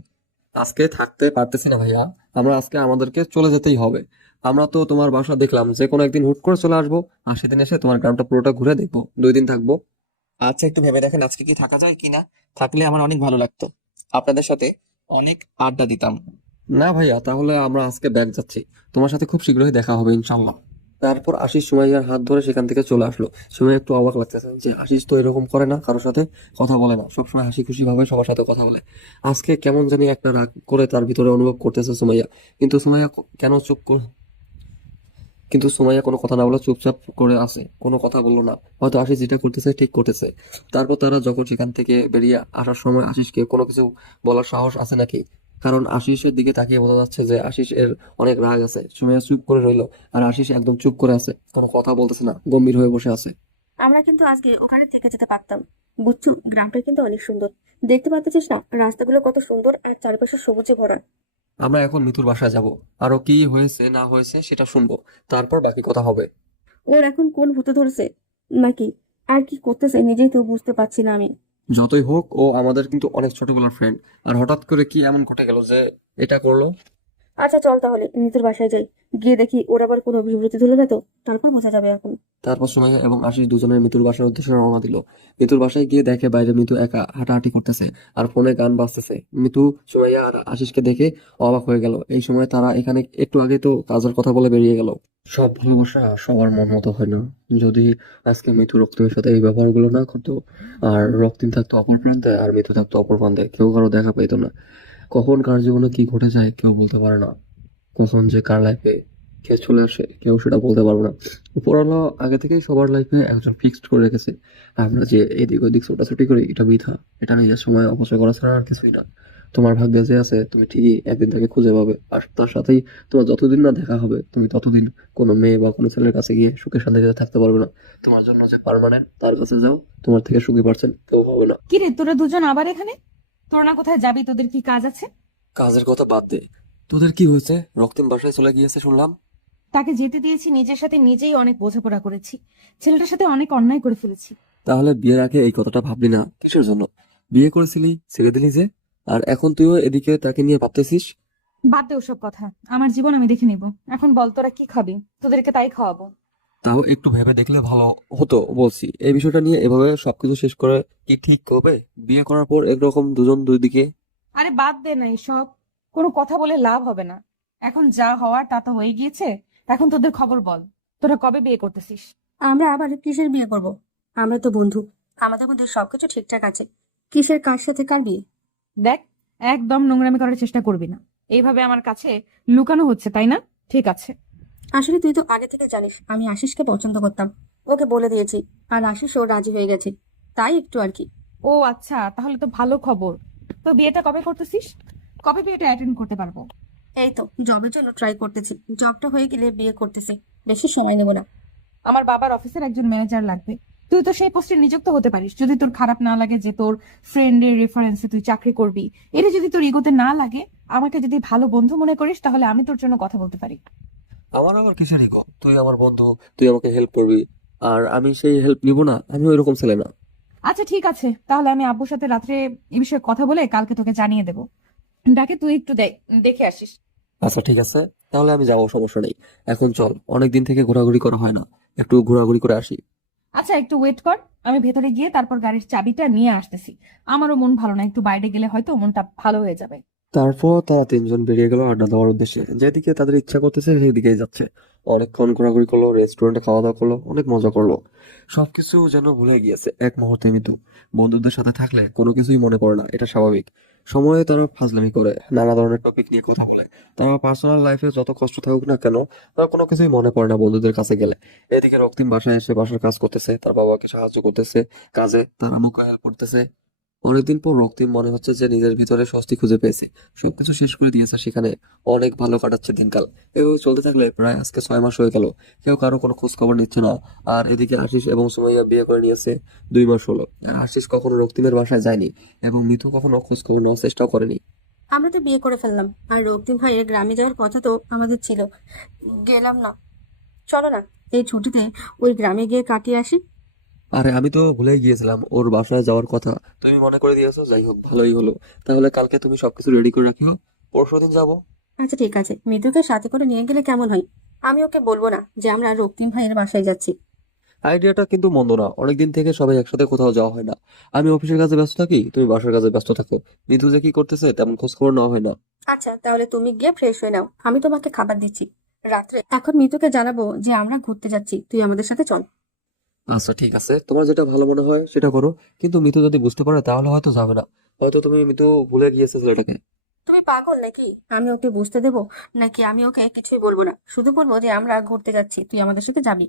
আজকে থাকতে পারতেছি না ভাইয়া, আমরা আজকে আমাদেরকে চলে যেতেই হবে। আমরা তো তোমার বাসা দেখলাম, যে কোনো একদিন হুট করে চলে আসবো, আর সেদিন এসে তোমার গ্রামটা পুরোটা ঘুরে দেখবো, 2 দিন থাকবো। আচ্ছা একটু ভেবে দেখেন আজকে কি থাকা যায় কিনা। থাকলে আমার অনেক ভালো লাগতো, আপনাদের সাথে অনেক আড্ডা দিতাম। না ভাইয়া, তাহলে আমরা আজকে ব্যাগ যাচ্ছি। তোমার সাথে খুব শীঘ্রই দেখা হবে ইনশাল্লাহ। তারপর আশিস সুমাইয়ার হাত ধরে সেখান থেকে চলে আসলো। সুমাইয়া একটু অবাক লাগতেছে যে আশিস তো এরকম করে না, কারোর সাথে কথা বলে না, সবসময় হাসি খুশি ভাবে সবার সাথে কথা বলে। আজকে কেমন জানি একটা রাগ করে তার ভিতরে অনুভব করতেছে সুমাইয়া। কিন্তু সুমাইয়া কেন চুপ করে কিন্তু সুমাইয়া কোনো কথা না বলে চুপচাপ করে আছে, কোনো কথা বললো না। হয়তো আশিস যেটা করতেছে ঠিক করতেছে। তারপর তারা যখন সেখান থেকে বেরিয়ে আসার সময় আশিসকে কোনো কিছু বলার সাহস আছে নাকি? কারণ আশিসের দিকে তাকিয়ে বোঝা যাচ্ছে যে আশিস এর অনেক রাগ আছে। সুমাইয়া চুপ করে রইলো, আর আশিস একদম চুপ করে আছে, কোনো কথা বলতেছে না, গম্ভীর হয়ে বসে আছে। আমরা কিন্তু আজকে ওখানে থেকে যেতে পারতাম, বুঝছো? গ্রামটা কিন্তু অনেক সুন্দর, দেখতে পাচ্ছিস না রাস্তাগুলো কত সুন্দর আর চারপাশে সবুজে ভরা। আমরা এখন মিতুর বাসায় যাব, আরো কি হয়েছে না হয়েছে সেটা শুনবো, তারপর বাকি কথা হবে। ওর এখন কোন ভূতে ধরছে নাকি আর কি করতেছে নিজেই তো বুঝতে পারছি না আমি। যতই হোক, ও আমাদের কিন্তু অনেক ছোটবেলার ফ্রেন্ড। আর হঠাৎ করে কি এমন ঘটে গেল যে এটা করলো? আচ্ছা চল তাহলে নিজের বাসায় যাই, গিয়ে দেখি ওর আবার কোনো বিবৃতি দিল না তো, তারপর বোঝা যাবে এখন। তারপর সুমাইয়া এবং আশিস দুজনের মিতুর বাসার উদ্দেশ্যে রওনা দিল। মিতুর বাসায় গিয়ে দেখে বাইরে মিতু একা হাঁটাহাঁটি করতেছে, আর ফোনে গান বাজতেছে। মিতু সুমাইয়া আর আশিসকে দেখে অবাক হয়ে গেল। এই সময় তারা এখানে একটু আগে তো কাজের কথা বলে বেরিয়ে গেল। সব ভালোবাসা সবার মন মতো হয় না। যদি আজকে মিতু রক্তিমের সাথে এই ব্যবহারগুলো না করতো, আর রক্তিম থাকতো অপর প্রান্তে আর মিতু থাকতো অপর প্রান্তে, কেউ কারো দেখা পেতো না। কখন কার জীবনে কি ঘটে যায় কেউ বলতে পারে না। কখন যে কার লাইফে কে চলে আসে কেউ সেটা বলতে পারবো না। উপরওয়ালা আগে থেকেই সবার লাইফে একজন ফিক্সড করে রেখেছে। আমরা যে এদিক ওদিক ছোটাছুটি করি এটা বৃথা, এটা নিজের সময় অপচয় করা ছাড়া আর কিছুই না। তোমার ভাগ্যে যে আছে তুমি ঠিকই একদিন থেকে খুঁজে পাবে, আর তার সাথেই তোমার যতদিন না দেখা হবে তুমি ততদিন কোনো মেয়ে বা কোনো ছেলের কাছে গিয়ে সুখে শান্তিতে থাকতে পারবে না। তোমার জন্য যে পার্মানেন্ট তার কাছে যাও, তোমার থেকে সুখী পারছেন কেউ হবে না। কি রে, তোরা দুজন আবার এখানে? তোরা না কোথায় যাবি? তোদের কি কাজ আছে? কাজের কথা বাদ দে, তোদের কি হয়েছে? রক্তিম বাসায় চলে গিয়েছে শুনলাম। তাকে যেতে দিয়েছি, নিজের সাথে নিজেই অনেক বোঝাপড়া করেছি। ছেলেটার সাথে অনেক অন্যায় করে ফেলেছি। তাহলে বিয়ের আগে এই কথাটা ভাবলি না কিসের জন্য? বিয়ে করেছিলি ছেড়ে দিলি যে, আর এখন তুইও এদিকে তাকে নিয়ে ভাবতেছিস। বাদ দে ওসব কথা, আমার জীবন আমি দেখে নিব। এখন বল তোরা কি খাবি? তোদেরকে তাই খাওয়াবো। তাও একটু ভেবে দেখলে ভালো হতো বলছি। এই বিষয়টা নিয়ে এভাবে সবকিছু শেষ করে কি ঠিক হবে? বিয়ে করার পর একরকম দুজন দুই দিকে। আরে বাদ দে না এসব, কোনো কথা বলে লাভ হবে না। এখন যা হওয়ার তা তো হয়ে গিয়েছে। এখন তোদের খবর বল, তোরা কবে বিয়ে করতেছিস? আমরা আবার কিসের বিয়ে করব? আমরা তো বন্ধু, আমাদের মধ্যে সবকিছু ঠিকঠাক আছে। কিসের কার সাথে কার বিয়ে? দেখ, একদম নোংরামি করার চেষ্টা করবি না। এইভাবে আমার কাছে লুকানো হচ্ছে, তাই না? ঠিক আছে। আসলে তুই তো আগে থেকে জানিস আমি আশিসকে পছন্দ করতাম, ওকে বলে দিয়েছি, আর আশিসও রাজি হয়ে গেছে, তাই একটু আর কি। ও আচ্ছা, তাহলে তো ভালো খবর। তো বিয়েটা কবে করতেছিস? কবে বিয়েটা অ্যাটেন্ড করতে পারবো? এই তো জবের জন্য ট্রাই করতেছি, জবটা হয়ে গেলে বিয়ে করতেছি, বেশি সময় নেব না। আমার বাবার অফিসের একজন ম্যানেজার লাগবে। তুই তো সেই পোস্টে নিযুক্ত হতে পারিস, যদি তোর খারাপ না লাগে যে তোর ফ্রেন্ডের রেফারেন্সে তুই চাকরি করবি। এটা যদি তোর ইগোতে না লাগে, আমাকে যদি ভালো বন্ধু মনে করিস, তাহলে আমি তোর জন্য কথা বলতে পারি। আমার আবার কিসের ইগো? তুই আমার বন্ধু, তুই আমাকে হেল্প করবি, আর আমি সেই হেল্প নিব না? আমি ওইরকম ছেলে না। আচ্ছা ঠিক আছে, তাহলে আমি আব্বুর সাথে রাত্রে এই বিষয়ে কথা বলে কালকে তোকে জানিয়ে দেবো। ডাকে তুই একটু দেখে আসিস। আচ্ছা ঠিক আছে, তাহলে আমি যাবো, সমস্যা নেই। এখন চল, অনেক দিন থেকে ঘোরাঘুরি করা হয় না, একটু ঘোরাঘুরি করে আসি। আচ্ছা একটু ওয়েট কর, আমি ভেতরে গিয়ে তারপর গাড়ির চাবিটা নিয়ে আসতেছি। আমারও মন ভালো না, একটু বাইরে গেলে হয়তো মনটা ভালো হয়ে যাবে। তারপর তারা তিনজন বেরিয়ে গেল আড্ডা দেওয়ার উদ্দেশ্যে। যেদিকে তাদের ইচ্ছা করতেছে সেই দিকেই যাচ্ছে। অনেকক্ষণ ঘোরাঘুরি করলো, রেস্টুরেন্টে খাওয়া দাওয়া করলো, অনেক মজা করলো। সবকিছু যেন ভুলে গিয়েছে এক মুহূর্তে মিতু। বন্ধুদের সাথে থাকলে কোনো কিছুই মনে পড়ে না, এটা স্বাভাবিক। সময়ে তারা ফাজলামি করে, নানা ধরনের টপিক নিয়ে কথা বলে। তারা পার্সোনাল লাইফে যত কষ্ট থাকুক না কেন, তার কোনো কিছুই মনে পড়ে না বন্ধুদের কাছে গেলে। এদিকে রক্তিম বাসায় এসে বাসার কাজ করতেছে, তার বাবাকে সাহায্য করতেছে কাজে, তার আম্মুকে হেল্প করতেছে। অনেকদিন পর রক্তিম মনে হচ্ছে যে নিজের ভিতরে স্বস্তি খুঁজে পেয়েছে। সবকিছু শেষ করে দিয়েছে সেখানে। অনেক ভালো কাটাচ্ছে দিনকাল। এভাবে চলতে থাকলে প্রায় আজকে 6 মাস হয়ে গেল। কেউ কারো কোনো খোঁজ খবর নিচ্ছে না। আর এদিকে আশিস এবং সুমাইয়া বিয়ে করে নিয়েছে, 2 মাস হলো। আর আশিস কখনো রক্তিমের বাসায় যায়নি, এবং মিতু কখনো খোঁজ খবর নেওয়ার চেষ্টাও করেনি। আমরা তো বিয়ে করে ফেললাম, আর রক্তিম ভাইয়ের গ্রামে যাওয়ার কথা তো আমাদের ছিল, গেলাম না। চলো না, এই ছুটিতে ওই গ্রামে গিয়ে কাটিয়ে আসি। আরে আমি তো ভুলেই গিয়েছিলাম ওর বাসায় যাওয়ার কথা, তুমি মনে করে দিয়েছো। যাই হোক, ভালোই হলো। তাহলে কালকে তুমি সবকিছু রেডি করে রাখিও, পরশুদিন যাবো। আচ্ছা ঠিক আছে, মৃদুকে সাথে করে নিয়ে গেলে কেমন হয়? আমি ওকে বলবো না যে আমরা রক্তিম ভাইয়ের বাসায় যাচ্ছি। আইডিয়াটা কিন্তু মন্দ না, অনেকদিন থেকে সবাই একসাথে কোথাও যাওয়া হয় না। আমি অফিসের কাজে ব্যস্ত থাকি, তুমি বাসার কাজে ব্যস্ত থাকো। মিতু যে কি করতেছে তেমন খোঁজ খবর নেওয়া হয় না। আচ্ছা তাহলে তুমি গিয়ে ফ্রেশ হয়ে নাও, আমি তোমাকে খাবার দিচ্ছি রাত্রে। এখন মিতুকে জানাবো যে আমরা ঘুরতে যাচ্ছি, তুই আমাদের সাথে চল। আচ্ছা ঠিক আছে, তোমার যেটা ভালো মনে হয় সেটা করো। কিন্তু মিতু যদি বুঝতে পারে তাহলে হয়তো যাবে না। হয়তো তুমি মিতু ভুলে গিয়েছে ছেলেটাকে। তুমি পাগল নাকি? আমি ওকে বুঝতে দেবো নাকি? আমি ওকে কিছুই বলবো না, শুধু বলবো যে আমরা ঘুরতে যাচ্ছি, তুই আমাদের সাথে যাবি।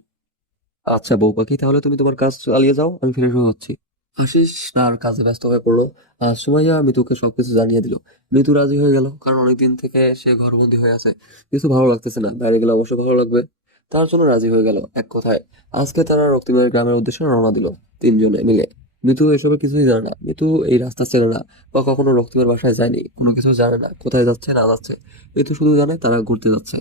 আচ্ছা বউ পাখি, তাহলে তুমি তোমার কাজ চালিয়ে যাও, আমি ফ্রেশ হয়ে হচ্ছি। আশিস তার কাজে ব্যস্ত হয়ে পড়লো। আর সুমাইয়া মিতুকে সবকিছু জানিয়ে দিল। মিতু রাজি হয়ে গেল, কারণ অনেকদিন থেকে সে ঘরবন্দি হয়ে আছে। কিছু ভালো লাগতেছে না, বাইরে গেলে অবশ্যই ভালো লাগবে। তার জন্য রাজি হয়ে গেল এক কথায়। আজকে তারা রক্তিমের গ্রামের উদ্দেশ্যে রওনা দিল, তিনজনে মিলে। মিতু এসবের কিছুই জানে না। মিতু এই রাস্তা চেনে না, বা কখনো রক্তিমের বাসায় যায়নি, কোনো কিছু জানে না, কোথায় যাচ্ছে না যাচ্ছে। মিতু শুধু জানে তারা ঘুরতে যাচ্ছে।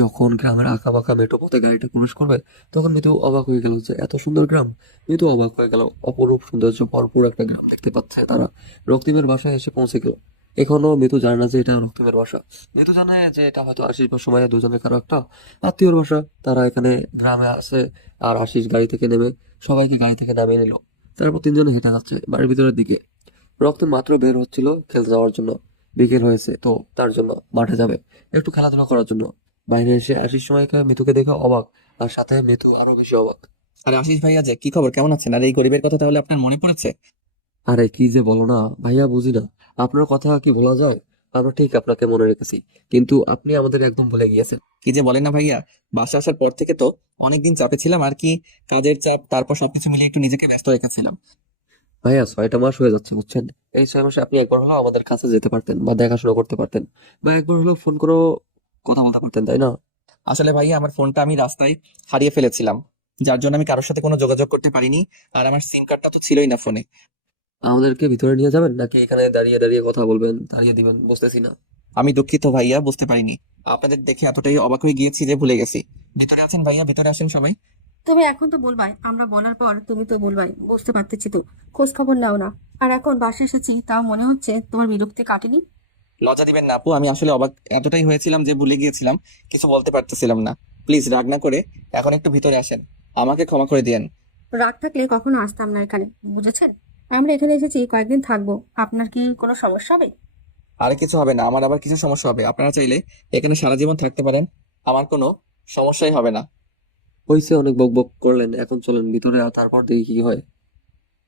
যখন গ্রামের আঁকা বাঁকা মেঠো পথে গাড়িটা প্রবেশ করবে, তখন মিতু অবাক হয়ে গেল যে এত সুন্দর গ্রাম। মিতু অবাক হয়ে গেল, অপরূপ সৌন্দর্য ভরপুর একটা গ্রাম দেখতে পাচ্ছে তারা। রক্তিমের বাসায় এসে পৌঁছে গেল। এখনো মিতু জানে না যে এটা রক্তিমের বাসা। মিতু জানে যে এটা হয়তো আশিস বা সময় দুজনের কারো একটা আত্মীয়র বাসা। তারা এখানে গ্রামে আসে। আর আশিস গাড়ি থেকে নেমে সবাইকে গাড়ি থেকে নামিয়ে নিল। তারপর তিনজনে হেঁটে যাচ্ছে বাড়ির ভিতরের দিকে। রক্তিম মাত্র বের হচ্ছিল খেলতে যাওয়ার জন্য। বিকেল হয়েছে তো তার জন্য মাঠে যাবে একটু খেলাধুলা করার জন্য। বাইরে এসে আশিস সময়কে মিতুকে দেখে অবাক, আর সাথে মিতু আরো বেশি অবাক। আরে আশিস ভাইয়া, যে কি খবর, কেমন আছেন? আর এই গরিবের কথা তাহলে আপনার মনে পড়েছে? আরে কি যে বলো না ভাইয়া, বুঝি না আপনার কথা কি বলা যায়। আমরা ঠিক আপনাকে মনে রেখেছি, কিন্তু আপনি আমাদের একদম ভুলে গিয়েছেন। কি যে বলেন না ভাইয়া, বাসা আসার পর থেকে তো অনেকদিন চাপে ছিলাম আর কি, কাজের চাপ, তারপর সবকিছু মিলিয়ে একটু নিজেকে ব্যস্ত রেখেছিলাম। ভাইয়া 6টা মাস হয়ে যাচ্ছে বুঝছেন। এই 6 মাসে আপনি একবার হলেও আমাদের কাছে যেতে পারতেন বা দেখাশোনা করতে পারতেন, বা একবার হলেও ফোন করেও কথা বলতে পারতেন, তাই না? আসলে ভাইয়া, আমার ফোনটা আমি রাস্তায় হারিয়ে ফেলেছিলাম, যার জন্য আমি কারোর সাথে কোনো যোগাযোগ করতে পারিনি। আর আমার সিম কার্ডটা তো ছিলই না ফোনে। আমাদেরকে ভিতরে নিয়ে যাবেন নাকি এখানে দাঁড়িয়ে দাঁড়িয়ে কথা বলবেন, দাঁড়িয়ে দিবেন, বুঝতেছি না। আমি দুঃখিত ভাইয়া, বুঝতে পারিনি। আপনাদের দেখে এতটাই অবাক হয়ে গিয়েছি যে ভুলে গেছি। ভিতরে আছেন ভাইয়া, ভিতরে আসেন সবাই। তুমি এখন তো বলবাই, আমরা বলার পর তুমি তো বলবাই, বুঝতে পারতেছি তো। খোঁজ খবর নাও না। আর এখন বাসায় এসেছি, তাও মনে হচ্ছে তোমার বিরক্তি কাটেনি। লজ্জা দিবেন না আপু, আমি আসলে অবাক এতটাই হয়েছিলাম যে ভুলে গিয়েছিলাম, কিছু বলতে পারতেছিলাম না। প্লিজ রাগ না করে এখন একটু ভিতরে আসেন, আমাকে ক্ষমা করে দিয়েন। রাগ থাকলে কখনো আসতাম না এখানে, বুঝেছেন? আমরা এখানে এসেছি কয়েকদিন থাকবো, আপনার কি কোনো সমস্যা হবে? আর কিছু হবে না, আমার আবার কিছু সমস্যা হবে? আপনারা চাইলে এখানে সারা জীবন থাকতে পারেন, আমার কোনো সমস্যাই হবে না। হয়েছে, অনেক বক বক করলেন, এখন চলেন ভিতরে, আর তারপর দেখি কি হয়।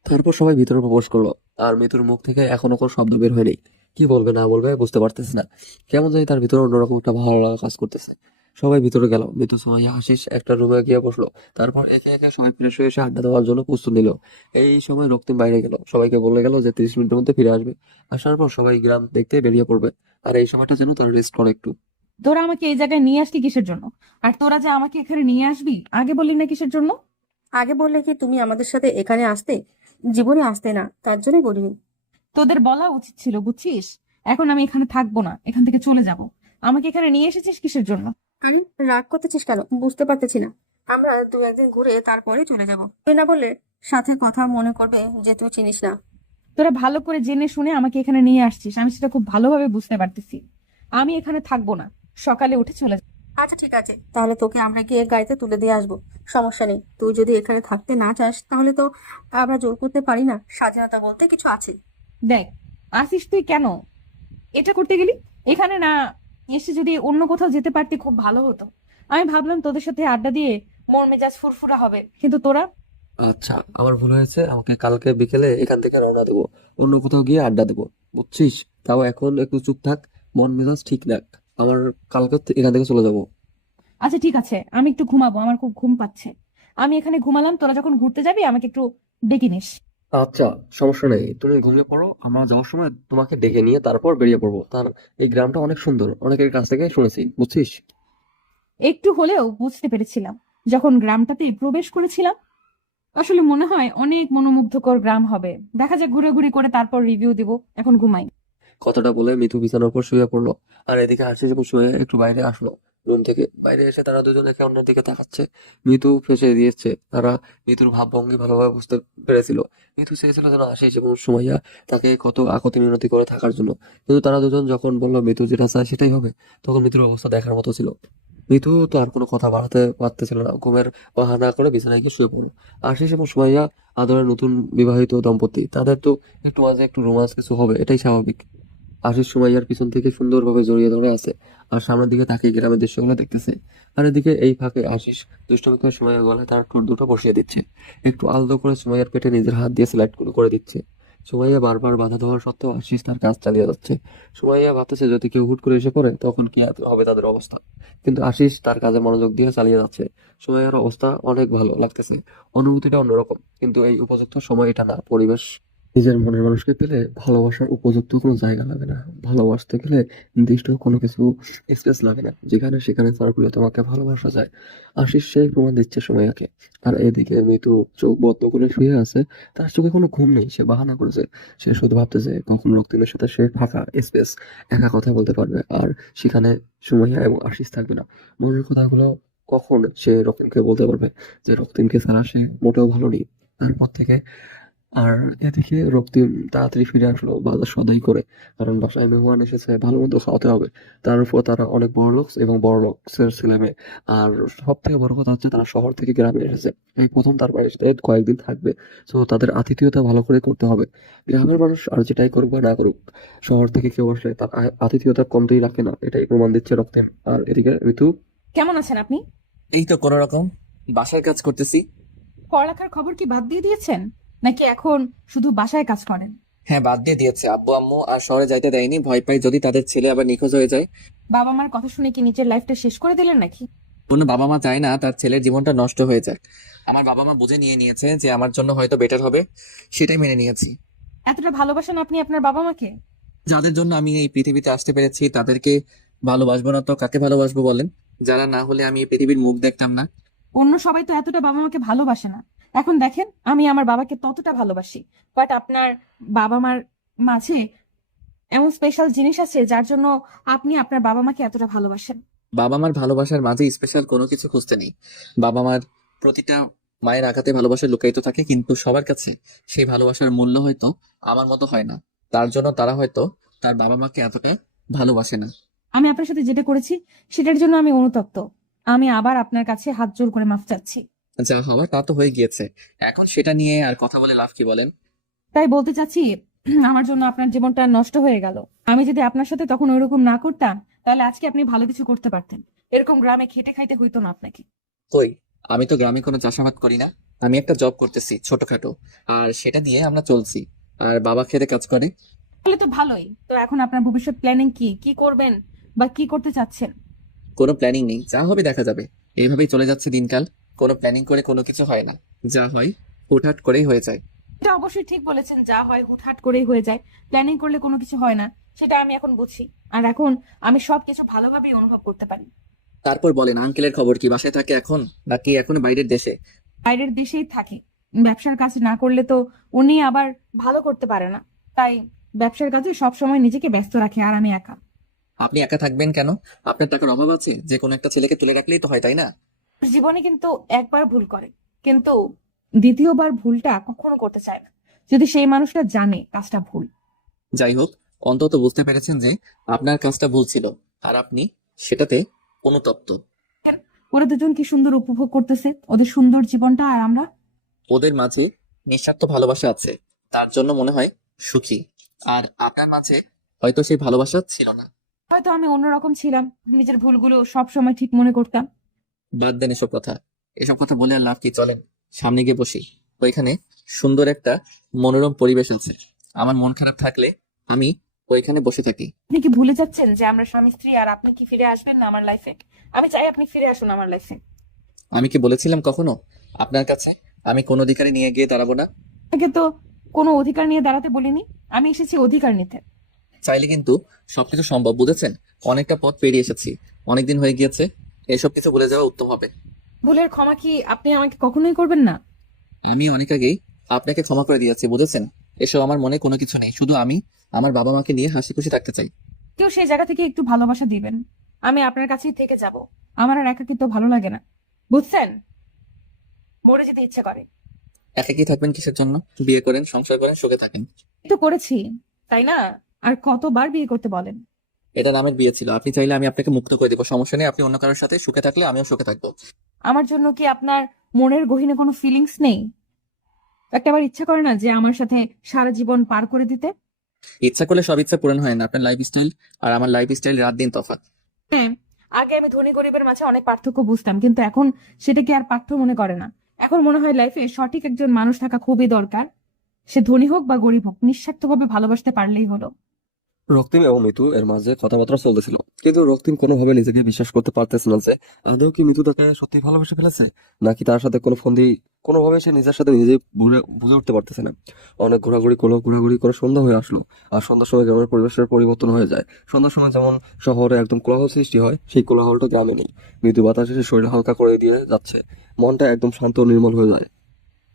তারপর সবাই ভিতরে প্রবেশ করলো, আর মিতুর মুখ থেকে এখনো কোনো শব্দ বের হয়নি। কি বলবে না বলবে বুঝতে পারতেছে না, কেমন জানি তার ভিতরে অন্যরকম একটা ভালো লাগা কাজ করতেছে। সবাই ভিতরে গেল, মিতু সুমাইয়া আশিস একটা রুমে গিয়ে বসলো। তারপর একে একে সবাই ফ্রেশ হয়ে এসে আড্ডা দেওয়ার জন্য প্রস্তুত নিল। এই সময় রক্তিম বাইরে গেল, সবাইকে বলে গেল যে 30 মিনিটের মধ্যে ফিরে আসবে। আসার পর সবাই গ্রাম দেখতে বেরিয়ে পড়বে, আর এই সময়টা যেন তারা রেস্ট করে একটু। তোরা আমাকে এই জায়গায় নিয়ে আসলি কিসের জন্য? আর তোরা যে আমাকে এখানে নিয়ে আসবি আগে বললি না কিসের জন্য? আগে বললে কি তুমি আমাদের সাথে এখানে আসতে? জীবনে আসতে না, তার জন্যই বলিনি। তোদের বলা উচিত ছিল, বুঝছিস? এখন আমি এখানে থাকবো না, এখান থেকে চলে যাব। আমাকে এখানে নিয়ে এসেছিস কিসের জন্য? আরে রাগ করতেছিস কেন, বুঝতে পারতেছি না। আমরা 2-1 দিন ঘুরে তারপরে চলে যাব। তুই না বললে সাথে কথা মনে করবে যে তুই চিনিস না। তোরা ভালো করে জেনে শুনে আমাকে এখানে নিয়ে আসছিস, আমি সেটা খুব ভালোভাবে বুঝতে পারতেছি। আমি এখানে থাকবো না, সকালে উঠে চলে যাব। আচ্ছা ঠিক আছে, তাহলে তোকে আমরা গিয়ে গাড়িতে তুলে দিয়ে আসবো। সমস্যা নেই, তুই যদি এখানে থাকতে না চাস তাহলে তো আমরা জোর করতে পারি না, স্বাধীনতা বলতে কিছু আছে। দেখ, আসিস তুই কেন এটা করতে গেলি? এখানে না এসে যদি অন্য কোথাও যেতে পারতি খুব ভালো হতো। আমি ভাবলাম তোদের সাথে আড্ডা দিয়ে মন মেজাজ ফুরফুরা হবে, কিন্তু তোরা। আচ্ছা, আমার ভুল হয়েছে, আমাকে কালকে বিকেলে এখান থেকে রওনা দেবো, অন্য কোথাও গিয়ে আড্ডা দেবো, বুঝছিস? তাও এখন একটু চুপ থাক, মন মেজাজ ঠিক রাখ। আমার কালকে এখান থেকে চলে যাব। আচ্ছা ঠিক আছে, আমি একটু ঘুমাবো, আমার খুব ঘুম পাচ্ছে। আমি এখানে ঘুমালাম, তোরা যখন ঘুরতে যাবি আমাকে একটু ডেকে নিস। আচ্ছা, সমস্যা নেই, তুমি ঘুমিয়ে পড়ো, আমরা যাওয়ার সময় তোমাকে ডেকে নিয়ে তারপর বেরিয়ে পড়বো। এই গ্রামটা অনেক সুন্দর, অনেকের কাছ থেকে শুনেছি, বুঝছিস? একটু হলেও বুঝতে পেরেছিলাম যখন গ্রামটাতে প্রবেশ করেছিলাম। আসলে মনে হয় অনেক মনোমুগ্ধকর গ্রাম হবে। দেখা যাক, ঘুরে ঘুরে করে তারপর রিভিউ দিব। এখন ঘুমাই। কথাটা বলে মিতু বিছানার উপর শুয়ে পড়লো, আর এদিকে আশিস শুয়ে একটু বাইরে আসলো। রুম থেকে বাইরে এসে তারা দুজন একে অন্যের দিকে তাকাচ্ছে। মিতু ফেঁসে দিয়েছে, তারা মিতুর ভাবভঙ্গি ভালোভাবে বুঝতে পেরেছিল। মিতু চেয়েছিল যেন আশিস এবং সুমাইয়া তাকে কত আকুতি মিনতি করে থাকার জন্য, কিন্তু তারা দুজন যখন বললো মিতু যেটা চায় সেটাই হবে, তখন মিতুর অবস্থা দেখার মতো ছিল। মিতু তো আর কোনো কথা বাড়াতে পারতেছিল না, ঘুমের বাহানা করে বিছানায় গিয়ে শুয়ে পড়লো। আশিস এবং সুমাইয়া আদরের নতুন বিবাহিত দম্পতি, তাদের তো একটু মাঝে একটু রোমান্স কিছু হবে, এটাই স্বাভাবিক। আশিস সুমাইয়ার পিছন থেকে সুন্দরভাবে জড়িয়ে ধরে আছে, আর সামনের দিকে তাকিয়ে গ্রামের দৃশ্যগুলো দেখতেছে। আর এদিকে এই ফাঁকে আশিস দুষ্টমি করে সুমাইয়ার গলায় তার ঠোঁট দুটো বসিয়ে দিচ্ছে, একটু আলতো করে সুমাইয়ার পেটে নিজের হাত দিয়ে সিলেক্ট করে দিচ্ছে। সুমাইয়া বারবার বাধা দেওয়ার সত্ত্বেও আশিস তার কাজ চালিয়ে যাচ্ছে। সুমাইয়া ভাবতেছে যদি কেউ হুট করে এসে পড়ে তখন কি হবে তাদের অবস্থা, কিন্তু আশিস তার কাজে মনোযোগ দিয়ে চালিয়ে যাচ্ছে। সুমাইয়ার অবস্থা অনেক ভালো লাগতেছে, অনুভূতিটা অন্যরকম, কিন্তু এই উপযুক্ত সময় এটা না, পরিবেশ। নিজের মনের মানুষকে পেলে ভালোবাসার উপযুক্ত কোনো জায়গা লাগে না, ভালোবাসতে গেলে নির্দিষ্ট কোনো কিছু স্পেস লাগে না, যেখানে সেখানে সরাসরি তোমাকে ভালোবাসা যায়। আশিস সেই প্রমাণ দিচ্ছে সুমাইয়াকে। আর এদিকে মৃত্যু চোখ বদ্ধ করে শুয়ে আছে, তার চোখে কোনো ঘুম নেই, সে বাহানা করেছে। সে শুধু ভাবতেছে কখন রক্তিমের সাথে সে ফাঁকা স্পেস একা কথা বলতে পারবে, আর সেখানে সুমাইয়া এবং আশিস থাকবে না। মনের কথাগুলো কখন সে রক্তিমকে বলতে পারবে যে রক্তিমকে ছাড়া সে মোটেও ভালো নেই। তারপর থেকে আর এদিকে রক্তিম তাড়াতাড়ি ফিরে আসলো বাজার সদাই করে, কারণ বাসায় মেহমান এসেছে, ভালো মন্দ খাওয়াতে হবে। তার উপর তারা অনেক বড় লোক এবং বড় লোকের ছেলে মেয়ে। আর সব থেকে বড় কথা হচ্ছে তারা শহর থেকে গ্রামে এসেছে, এই প্রথম তার বাড়ির সাথে কয়েকদিন থাকবে। তো তাদের আতিথেয়তা ভালো করে করতে হবে। গ্রামের মানুষ আর যেটাই করুক বা না করুক, শহর থেকে কেউ আসলে তার আতিথেয়তা কমতেই রাখে না, এটাই প্রমাণ দিচ্ছে রক্তিম। আর এদিকে ঋতু কেমন আছেন আপনি? এই তো কোনো রকম বাসার কাজ করতেছি। পড়ালেখার খবর কি বাদ দিয়ে দিয়েছেন, নাকি এখন শুধু বাসায় কাজ করেন? হ্যাঁ, বাদ দিয়ে দিয়েছে। আব্বু আম্মু আর শহরে যাইতে দেয়নি, ভয় পাই যদি তাদের ছেলে আবার নিখোঁজ হয়ে যায়। বাবা মার কথা শুনে কি নিজের লাইফটা শেষ করে দিলেন নাকি? কোনো বাবা মা চায় না তার ছেলের জীবনটা নষ্ট হয়ে যাক। আমার বাবা মা বুঝে নিয়েছে যে আমার জন্য হয়তো বেটার হবে, সেটাই মেনে নিয়েছি। এতটা ভালোবাসেন আপনি আপনার বাবা মাকে? যাদের জন্য আমি এই পৃথিবীতে আসতে পেরেছি তাদেরকে ভালোবাসবো না তো কাকে ভালোবাসবো বলেন? যারা না হলে আমি এই পৃথিবীর মুখ দেখতাম না। অন্য সবাই তো এতটা বাবা মাকে ভালোবাসে না। এখন দেখেন, আমি আমার বাবাকে ততটা ভালোবাসি, বাট আপনার বাবা মার মাঝে এমন স্পেশাল জিনিস আছে যার জন্য আপনি আপনার বাবা মাকে এতটা ভালোবাসেন। বাবা মার ভালোবাসার মাঝে স্পেশাল কোনো কিছু খুঁজতে নেই। বাবা মার প্রতিটা মায়ের আঘাতে ভালোবাসা লুকায়িত থাকে, কিন্তু সবার কাছে সেই ভালোবাসার মূল্য হয়তো আমার মতো হয় না। তার জন্য তারা হয়তো তার বাবা মাকে এতটা ভালোবাসে না। আমি আপনার সাথে যেটা করেছি সেটার জন্য আমি অনুতপ্ত। আমি আবার আপনার কাছে হাত জোর করে মাফ চাচ্ছি। যা হওয়ার তা তো হয়ে গিয়েছে, এখন সেটা নিয়ে আর কথা বলে লাভ কি বলেন? তাই বলতে চাচ্ছি, আমার জন্য আপনার জীবনটা নষ্ট হয়ে গেল। আমি যদি আপনার সাথে তখন ওইরকম না করতাম, তাহলে আজকে আপনি ভালো কিছু করতে পারতেন। এরকম গ্রামে খেটে খাইতে হইতো না আপনাকে। কই, আমি তো গ্রামে কোনো চাষাবাদ করি না। আমি একটা জব করতেছি ছোটখাটো, আর সেটা দিয়ে আমরা চলছি। আর বাবা খেতে কাজ করে। তাহলে তো ভালোই। তো এখন আপনার ভবিষ্যৎ প্ল্যানিং কি, কি করবেন বা কি করতে চাচ্ছেন? কোনো প্ল্যানিং নেই, যা হবে দেখা যাবে। এইভাবেই চলে যাচ্ছে দিনকাল। কোনো প্ল্যানিং করে কোনো কিছু হয় না, যা হয় হুটহাট করেই হয়ে যায়। এটা অবশ্যই ঠিক বলেছেন, যা হয় হুটহাট করেই হয়ে যায়। প্ল্যানিং করলে কোনো কিছু হয় না, সেটা আমি এখন বুঝি। আর এখন আমি সবকিছু ভালোভাবেই অনুভব করতে পারি। তারপর বলেন, আঙ্কেলের খবর কি? বাসায় থাকে এখন নাকি এখন বাইরের দেশে? বাইরের দেশেই থাকে। ব্যবসার কাজ না করলে তো উনি আবার ভালো করতে পারে না। তাই ব্যবসার কাজে সবসময় নিজেকে ব্যস্ত রাখে, আর আমি একা। আপনি একা থাকবেন কেন? আপনার টাকার অভাব আছে? যে কোনো একটা ছেলেকে তুলে রাখলেই তো হয়, তাই না? জীবনে কিন্তু একবার ভুল করে, কিন্তু দ্বিতীয়বার ভুলটা কখনো করতে চায় না, যদি সেই মানুষটা জানে কাজটা ভুল। যাই হোক, অন্তত বুঝতে পেরেছেন যে আপনার কাজটা ভুল ছিল, আর আপনি সেটাতে অনুতপ্ত। ওরা দুজন কি সুন্দর উপভোগ করতেছে ওদের সুন্দর জীবনটা, আর আমরা? ওদের মাঝে নিঃস্বার্থ ভালোবাসা আছে, তার জন্য মনে হয় সুখী। আর আপনার মাঝে হয়তো সেই ভালোবাসা ছিল না। হয়তো আমি অন্যরকম ছিলাম, নিজের ভুলগুলো সব সময় ঠিক মনে করতাম। বাদ দেন এসব কথা। এসব কথা বলে আর লাভ কি? চলেন সামনে গিয়ে বসি। ওইখানে সুন্দর একটা মনোরম পরিবেশ আছে। আমার মন খারাপ থাকলে আমি ওইখানে বসে থাকি। আপনি কি ভুলে যাচ্ছেন যে আমরা স্বামী স্ত্রী, আর আপনি কি ফিরে আসবেন না আমার লাইফে? আমি চাই আপনি ফিরে আসুন আমার লাইফে। আমি কি বলেছিলাম কখনো আপনার কাছে আমি কোন অধিকারে নিয়ে গিয়ে দাঁড়াবো না? আগে তো কোনো অধিকার নিয়ে দাঁড়াতে বলিনি, আমি এসেছি অধিকার নিতে। চাইলে কিন্তু সবকিছু সম্ভব, বুঝেছেন? অনেকটা পথ পেরিয়ে এসেছি, অনেকদিন হয়ে গিয়েছে। এসব কিছু ভুলে যাওয়া উত্তম হবে। ভুলের ক্ষমা কি আপনি আমাকে কখনোই করবেন না? আমি অনেক আগেই আপনাকে ক্ষমা করে দিয়েছি, বুঝেছেন? এসব আমার মনে কোনো কিছু নেই, শুধু আমি আমার বাবা মাকে নিয়ে হাসি খুশি থাকতে চাই। কেউ সেই জায়গা থেকে একটু ভালোবাসা দিবেন। আমি আপনার কাছেই থেকে যাব। আমার আর একাকিত্ব ভালো লাগে না, বুঝছেন? মরে যেতে ইচ্ছে করে। একাকি থাকবেন কিসের জন্য? বিয়ে করেন, সংসার করেন, সুখে থাকেন। এই তো করেছি, তাই না? আর কতবার বিয়ে করতে বলেন? এটা নামের বিয়ে ছিল। আপনি চাইলে আমি আপনাকে মুক্ত করে দেবো, সমস্যা নেই। আপনি অন্য কারোর সাথে সুখে থাকলে আমিও সুখে থাকবো। আমার জন্য কি আপনার মনের গহীনে কোনো ফিলিংস নেই? একটাবার ইচ্ছা করে না যে আমার সাথে সারা জীবন পার করে দিতে? ইচ্ছা করলে সব ইচ্ছা পূরণ হয় না। আপনার লাইফ স্টাইল আর আমার লাইফ স্টাইল রাত দিন তফাৎ। হ্যাঁ, আগে আমি ধনী গরিবের মাঝে অনেক পার্থক্য বুঝতাম, কিন্তু এখন সেটাকে আর পার্থক্য মনে করে না। এখন মনে হয় লাইফে সঠিক একজন মানুষ থাকা খুবই দরকার। সে ধনী হোক বা গরিব হোক, নিঃস্বার্থভাবে ভালোবাসতে পারলেই হলো। রক্তিম এবং মিতু এর মাঝে কথাবার্তা চলতেছিল, কিন্তু রক্তিম কোনোভাবে নিজেকে বিশ্বাস করতে পারতেছে না যে আদৌ কি মিতু তাকে সত্যি ভালোবেসে ফেলেছে, নাকি তার সাথে কোনো ফন্দি। কোনোভাবে সে নিজের সাথে নিজে বুঝে উঠতে পারতেছে না। অনেক ঘোরাঘুরি করে সন্ধ্যা হয়ে আসলো। আর সন্ধ্যার সময় গ্রামের পরিবেশের পরিবর্তন হয়ে যায়। সন্ধ্যার সময় যেমন শহরে একদম কোলাহল সৃষ্টি হয়, সেই কোলাহলটা গ্রামে নেই। মৃদু বাতাসে সে শরীর হালকা করে দিয়ে যাচ্ছে, মনটা একদম শান্ত ও নির্মল হয়ে যায়।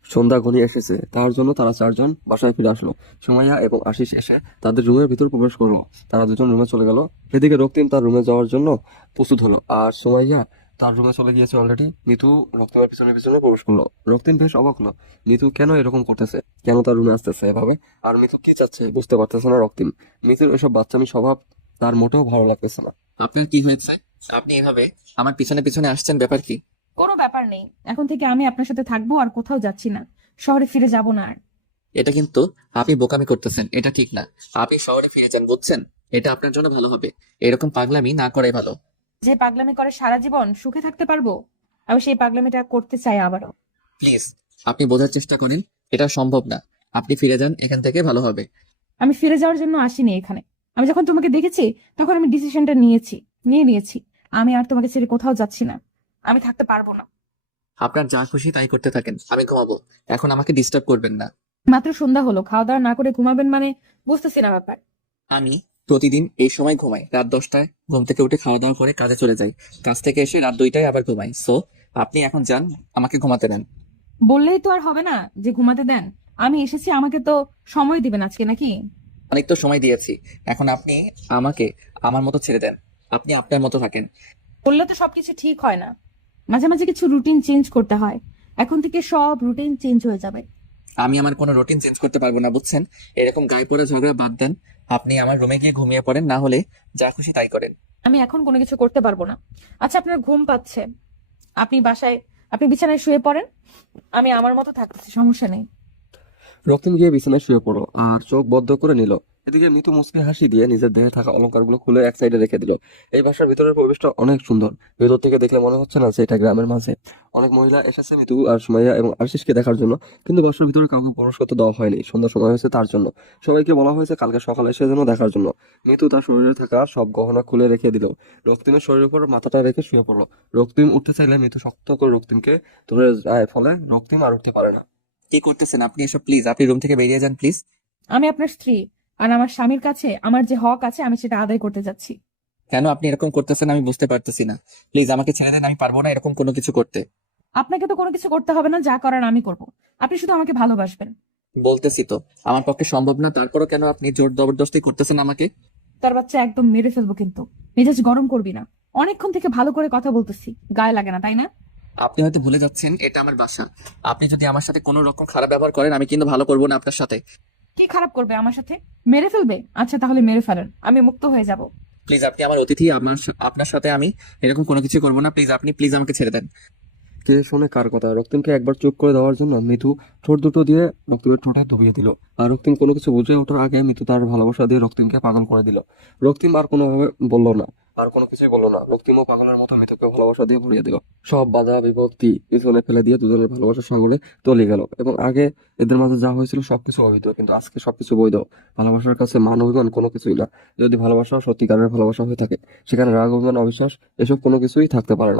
সন্ধ্যা ঘনিয়ে এসেছে, তার জন্য তারা চারজন বাসায় ফিরে আসলো। সুমাইয়া এবং আশিস এসে তাদের রুমের ভিতর প্রবেশ করলো। তারা দুজন রুমে চলে গেল। এদিকে রক্তিম তার রুমে যাওয়ার জন্য প্রস্তুত হলো, আর সুমাইয়া তার রুমে চলে গিয়েছে অলরেডি। মিতু রক্তিমের পিছনে পিছনে প্রবেশ করলো। রক্তিম বেশ অবাক হলো, মিতু কেন এরকম করতেছে, কেন তার রুমে আসতেছে এভাবে, আর মিতু কি চাচ্ছে বুঝতে পারতেছে না রক্তিম। মিতুর এসব বাচ্চামি স্বভাব তার মোটেও ভালো লাগতেছে না। আপনার কি হয়েছে? আপনি এভাবে আমার পিছনে পিছনে আসছেন, ব্যাপার কি? কোনো ব্যাপার নেই, এখন থেকে আমি আপনার সাথে থাকবো, আর কোথাও যাচ্ছি না। শহরে ফিরে যাব না আর। এটা কিন্তু আপনি বোকামি করতেছেন, এটা ঠিক না। আপনি শহরে ফিরে যান, বুঝছেন? এটা আপনার জন্য ভালো হবে। এরকম পাগলামি না করাই ভালো। যে পাগলামি করে সারা জীবন সুখে থাকতে পারবো, আমি সেই পাগলামিটা করতে চাই আবারও। প্লিজ আপনি বোঝার চেষ্টা করেন, এটা সম্ভব না। আপনি ফিরে যান এখান থেকে, ভালো হবে। আমি ফিরে যাওয়ার জন্য আসিনি এখানে। আমি যখন তোমাকে দেখেছি তখন আমি ডিসিশনটা নিয়েছি। আমি আর তোমাকে ছেড়ে কোথাও যাচ্ছি না। আমি থাকতে পারবো না। আপনার যা খুশি তাই করতে থাকেন, আমি ঘুমাবো। এখন আমাকে ডিস্টার্ব করবেন না। মাত্র সন্ধ্যা হলো, খাওয়া দাওয়া না করে ঘুমাবেন মানে বুঝতেছি না ব্যাপার। আমি প্রতিদিন এই সময় ঘুমাই, রাত 10টায় ঘুম থেকে উঠে খাওয়া দাওয়া করে কাজে চলে যাই। কাজ থেকে এসে রাত 2টায় আবার ঘুমাই। সো আপনি এখন যান, আমাকে ঘুমাতে দেন। বললেই তো আর হবে না যে ঘুমাতে দেন। আমি এসেছি, আমাকে তো সময় দিবেন আজকে নাকি? অনেক তো সময় দিয়েছি, এখন আপনি আমাকে আমার মতো ছেড়ে দেন। আপনি আপনার মতো থাকেন। বললে তো সবকিছু ঠিক হয় না, মাঝে মাঝে কিছু রুটিন চেঞ্জ করতে হয়। এখন থেকে সব রুটিন চেঞ্জ হয়ে যাবে। আমি আমার কোনো রুটিন চেঞ্জ করতে পারবো না, বুঝছেন? এরকম গায়ে পড়ে ঝগড়া বাদ দেন। আপনি আমার রুমে গিয়ে ঘুমিয়ে পড়েন, না হলে যা খুশি তাই করেন। আমি এখন কোনো কিছু করতে পারবো না। আচ্ছা, আপনার ঘুম পাচ্ছে, আপনি বিছানায় শুয়ে পড়েন, আমি আমার মতো থাকতেছি, সমস্যা নেই। রক্তিম গিয়ে বিছানায় শুয়ে পড়ো আর চোখ বদ্ধ করে নিল। এদিকে মিতু মুচকি হাসি দিয়ে নিজের দেহে থাকা অলংকারগুলো খুলে এক সাইডে রেখে দিল। এই বাসার ভিতরের পরিবেশটা অনেক সুন্দর। ভেতর থেকে দেখলে মনে হচ্ছে না যে এটা গ্রামের মাঝে। অনেক মহিলা এসেছে মিতু আর সুমাইয়া এবং আশিসকে দেখার জন্য, কিন্তু বাসার ভিতরে কাউকে প্রবেশ করতে দেওয়া হয়নি। সন্ধ্যার সময় হয়েছে তার জন্য। সবাইকে বলা হয়েছে কালকে সকালে এসে যেন দেখার জন্য। মিতু তার শরীরে থাকা সব গহনা খুলে রেখে দিল। রক্তিমের শরীরের উপর মাথাটা রেখে শুয়ে পড়লো। রক্তিম উঠতে চাইলে মিতু শক্ত করে রক্তিমকে ধরে যায়, ফলে রক্তিম আর উঠতে পারে না। কি করতেছেন আপনি এসব? প্লিজ আপনি রুম থেকে বেরিয়ে যান প্লিজ। আমি আপনার স্ত্রী, আর আমার স্বামীর কাছে আমার যে হক আছে আমি সেটা আদায় করতে যাচ্ছি। কেন আপনি এরকম করতেছেন আমি বুঝতে পারতেছি না। প্লিজ আমাকে ছেড়ে দেন, আমি পারবো না এরকম কোনো কিছু করতে। আপনাকে তো কোনো কিছু করতে হবে না, যা করার আমি করব। আপনি শুধু আমাকে ভালোবাসবেন। বলতেছি তো আমার পক্ষে সম্ভব না, তারপরও কেন আপনি জোর জবরদস্তি করতেছেন আমাকে? তার বাচ্চা একদম মেরে ফেলবো, কিন্তু মেজাজ গরম করবি না। অনেকক্ষণ থেকে ভালো করে কথা বলতেছি, গায়ে লাগে না তাই না? আপনি হয়তো ভুলে যাচ্ছেন এটা আমার বাসা। আপনি যদি আমার সাথে কোনো রকম খারাপ ব্যবহার করেন আমি কিন্তু ভালো করবো না আপনার সাথে। কি খারাপ করবে আমার সাথে? মেরে ফেলবে? আচ্ছা তাহলে মেরে ফেলেন, আমি মুক্ত হয়ে যাব। প্লিজ আপনি আমার অতিথি, আপনার সাথে আমি এরকম কোনো কিছু করবো না। প্লিজ আপনি প্লিজ আমাকে ছেড়ে দেন। কে শোনে কার কথা? রক্তিমকে একবার চুপ করে দেওয়ার জন্য মিতু ঠোঁট দুটো দিয়ে রক্তিমের ঠোঁটে ডুবিয়ে দিল। আর রক্তিম কোনো কিছু বুঝে ওঠার আগে মিতু তার ভালোবাসা দিয়ে রক্তিমকে পাগল করে দিল। রক্তিম আর কোনোভাবে বললো না, আর কোনো কিছুই বললো না। রক্তিমও পাগলের মতো মিতুকে ভালোবাসা দিয়ে ভরিয়ে দিল। সব বাধা বিপত্তি পিছনে ফেলে দিয়ে দুজনের ভালোবাসার সাগরে তলিয়ে গেল। এবং আগে এদের মাঝে যা হয়েছিল সবকিছু অবৈধ, কিন্তু আজকে সবকিছু বৈধ। ভালোবাসার কাছে মান অভিমান কোনো কিছুই না। যদি ভালোবাসা সত্যিকারের ভালোবাসা হয়ে থাকে, সেখানে রাগ অভিমান অবিশ্বাস এসব কোনো কিছুই থাকতে পারে না।